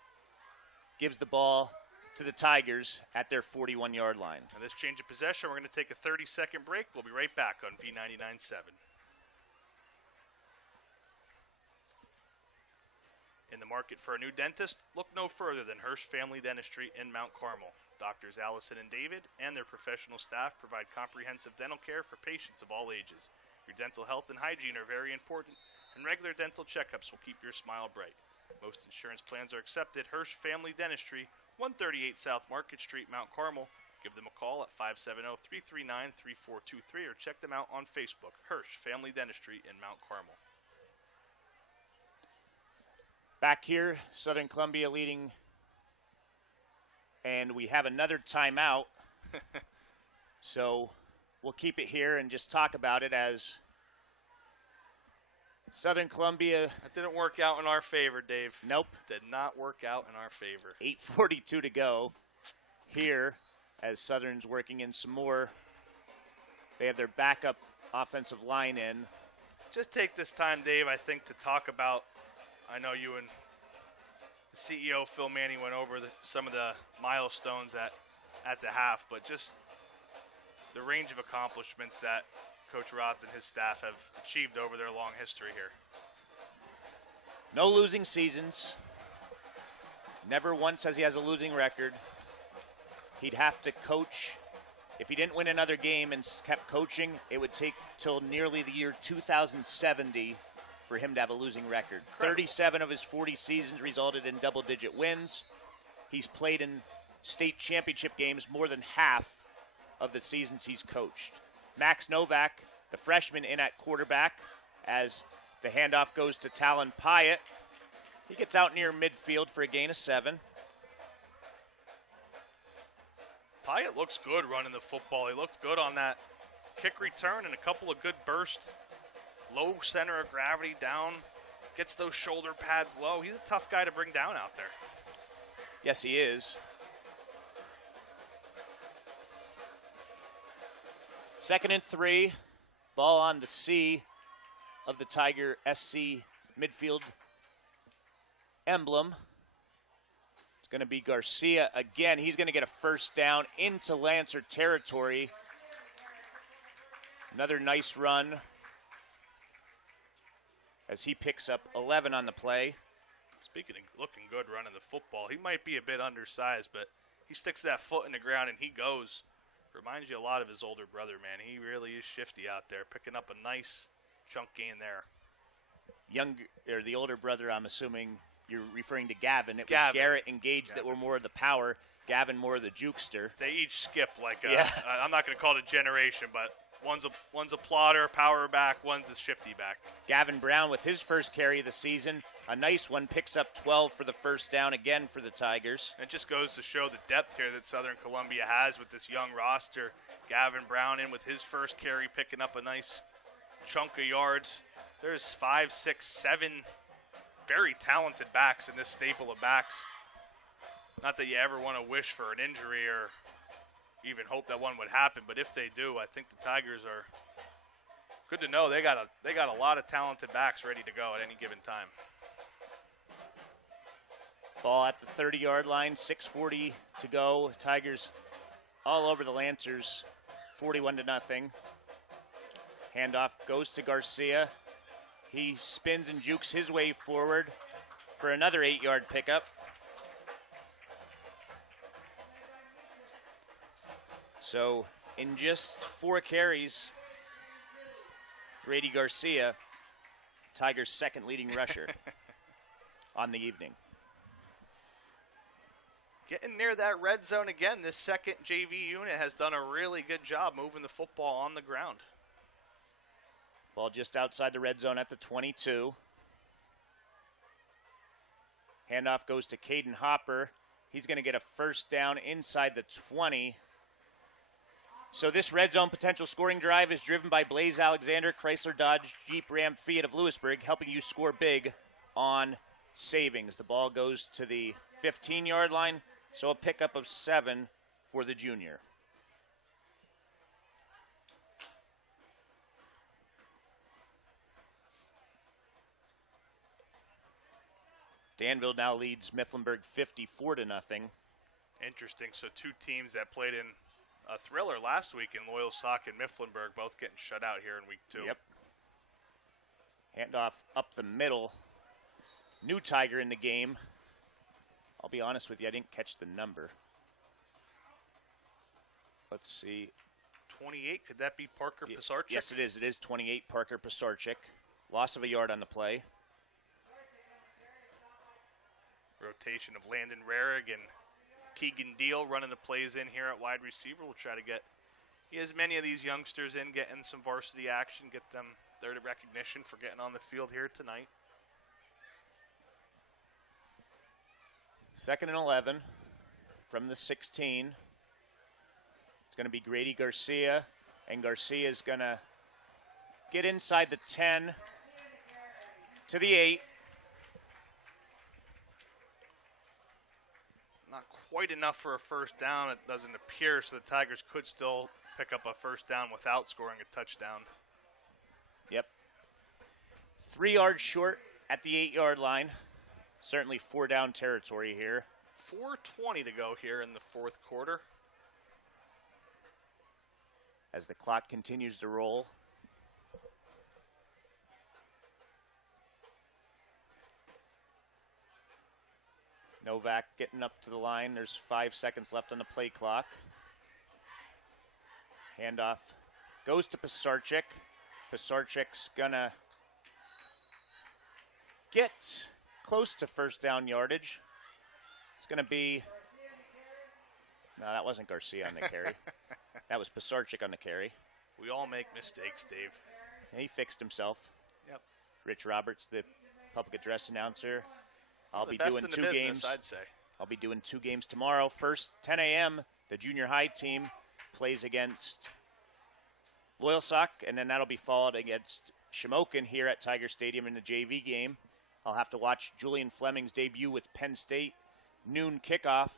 gives the ball to the Tigers at their 41-yard line. And this change of possession, we're going to take a 30-second break. We'll be right back on V99.7. In the market for a new dentist? Look no further than Hirsch Family Dentistry in Mount Carmel. Doctors Allison and David and their professional staff provide comprehensive dental care for patients of all ages. Your dental health and hygiene are very important, and regular dental checkups will keep your smile bright. Most insurance plans are accepted. Hirsch Family Dentistry, 138 South Market Street, Mount Carmel. Give them a call at 570-339-3423 or check them out on Facebook. Hirsch Family Dentistry in Mount Carmel. Back here, Southern Columbia leading, and we have another timeout. So we'll keep it here and just talk about it as Southern Columbia. That didn't work out in our favor, Dave. Nope. Did not work out in our favor. 8:42 to go here as Southern's working in some more. They have their backup offensive line in. Just take this time, Dave, I think, to talk about, I know you and the CEO, Phil Manning, went over some of the milestones at the half, but just the range of accomplishments that Coach Roth and his staff have achieved over their long history here. No losing seasons. Never once has he has a losing record. He'd have to coach. If he didn't win another game and kept coaching, it would take till nearly the year 2070 for him to have a losing record. Incredible. 37 of his 40 seasons resulted in double-digit wins. He's played in state championship games more than half of the seasons he's coached. Max Novak, the freshman, in at quarterback as the handoff goes to Talon Pyatt. He gets out near midfield for a gain of 7. Pyatt looks good running the football. He looked good on that kick return and a couple of good bursts. Low center of gravity down, gets those shoulder pads low. He's a tough guy to bring down out there. Yes, he is. 2nd and 3. Ball on the C of the Tiger SC midfield emblem. It's going to be Garcia again. He's going to get a first down into Lancer territory. Another nice run as he picks up 11 on the play. Speaking of looking good running the football, he might be a bit undersized, but he sticks that foot in the ground and he goes. Reminds you a lot of his older brother, man. He really is shifty out there, picking up a nice chunk gain there. The older brother, I'm assuming you're referring to Gavin. It Gavin. was Garrett and Gage that were more of the power, Gavin more of the jukester. They each skip like a, Yeah. I'm not going to call it a generation, but one's a plotter, power back, one's a shifty back. Gavin Brown with his first carry of the season. A nice one, picks up 12 for the first down again for the Tigers. It just goes to show the depth here that Southern Columbia has with this young roster. Gavin Brown in with his first carry, picking up a nice chunk of yards. There's 5, 6, 7 very talented backs in this staple of backs. Not that you ever want to wish for an injury or even hope that one would happen, but if they do, I think the Tigers are good to know. They got a lot of talented backs ready to go at any given time. Ball at the 30-yard line, 6:40 to go. Tigers all over the Lancers, 41-0. Handoff goes to Garcia. He spins and jukes his way forward for another 8-yard pickup. So in just 4 carries, Grady Garcia, Tigers' second leading rusher on the evening. Getting near that red zone again. This second JV unit has done a really good job moving the football on the ground. Ball just outside the red zone at the 22. Handoff goes to Caden Hopper. He's going to get a first down inside the 20. So this red zone potential scoring drive is driven by Blaze Alexander, Chrysler Dodge Jeep Ram Fiat of Lewisburg, helping you score big on savings. The ball goes to the 15-yard line, so a pickup of 7 for the junior. Danville now leads Mifflinburg 54-0. Interesting. So 2 teams that played in a thriller last week in Loyalsock and Mifflinburg, both getting shut out here in week 2. Yep. Handoff up the middle. New Tiger in the game. I'll be honest with you, I didn't catch the number. Let's see. 28, could that be Parker Pisarczyk? Yes, it is. It is 28, Parker Pisarczyk. Loss of a yard on the play. Rotation of Landon Rarig and Keegan Deal running the plays in here at wide receiver. We'll try to get as many of these youngsters in, getting some varsity action, get them their recognition for getting on the field here tonight. 2nd and 11 from the 16. It's going to be Grady Garcia, and Garcia is going to get inside the 10 to the 8. Not quite enough for a first down, it doesn't appear, so the Tigers could still pick up a first down without scoring a touchdown. Yep. 3 yards short at the 8-yard line. Certainly 4-down territory here. 4:20 to go here in the 4th quarter. As the clock continues to roll. Novak getting up to the line. There's 5 seconds left on the play clock. Handoff goes to Pisarczyk. Pisarczyk's gonna get close to first down yardage. It's gonna be, no, that wasn't Garcia on the carry. That was Pisarczyk on the carry. We all make mistakes, Dave. And he fixed himself. Yep. Rich Roberts, the public address announcer. I'll be best doing in the 2 business, games. I'd say. I'll be doing 2 games tomorrow. First, 10 a.m., the junior high team plays against Loyalsock, and then that'll be followed against Shamokin here at Tiger Stadium in the JV game. I'll have to watch Julian Fleming's debut with Penn State. Noon kickoff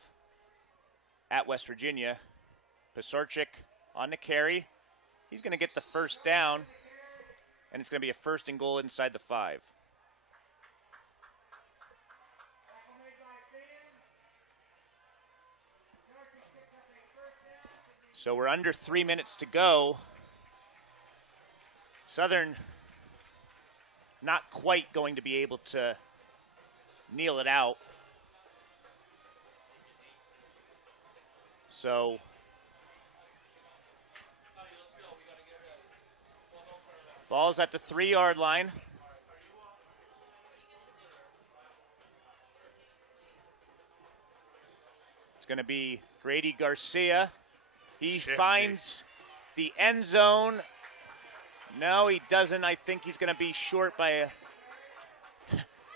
at West Virginia. Pisarczyk on the carry. He's going to get the first down, and it's going to be a 1st and goal inside the 5. So we're under 3 minutes to go. Southern not quite going to be able to kneel it out. So ball's at the 3-yard line. It's going to be Grady Garcia. He finds the end zone. No, he doesn't. I think he's going to be short by a...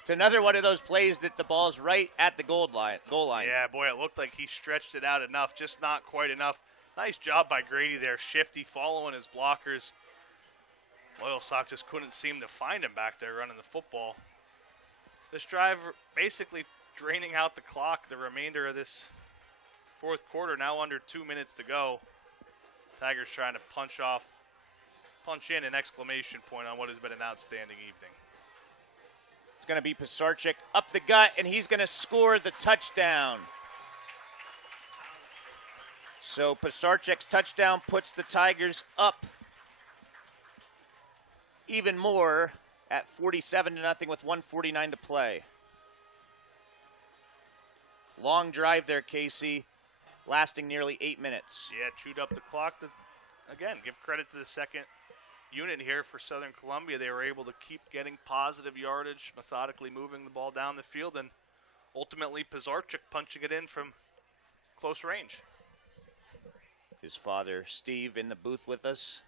It's another one of those plays that the ball's right at the goal line. Yeah, boy, it looked like he stretched it out enough, just not quite enough. Nice job by Grady there, shifty, following his blockers. Loyalsock just couldn't seem to find him back there running the football. This drive basically draining out the clock, the remainder of this 4th quarter, now under 2 minutes to go. Tigers trying to punch in an exclamation point on what has been an outstanding evening. It's going to be Pisarczyk up the gut, and he's going to score the touchdown. So Pisarczyk's touchdown puts the Tigers up even more at 47-0 with 1:49 to play. Long drive there, Casey. lasting nearly 8 minutes. Yeah, chewed up the clock. Again, give credit to the second unit here for Southern Columbia. They were able to keep getting positive yardage, methodically moving the ball down the field, and ultimately Pizarchik punching it in from close range. His father, Steve, in the booth with us,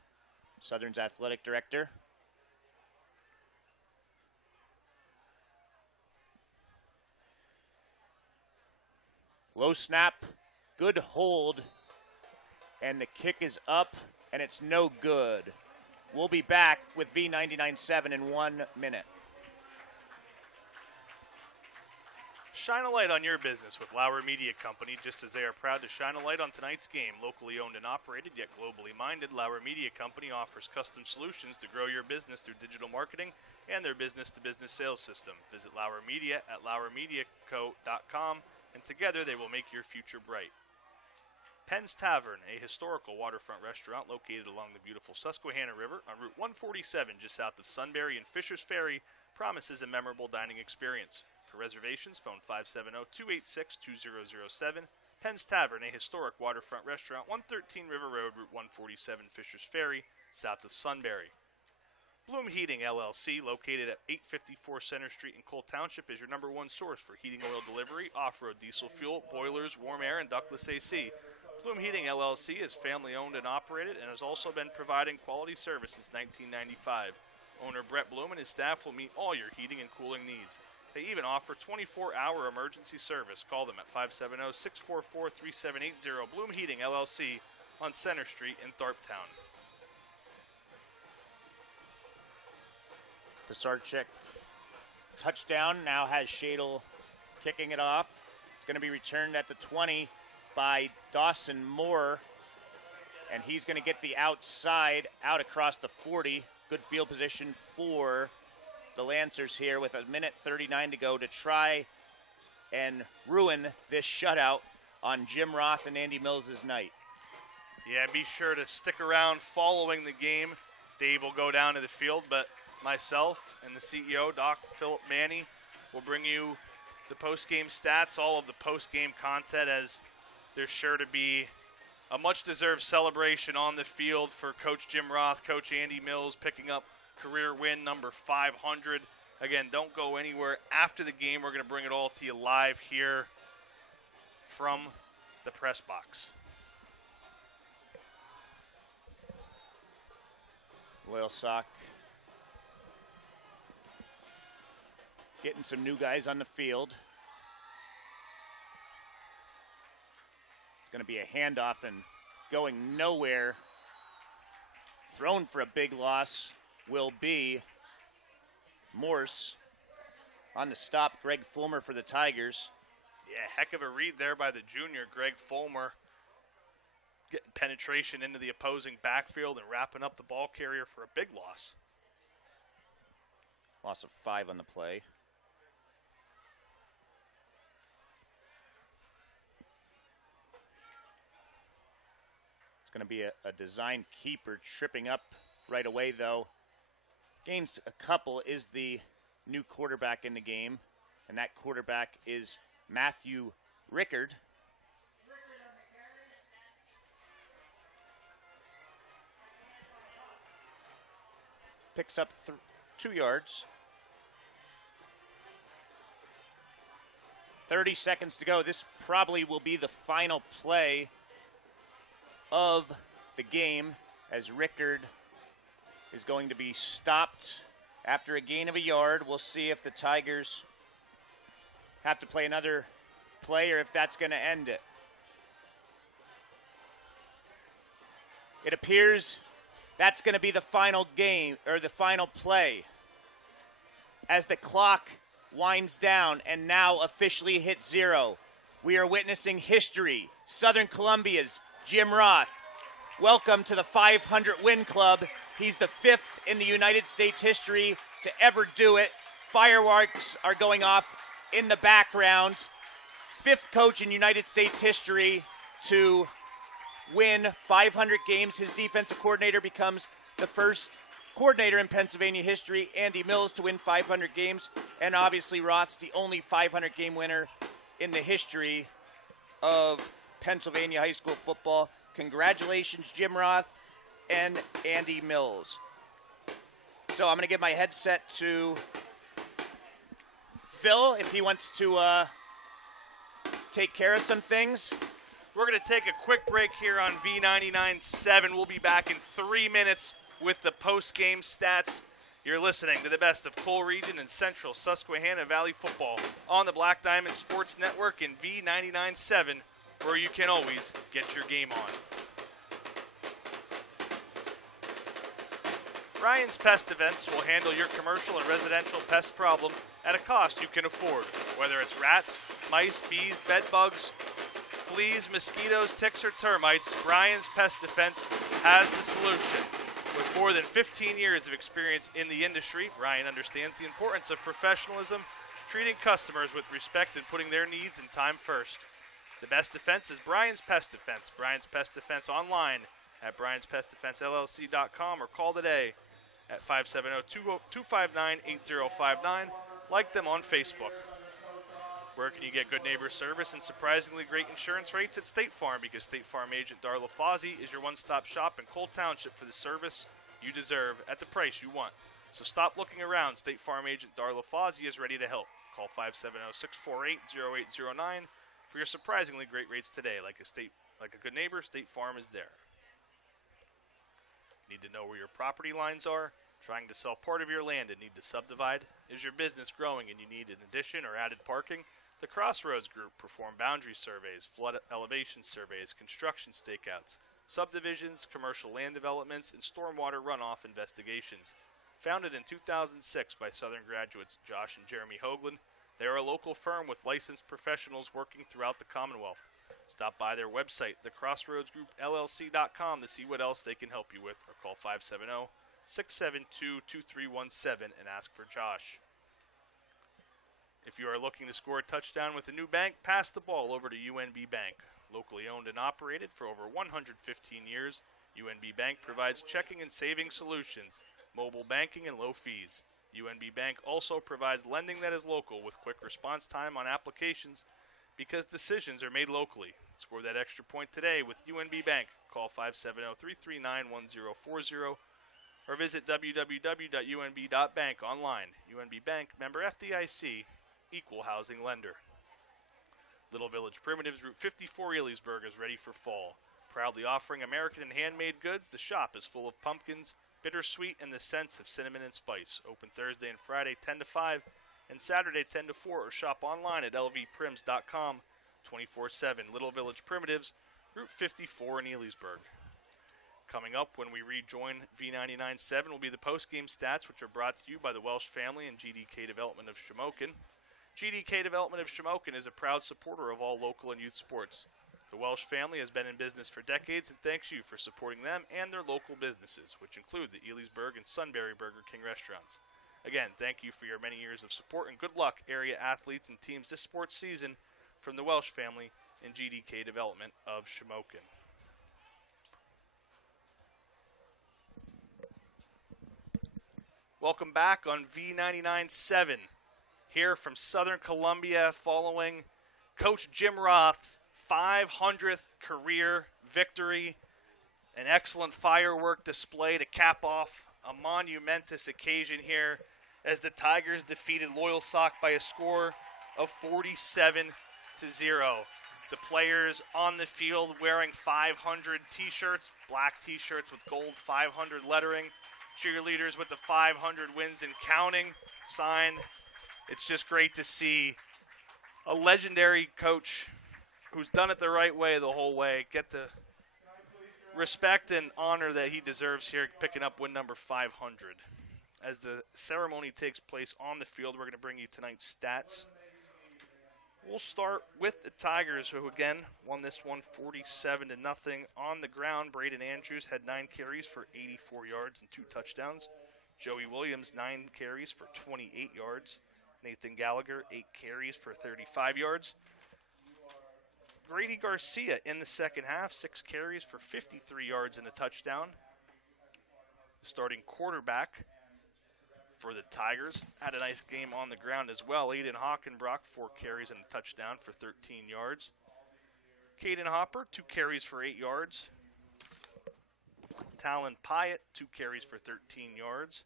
Southern's athletic director. Low snap, good hold, and the kick is up, and it's no good. We'll be back with V99.7 in 1 minute. Shine a light on your business with Lauer Media Company, just as they are proud to shine a light on tonight's game. Locally owned and operated, yet globally minded, Lauer Media Company offers custom solutions to grow your business through digital marketing and their business-to-business sales system. Visit Lauer Media at lauermediaco.com, and together they will make your future bright. Penn's Tavern, a historical waterfront restaurant located along the beautiful Susquehanna River on Route 147 just south of Sunbury and Fisher's Ferry, promises a memorable dining experience. For reservations, phone 570-286-2007. Penn's Tavern, a historic waterfront restaurant, 113 River Road, Route 147, Fisher's Ferry, south of Sunbury. Bloom Heating, LLC, located at 854 Center Street in Cole Township, is your number one source for heating oil delivery, off-road diesel fuel, boilers, warm air, and ductless AC. Bloom Heating, LLC is family-owned and operated and has also been providing quality service since 1995. Owner Brett Bloom and his staff will meet all your heating and cooling needs. They even offer 24-hour emergency service. Call them at 570-644-3780. Bloom Heating, LLC, on Center Street in Tharptown. Pizarchik, touchdown, now has Shadle kicking it off. It's going to be returned at the 20 by Dawson Moore, and he's going to get the outside, out across the 40. Good field position for the Lancers here with 1:39 to go to try and ruin this shutout on Jim Roth and Andy Mills' night. Yeah, be sure to stick around following the game. Dave will go down to the field, but myself and the CEO, Doc Philip Manny, will bring you the post-game stats, all of the post-game content, as there's sure to be a much-deserved celebration on the field for Coach Jim Roth, Coach Andy Mills picking up career win number 500. Again, don't go anywhere. After the game, we're going to bring it all to you live here from the press box. Loyalsock getting some new guys on the field. It's going to be a handoff and going nowhere. Thrown for a big loss will be Morse. On the stop, Greg Fulmer for the Tigers. Yeah, heck of a read there by the junior, Greg Fulmer. Getting penetration into the opposing backfield and wrapping up the ball carrier for a big loss. Loss of 5 on the play. It's going to be a design keeper tripping up right away, though. Gains a couple, is the new quarterback in the game, and that quarterback is Matthew Rickard. Picks up 2 yards. 30 seconds to go. This probably will be the final play of the game, as Rickard is going to be stopped after a gain of a yard. We'll see if the Tigers have to play another play or if that's going to end it. It appears that's going to be the final game, or the final play, as the clock winds down and now officially hits 0. We are witnessing history. Southern Columbia's Jim Roth. Welcome to the 500 win club. He's the 5th in the United States history to ever do it. Fireworks are going off in the background. 5th coach in United States history to win 500 games. His defensive coordinator becomes the first coordinator in Pennsylvania history, Andy Mills, to win 500 games. And obviously Roth's the only 500 game winner in the history of Pennsylvania high school football. Congratulations, Jim Roth and Andy Mills. So I'm going to give my headset to Phil if he wants to take care of some things. We're going to take a quick break here on V99.7. We'll be back in 3 minutes with the post-game stats. You're listening to the best of Cole Region and Central Susquehanna Valley football on the Black Diamond Sports Network in V99.7, where you can always get your game on. Ryan's Pest Events will handle your commercial and residential pest problem at a cost you can afford. Whether it's rats, mice, bees, bed bugs, fleas, mosquitoes, ticks, or termites, Ryan's Pest Defense has the solution. With more than 15 years of experience in the industry, Ryan understands the importance of professionalism, treating customers with respect and putting their needs and time first. The best defense is Brian's Pest Defense. Brian's Pest Defense online at brianspestdefensellc.com or call today at 570-259-8059. Like them on Facebook. Where can you get good neighbor service and surprisingly great insurance rates? At State Farm, because State Farm agent Darla Fozzie is your one-stop shop in Cole Township for the service you deserve at the price you want. So stop looking around. State Farm agent Darla Fozzie is ready to help. Call 570-648-0809 for your surprisingly great rates today. Like a good neighbor, State Farm is there. Need to know where your property lines are? Trying to sell part of your land and need to subdivide? Is your business growing and you need an addition or added parking? The Crossroads Group perform boundary surveys, flood elevation surveys, construction stakeouts, subdivisions, commercial land developments, and stormwater runoff investigations. Founded in 2006 by Southern graduates Josh and Jeremy Hoagland, they are a local firm with licensed professionals working throughout the Commonwealth. Stop by their website, thecrossroadsgroupllc.com, to see what else they can help you with, or call 570-672-2317 and ask for Josh. If you are looking to score a touchdown with a new bank, pass the ball over to UNB Bank. Locally owned and operated for over 115 years, UNB Bank provides checking and saving solutions, mobile banking, and low fees. UNB Bank also provides lending that is local with quick response time on applications because decisions are made locally. Score that extra point today with UNB Bank. Call 570-339-1040 or visit www.unb.bank online. UNB Bank, member FDIC, equal housing lender. Little Village Primitives, Route 54, Elysburg, is ready for fall. Proudly offering American and handmade goods, the shop is full of pumpkins, bittersweet, and the scents of cinnamon and spice. Open Thursday and Friday 10 to 5 and Saturday 10 to 4, or shop online at lvprims.com 24/7. Little Village Primitives, Route 54 in Elysburg. Coming up when we rejoin V99.7 will be the post-game stats, which are brought to you by the Welsh family and GDK Development of Shamokin. GDK Development of Shamokin is a proud supporter of all local and youth sports. The Welsh family has been in business for decades and thanks you for supporting them and their local businesses, which include the Elysburg and Sunbury Burger King restaurants. Again, thank you for your many years of support and good luck, area athletes and teams, this sports season from the Welsh family and GDK Development of Shamokin. Welcome back on V99.7. Here from Southern Columbia following Coach Jim Roth's 500th career victory. An excellent firework display to cap off a monumentous occasion here as the Tigers defeated Loyalsock by a score of 47-0. The players on the field wearing 500 t-shirts, black t-shirts with gold 500 lettering. Cheerleaders with the 500 wins and counting sign. It's just great to see a legendary coach who's done it the right way the whole way get the respect and honor that he deserves here, picking up win number 500. As the ceremony takes place on the field, we're going to bring you tonight's stats. We'll start with the Tigers, who again won this one 47-0 on the ground. Braden Andrews had 9 carries for 84 yards and 2 touchdowns. Joey Williams, 9 carries for 28 yards. Nathan Gallagher, 8 carries for 35 yards. Grady Garcia in the second half, 6 carries for 53 yards and a touchdown. The starting quarterback for the Tigers had a nice game on the ground as well. Aiden Hockenbroch, 4 carries and a touchdown for 13 yards. Caden Hopper, 2 carries for 8 yards. Talon Pyatt, 2 carries for 13 yards.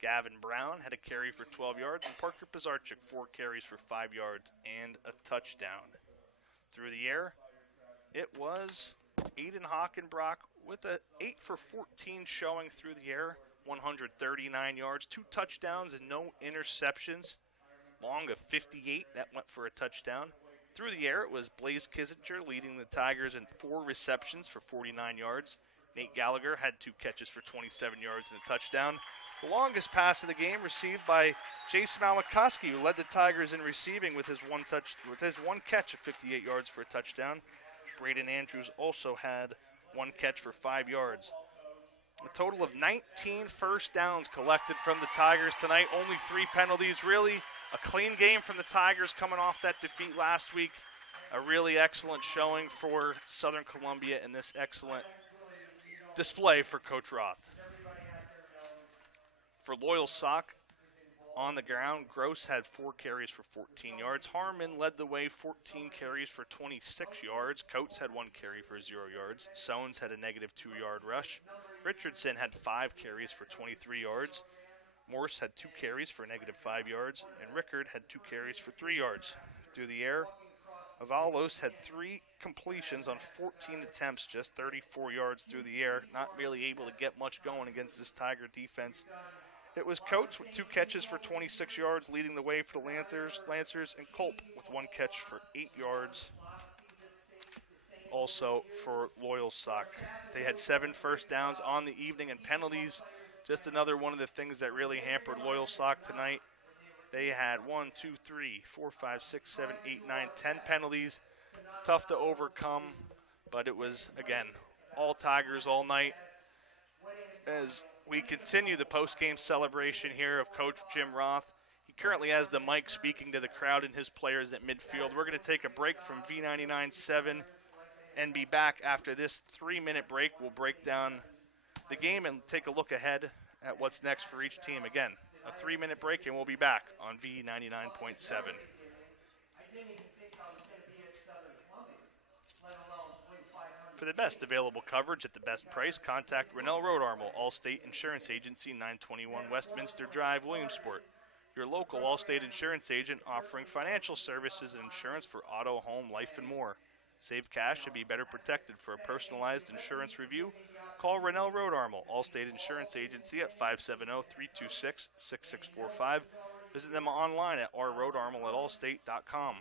Gavin Brown had a carry for 12 yards. And Parker Pizarchik, 4 carries for 5 yards and a touchdown. Through the air, it was Aiden Hockenbroch with a 8 for 14 showing through the air, 139 yards, 2 touchdowns and no interceptions. Long of 58, that went for a touchdown. Through the air, it was Blaze Kissinger leading the Tigers in 4 receptions for 49 yards. Nate Gallagher had 2 catches for 27 yards and a touchdown. The longest pass of the game received by Jace Malikoski, who led the Tigers in receiving with his one catch of 58 yards for a touchdown. Braden Andrews also had 1 catch for 5 yards. A total of 19 first downs collected from the Tigers tonight. Only 3 penalties. Really a clean game from the Tigers coming off that defeat last week. A really excellent showing for Southern Columbia in this excellent display for Coach Roth. For Loyalsock, on the ground, Gross had 4 carries for 14 yards. Harmon led the way, 14 carries for 26 yards. Coates had 1 carry for 0 yards. Sones had a negative 2-yard rush. Richardson had 5 carries for 23 yards. Morse had 2 carries for negative 5 yards. And Rickard had 2 carries for 3 yards. Through the air, Avalos had 3 completions on 14 attempts, just 34 yards through the air. Not really able to get much going against this Tiger defense. It was Coates with 2 catches for 26 yards, leading the way for the Lancers, and Culp with 1 catch for 8 yards. Also for Loyalsock, they had 7 first downs on the evening and penalties. Just another one of the things that really hampered Loyalsock tonight. They had 1, 2, 3, 4, 5, 6, 7, 8, 9, 10 penalties. Tough to overcome, but it was, again, all Tigers all night. As we continue the post-game celebration here of Coach Jim Roth. He currently has the mic speaking to the crowd and his players at midfield. We're going to take a break from V99.7 and be back after this 3-minute break. We'll break down the game and take a look ahead at what's next for each team. Again, a 3-minute break and we'll be back on V99.7. For the best available coverage at the best price, contact Rennell Road Armor, Allstate Insurance Agency, 921 Westminster Drive, Williamsport. Your local Allstate insurance agent offering financial services and insurance for auto, home, life, and more. Save cash and be better protected. For a personalized insurance review, call Rennell Road Armor, Allstate Insurance Agency at 570-326-6645. Visit them online at rroadarmor@allstate.com.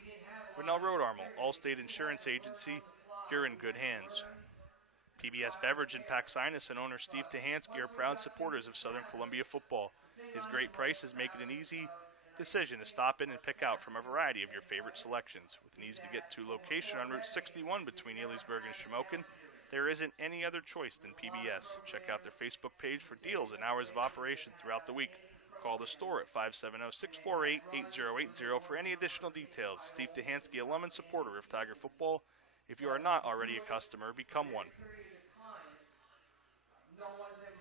Rennell Road Armor, Allstate Insurance Agency. You're in good hands. PBS Beverage and Paxinus and owner Steve Tahansky are proud supporters of Southern Columbia football. His great prices make it an easy decision to stop in and pick out from a variety of your favorite selections. With an easy-to-get-to location on Route 61 between Elysburg and Shamokin, there isn't any other choice than PBS. Check out their Facebook page for deals and hours of operation throughout the week. Call the store at 570-648-8080 for any additional details. Steve Tahansky, alum and supporter of Tiger football. If you are not already a customer, become one.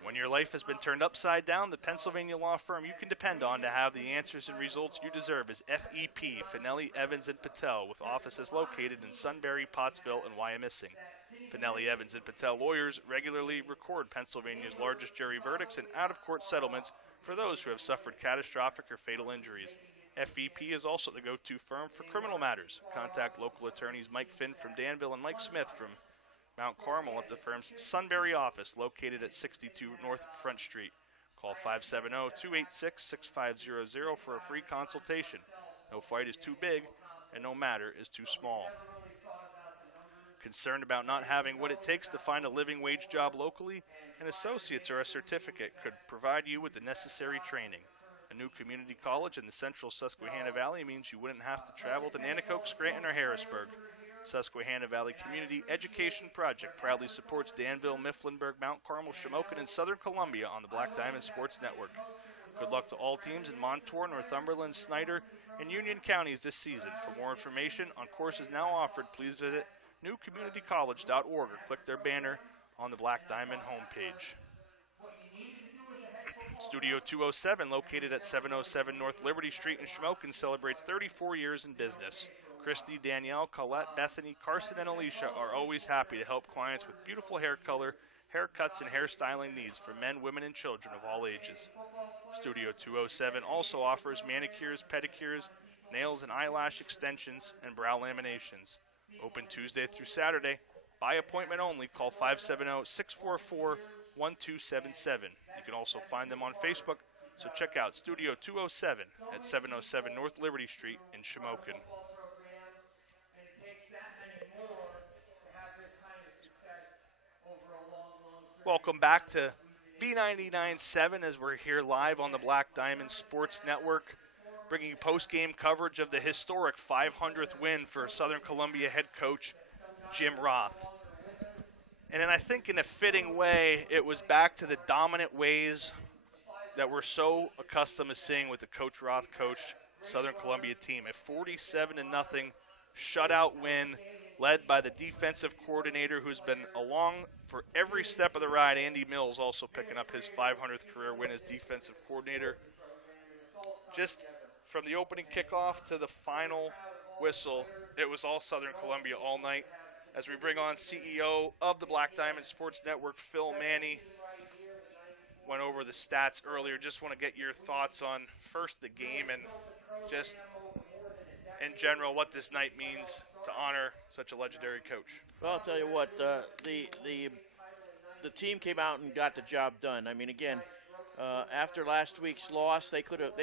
When your life has been turned upside down, the Pennsylvania law firm you can depend on to have the answers and results you deserve is FEP, Finelli, Evans & Patel, with offices located in Sunbury, Pottsville, and Wyomissing. Finelli, Evans & Patel lawyers regularly record Pennsylvania's largest jury verdicts and out-of-court settlements for those who have suffered catastrophic or fatal injuries. FEP is also the go-to firm for criminal matters. Contact local attorneys Mike Finn from Danville and Mike Smith from Mount Carmel at the firm's Sunbury office located at 62 North Front Street. Call 570-286-6500 for a free consultation. No fight is too big and no matter is too small. Concerned about not having what it takes to find a living wage job locally? An associate's or a certificate could provide you with the necessary training. A new community college in the central Susquehanna Valley means you wouldn't have to travel to Nanticoke, Scranton, or Harrisburg. Susquehanna Valley Community Education Project proudly supports Danville, Mifflinburg, Mount Carmel, Shamokin, and Southern Columbia on the Black Diamond Sports Network. Good luck to all teams in Montour, Northumberland, Snyder, and Union counties this season. For more information on courses now offered, please visit newcommunitycollege.org or click their banner on the Black Diamond homepage. Studio 207, located at 707 North Liberty Street in Shamokin, celebrates 34 years in business. Christy, Danielle, Colette, Bethany, Carson, and Alicia are always happy to help clients with beautiful hair color, haircuts, and hairstyling needs for men, women, and children of all ages. Studio 207 also offers manicures, pedicures, nails and eyelash extensions, and brow laminations. Open Tuesday through Saturday. By appointment only. Call 570-644-1277. You can also find them on Facebook, so check out Studio 207 at 707 North Liberty Street in Shamokin. Welcome back to B99.7 as we're here live on the Black Diamond Sports Network, bringing post-game coverage of the historic 500th win for Southern Columbia head coach Jim Roth. And then I think in a fitting way, it was back to the dominant ways that we're so accustomed to seeing with the Coach Roth coached Southern Columbia team. A 47-0 shutout win led by the defensive coordinator who's been along for every step of the ride. Andy Mills also picking up his 500th career win as defensive coordinator. Just from the opening kickoff to the final whistle, it was all Southern Columbia all night. As we bring on CEO of the Black Diamond Sports Network, Phil Manny, went over the stats earlier. Just want to get your thoughts on first the game and just in general what this night means to honor such a legendary coach. Well, I'll tell you what, the team came out and got the job done. I mean, again, after last week's loss, they could have,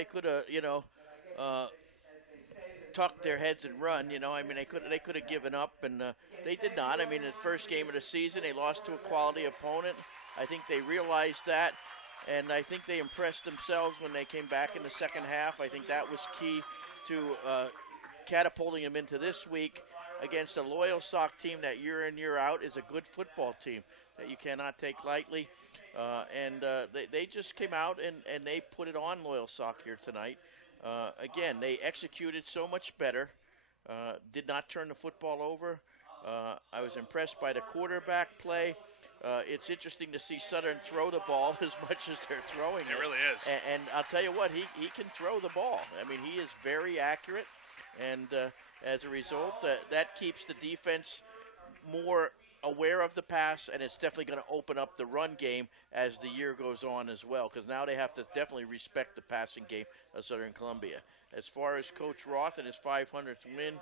tucked their heads and run. I mean, they could have given up, and they did not. I mean, in the first game of the season, they lost to a quality opponent. I think they realized that, and I think they impressed themselves when they came back in the second half. I think that was key to catapulting them into this week against a Loyalsock team that year in, year out is a good football team that you cannot take lightly. They just came out and they put it on Loyalsock here tonight. Again, they executed so much better, did not turn the football over. I was impressed by the quarterback play. It's interesting to see Southern throw the ball as much as they're throwing it. It really is. And I'll tell you what, he can throw the ball. I mean, he is very accurate. And as a result, that keeps the defense more aware of the pass, and it's definitely going to open up the run game as the year goes on as well, because now they have to definitely respect the passing game of Southern Columbia. As far as Coach Roth and his 500th win,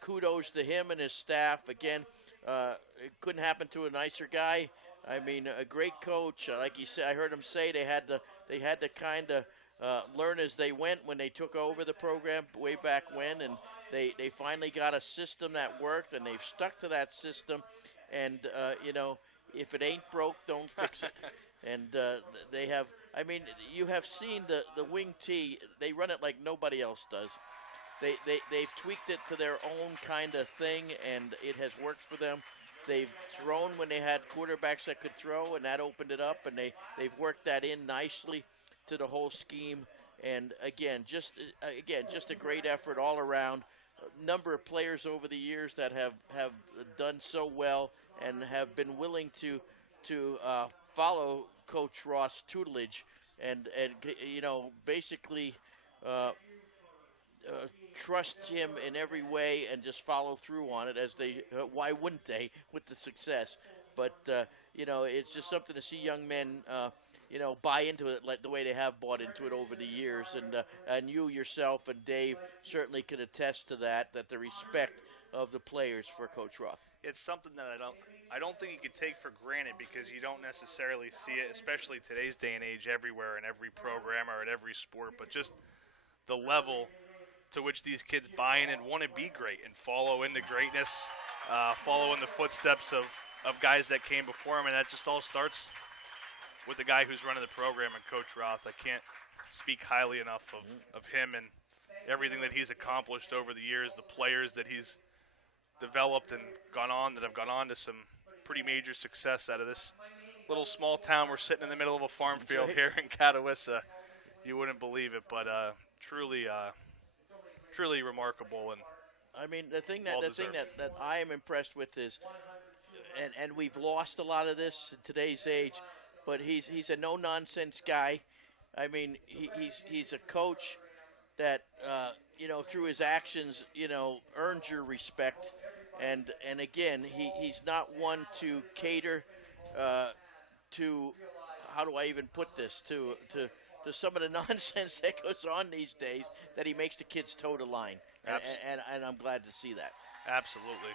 kudos to him and his staff. Again, it couldn't happen to a nicer guy. I mean, a great coach. Like he said, I heard him say they had to kind of learn as they went when they took over the program way back when, and they finally got a system that worked, and they've stuck to that system. And, if it ain't broke, don't fix it. And they have, I mean, you have seen the wing tee. They run it like nobody else does. They've tweaked it to their own kind of thing, and it has worked for them. They've thrown when they had quarterbacks that could throw, and that opened it up, and they've worked that in nicely to the whole scheme. And again, just a great effort all around. A number of players over the years that have done so well and have been willing to follow Coach Roth's tutelage and basically trust him in every way and just follow through on it as they why wouldn't they with the success. But it's just something to see young men buy into it like the way they have bought into it over the years. And you yourself and Dave certainly can attest to that the respect of the players for Coach Roth. It's something that I don't think you can take for granted, because you don't necessarily see it, especially today's day and age, everywhere in every program or at every sport. But just the level to which these kids buy in and want to be great and follow into greatness, follow in the footsteps of guys that came before them. And that just all starts with the guy who's running the program, and Coach Roth. I can't speak highly enough of him and everything that he's accomplished over the years, the players that he's developed and have gone on to some pretty major success out of this little small town. We're sitting in the middle of a farm field here in Catawissa. You wouldn't believe it, but truly remarkable. And I mean, the thing that I am impressed with is, and we've lost a lot of this in today's age, but he's a no-nonsense guy. I mean, he's a coach that through his actions, earned your respect. And again, he's not one to cater to, how do I even put this, to some of the nonsense that goes on these days, that he makes the kids toe the line. And I'm glad to see that. Absolutely.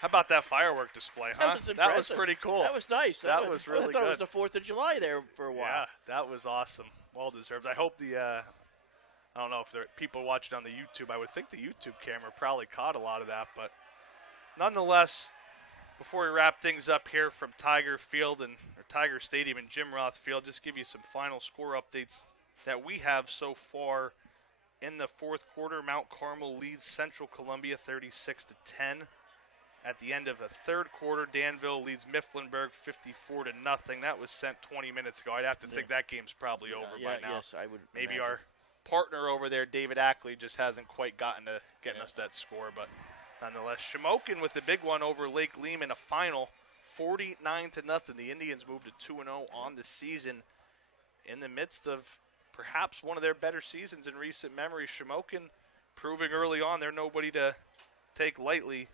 How about that firework display, huh? That was pretty cool. That was nice. That was really good. I thought it was the 4th of July there for a while. Yeah, that was awesome. Well deserved. I hope I don't know if there are people watching on the YouTube. I would think the YouTube camera probably caught a lot of that. But nonetheless, before we wrap things up here from Tiger Stadium and Jim Roth Field, just give you some final score updates that we have so far in the 4th quarter. Mount Carmel leads Central Columbia 36-10. At the end of the 3rd quarter, Danville leads Mifflinburg 54-0. That was sent 20 minutes ago. I'd have to think that game's probably over by now. Yes, I would. Maybe imagine. our partner over there, David Ackley, just hasn't quite gotten to getting us that score. But nonetheless, Shamokin with the big one over Lake Lehman, a final 49-0. The Indians moved to 2-0 on the season in the midst of perhaps one of their better seasons in recent memory. Shamokin proving early on they're nobody to take lightly.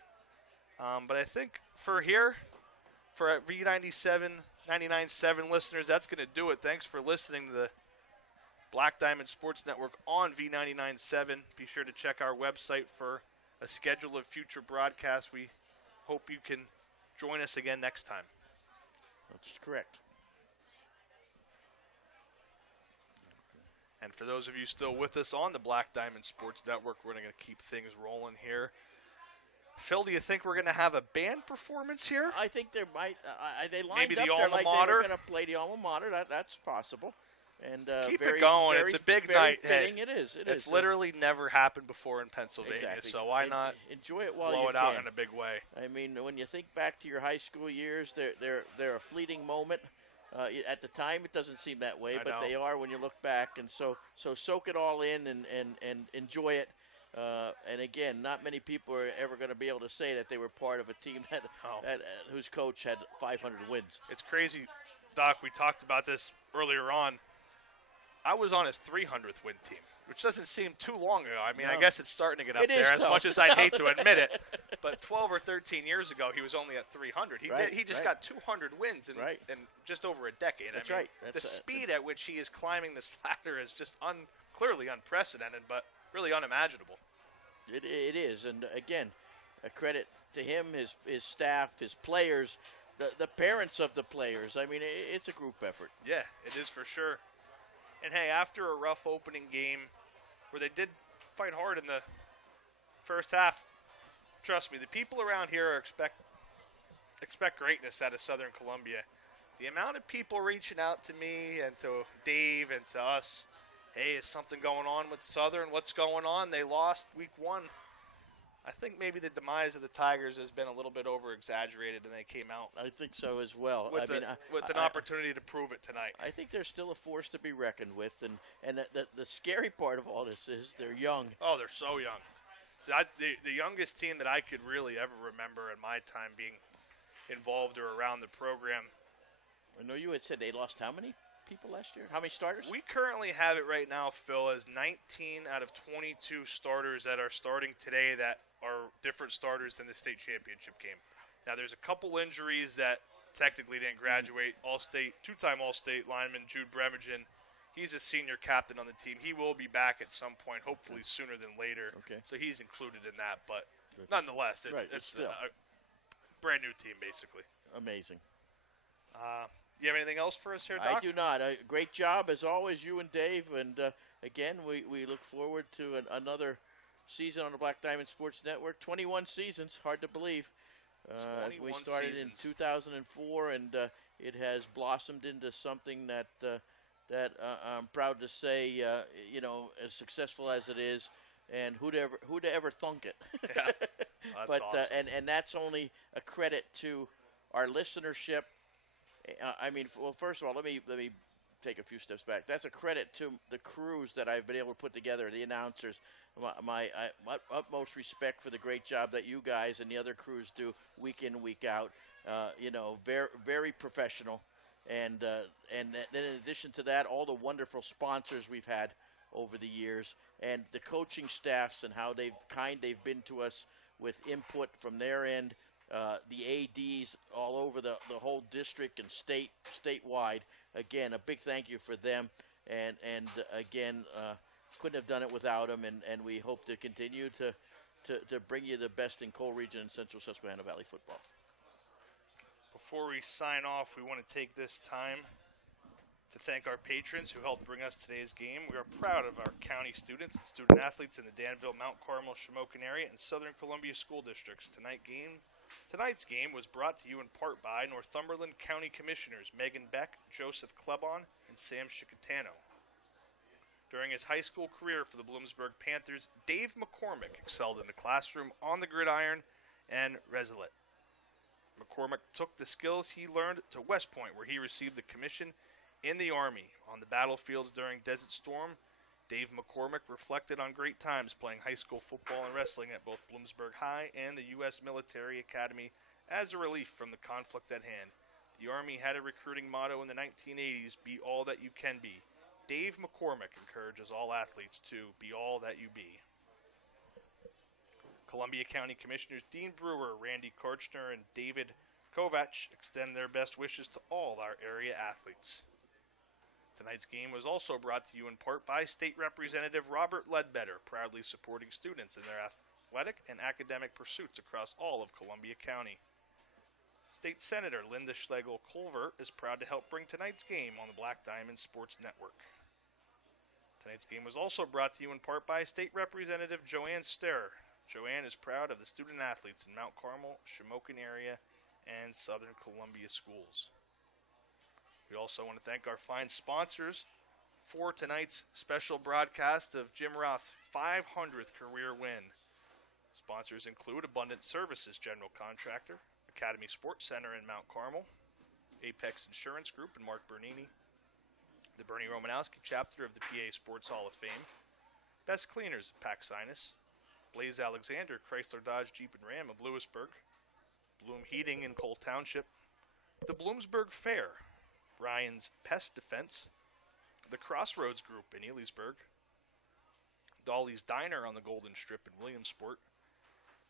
But I think for V97, 99.7 listeners, that's going to do it. Thanks for listening to the Black Diamond Sports Network on V99.7. Be sure to check our website for a schedule of future broadcasts. We hope you can join us again next time. That's correct. And for those of you still with us on the Black Diamond Sports Network, we're going to keep things rolling here. Phil, do you think we're going to have a band performance here? I think there might. They lined Maybe up the there alma like mater? they were going to play the alma mater. That's possible. And keep very, it going. Very, it's a big very night. Fitting. Hey, it is. It's literally never happened before in Pennsylvania, exactly. So why not enjoy it while blow you it can. out in a big way? I mean, when you think back to your high school years, they're a fleeting moment. At the time, it doesn't seem that way, but they are when you look back. And so soak it all in and enjoy it. And again, not many people are ever going to be able to say that they were part of a team that whose coach had 500 wins. It's crazy, Doc. We talked about this earlier on. I was on his 300th win team, which doesn't seem too long ago. I mean, I guess it's starting to get up there, as much as I'd hate to admit it. But 12 or 13 years ago, he was only at 300. He just got 200 wins in just over a decade. That's I mean, right. The speed at which he is climbing this ladder is just clearly unprecedented, but really unimaginable. It is, and again, a credit to him, his staff, his players, the parents of the players. I mean, it's a group effort. Yeah, it is for sure. And hey, after a rough opening game where they did fight hard in the first half, trust me, the people around here expect greatness out of Southern Columbia. The amount of people reaching out to me and to Dave and to us, hey, is something going on with Southern? What's going on? They lost week 1. I think maybe the demise of the Tigers has been a little bit over-exaggerated, and they came out. I think so as well. With an opportunity to prove it tonight. I think they're still a force to be reckoned with, and the scary part of all this is they're young. Oh, they're so young. So the youngest team that I could really ever remember in my time being involved or around the program. I know you had said they lost how many people last year? How many starters? We currently have it right now, Phil, as 19 out of 22 starters that are starting today that are different starters than the state championship game. Now, there's a couple injuries that technically didn't graduate. All-state, 2-time All-State lineman Jude Bremagen. He's a senior captain on the team. He will be back at some point, hopefully sooner than later. Okay. So he's included in that. But nonetheless, it's a brand new team, basically. Amazing. You have anything else for us here, Doc? I do not. Great job, as always, you and Dave. And, again, we look forward to another season on the Black Diamond Sports Network. 21 seasons, hard to believe. We started in 2004, and it has blossomed into something that I'm proud to say, as successful as it is. And who'd ever thunk it? Yeah, that's awesome. And that's only a credit to our listenership. First of all, let me take a few steps back. That's a credit to the crews that I've been able to put together, the announcers. My utmost respect for the great job that you guys and the other crews do week in, week out. Very, very professional. And then in addition to that, all the wonderful sponsors we've had over the years, and the coaching staffs and how they've been to us with input from their end, the ADs all over the whole district and statewide. Again, a big thank you for them, and again, couldn't have done it without them, and we hope to continue to bring you the best in Coal Region and Central Susquehanna Valley football. Before we sign off, we want to take this time to thank our patrons who helped bring us today's game. We are proud of our county students and student athletes in the Danville, Mount Carmel, Shamokin area, and Southern Columbia school districts. Tonight's game was brought to you in part by Northumberland County Commissioners Megan Beck, Joseph Klebon, and Sam Chicatano. During his high school career for the Bloomsburg Panthers, Dave McCormick excelled in the classroom, on the gridiron, and resolute. McCormick took the skills he learned to West Point, where he received the commission in the Army. On the battlefields during Desert Storm, Dave McCormick reflected on great times playing high school football and wrestling at both Bloomsburg High and the U.S. Military Academy as a relief from the conflict at hand. The Army had a recruiting motto in the 1980s, be all that you can be. Dave McCormick encourages all athletes to be all that you be. Columbia County Commissioners Dean Brewer, Randy Korchner, and David Kovach extend their best wishes to all our area athletes. Tonight's game was also brought to you in part by State Representative Robert Ledbetter, proudly supporting students in their athletic and academic pursuits across all of Columbia County. State Senator Linda Schlegel-Culver is proud to help bring tonight's game on the Black Diamond Sports Network. Tonight's game was also brought to you in part by State Representative Joanne Sterrer. Joanne is proud of the student athletes in Mount Carmel, Shamokin area, and Southern Columbia schools. We also want to thank our fine sponsors for tonight's special broadcast of Jim Roth's 500th career win. Sponsors include Abundant Services General Contractor, Academy Sports Center in Mount Carmel, Apex Insurance Group and Mark Bernini, the Bernie Romanowski chapter of the PA Sports Hall of Fame, Best Cleaners of Pax Sinus, Blaze Alexander, Chrysler Dodge Jeep and Ram of Lewisburg, Bloom Heating in Cole Township, the Bloomsburg Fair, Ryan's Pest Defense, the Crossroads Group in Elysburg, Dolly's Diner on the Golden Strip in Williamsport,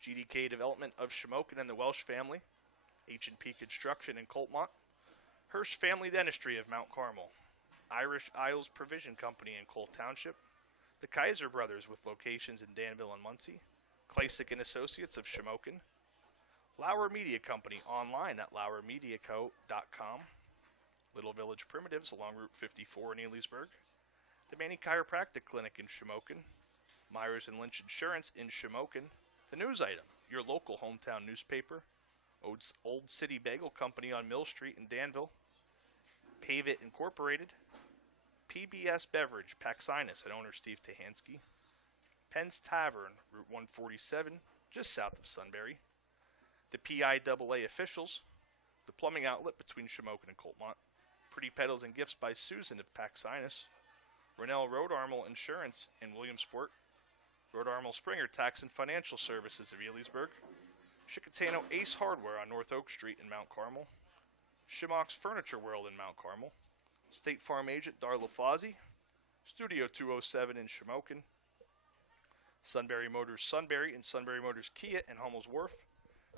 GDK Development of Shamokin and the Welsh family, H&P Construction in Coltmont, Hirsch Family Dentistry of Mount Carmel, Irish Isles Provision Company in Cole Township, the Kaiser Brothers with locations in Danville and Muncie, Klasick and Associates of Shamokin, Lauer Media Company online at lauermediaco.com, Little Village Primitives along Route 54 in Elysburg, the Manny Chiropractic Clinic in Shamokin, Myers and Lynch Insurance in Shamokin, The News Item, your local hometown newspaper, Old City Bagel Company on Mill Street in Danville, Pave It Incorporated, PBS Beverage, Paxinus and owner Steve Tahansky, Penn's Tavern, Route 147, just south of Sunbury, the PIAA Officials, the Plumbing Outlet between Shamokin and Coltmont, Pretty Petals and Gifts by Susan of Paxinus, Rennell Road Armel Insurance in Williamsport, Road Armel Springer Tax and Financial Services of Elysburg, Chicatano Ace Hardware on North Oak Street in Mount Carmel, Shimock's Furniture World in Mount Carmel, State Farm Agent Darla Fozzie, Studio 207 in Shamokin, Sunbury Motors Sunbury and Sunbury Motors Kia in Hummel's Wharf,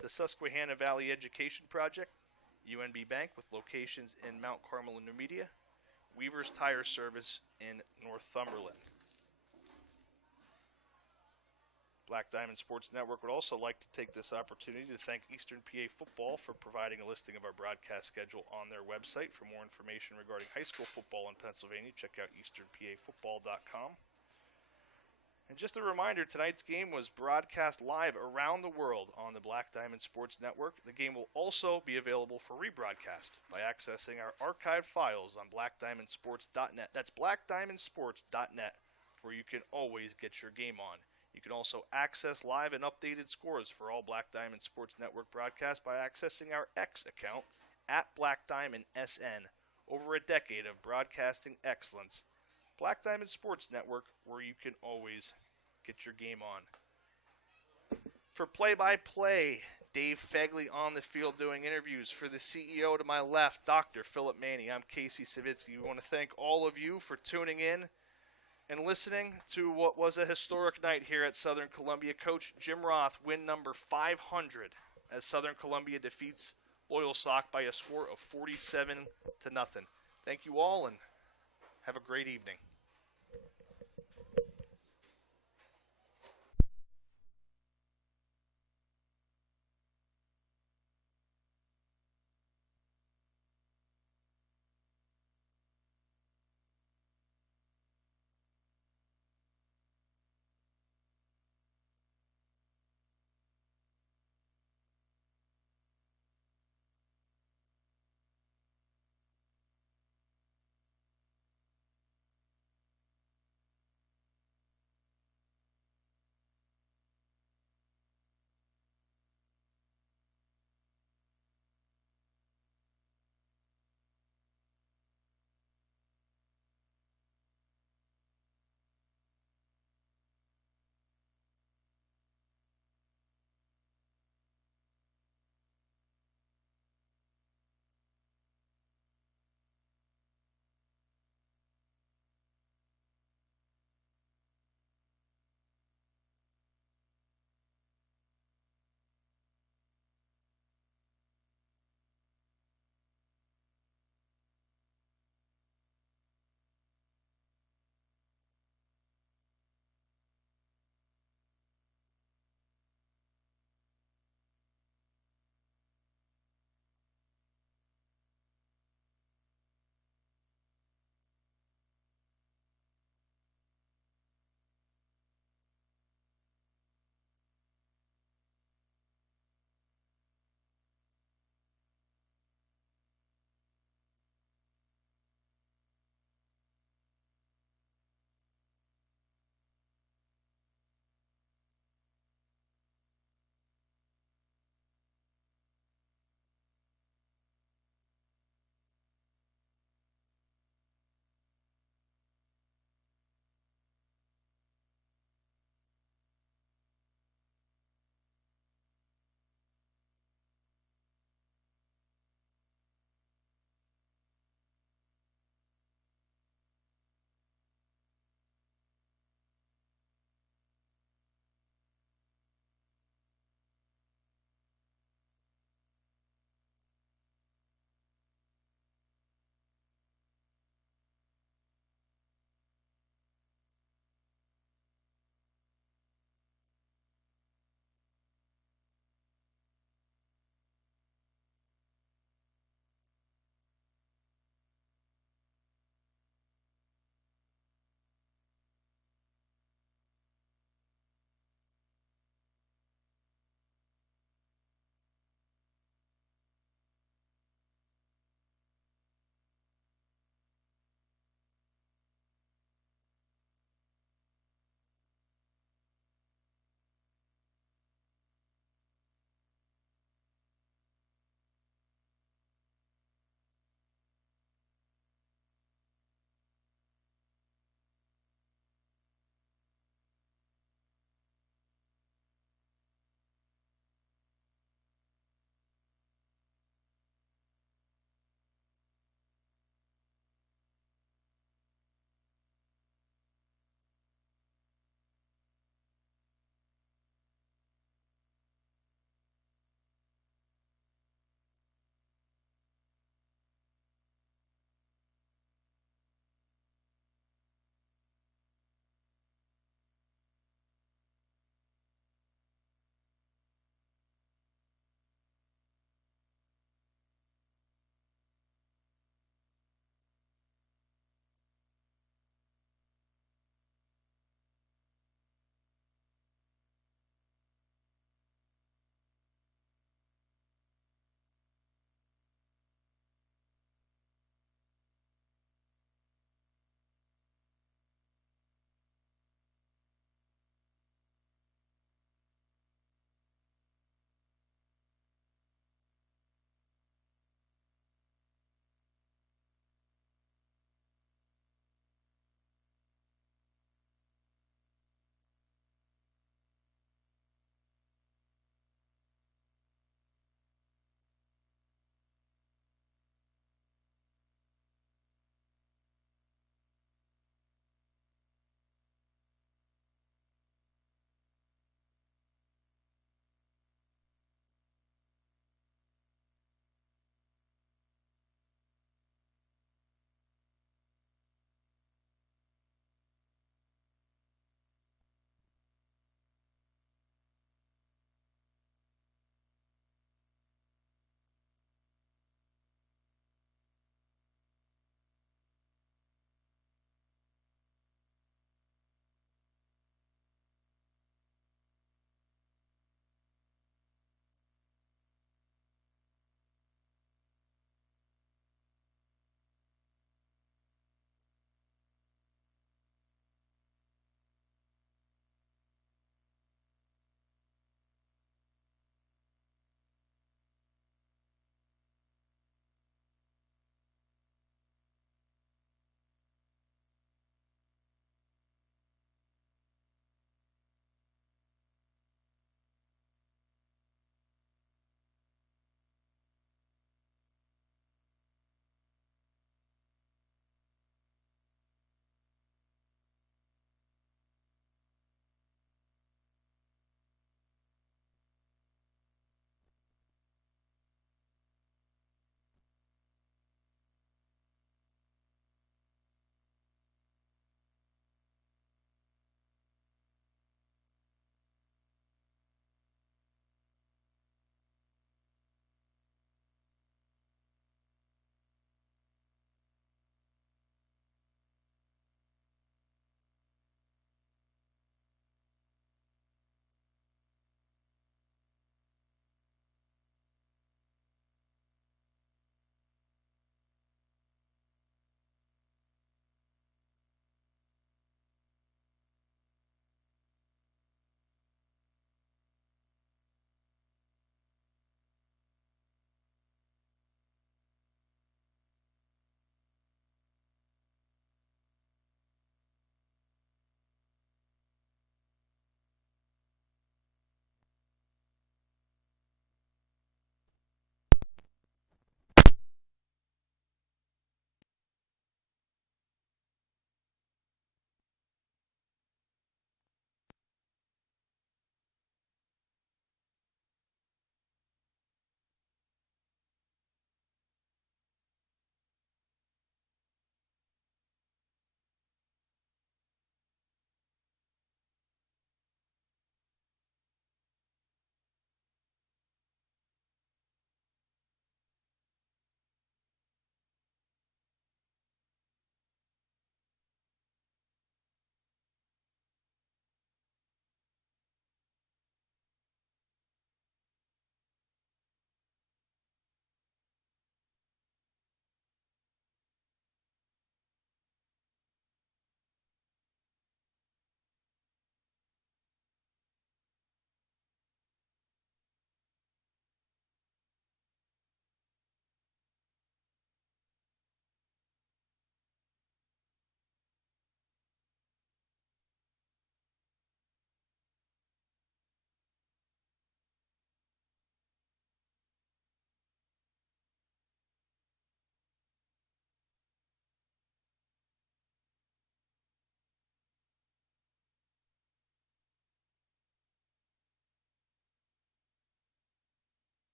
the Susquehanna Valley Education Project, UNB Bank with locations in Mount Carmel and Numidia, Weaver's Tire Service in Northumberland. Black Diamond Sports Network would also like to take this opportunity to thank Eastern PA Football for providing a listing of our broadcast schedule on their website. For more information regarding high school football in Pennsylvania, check out easternpafootball.com. And just a reminder, tonight's game was broadcast live around the world on the Black Diamond Sports Network. The game will also be available for rebroadcast by accessing our archived files on blackdiamondsports.net. That's blackdiamondsports.net, where you can always get your game on. You can also access live and updated scores for all Black Diamond Sports Network broadcasts by accessing our X account at BlackDiamondSN. Over a decade of broadcasting excellence. Black Diamond Sports Network, where you can always get your game on. For play-by-play, Dave Fegley on the field doing interviews. For the CEO to my left, Dr. Philip Manny, I'm Casey Savitsky. We want to thank all of you for tuning in and listening to what was a historic night here at Southern Columbia. Coach Jim Roth, win number 500 as Southern Columbia defeats Loyalsock by a score of 47-0. Thank you all, and have a great evening.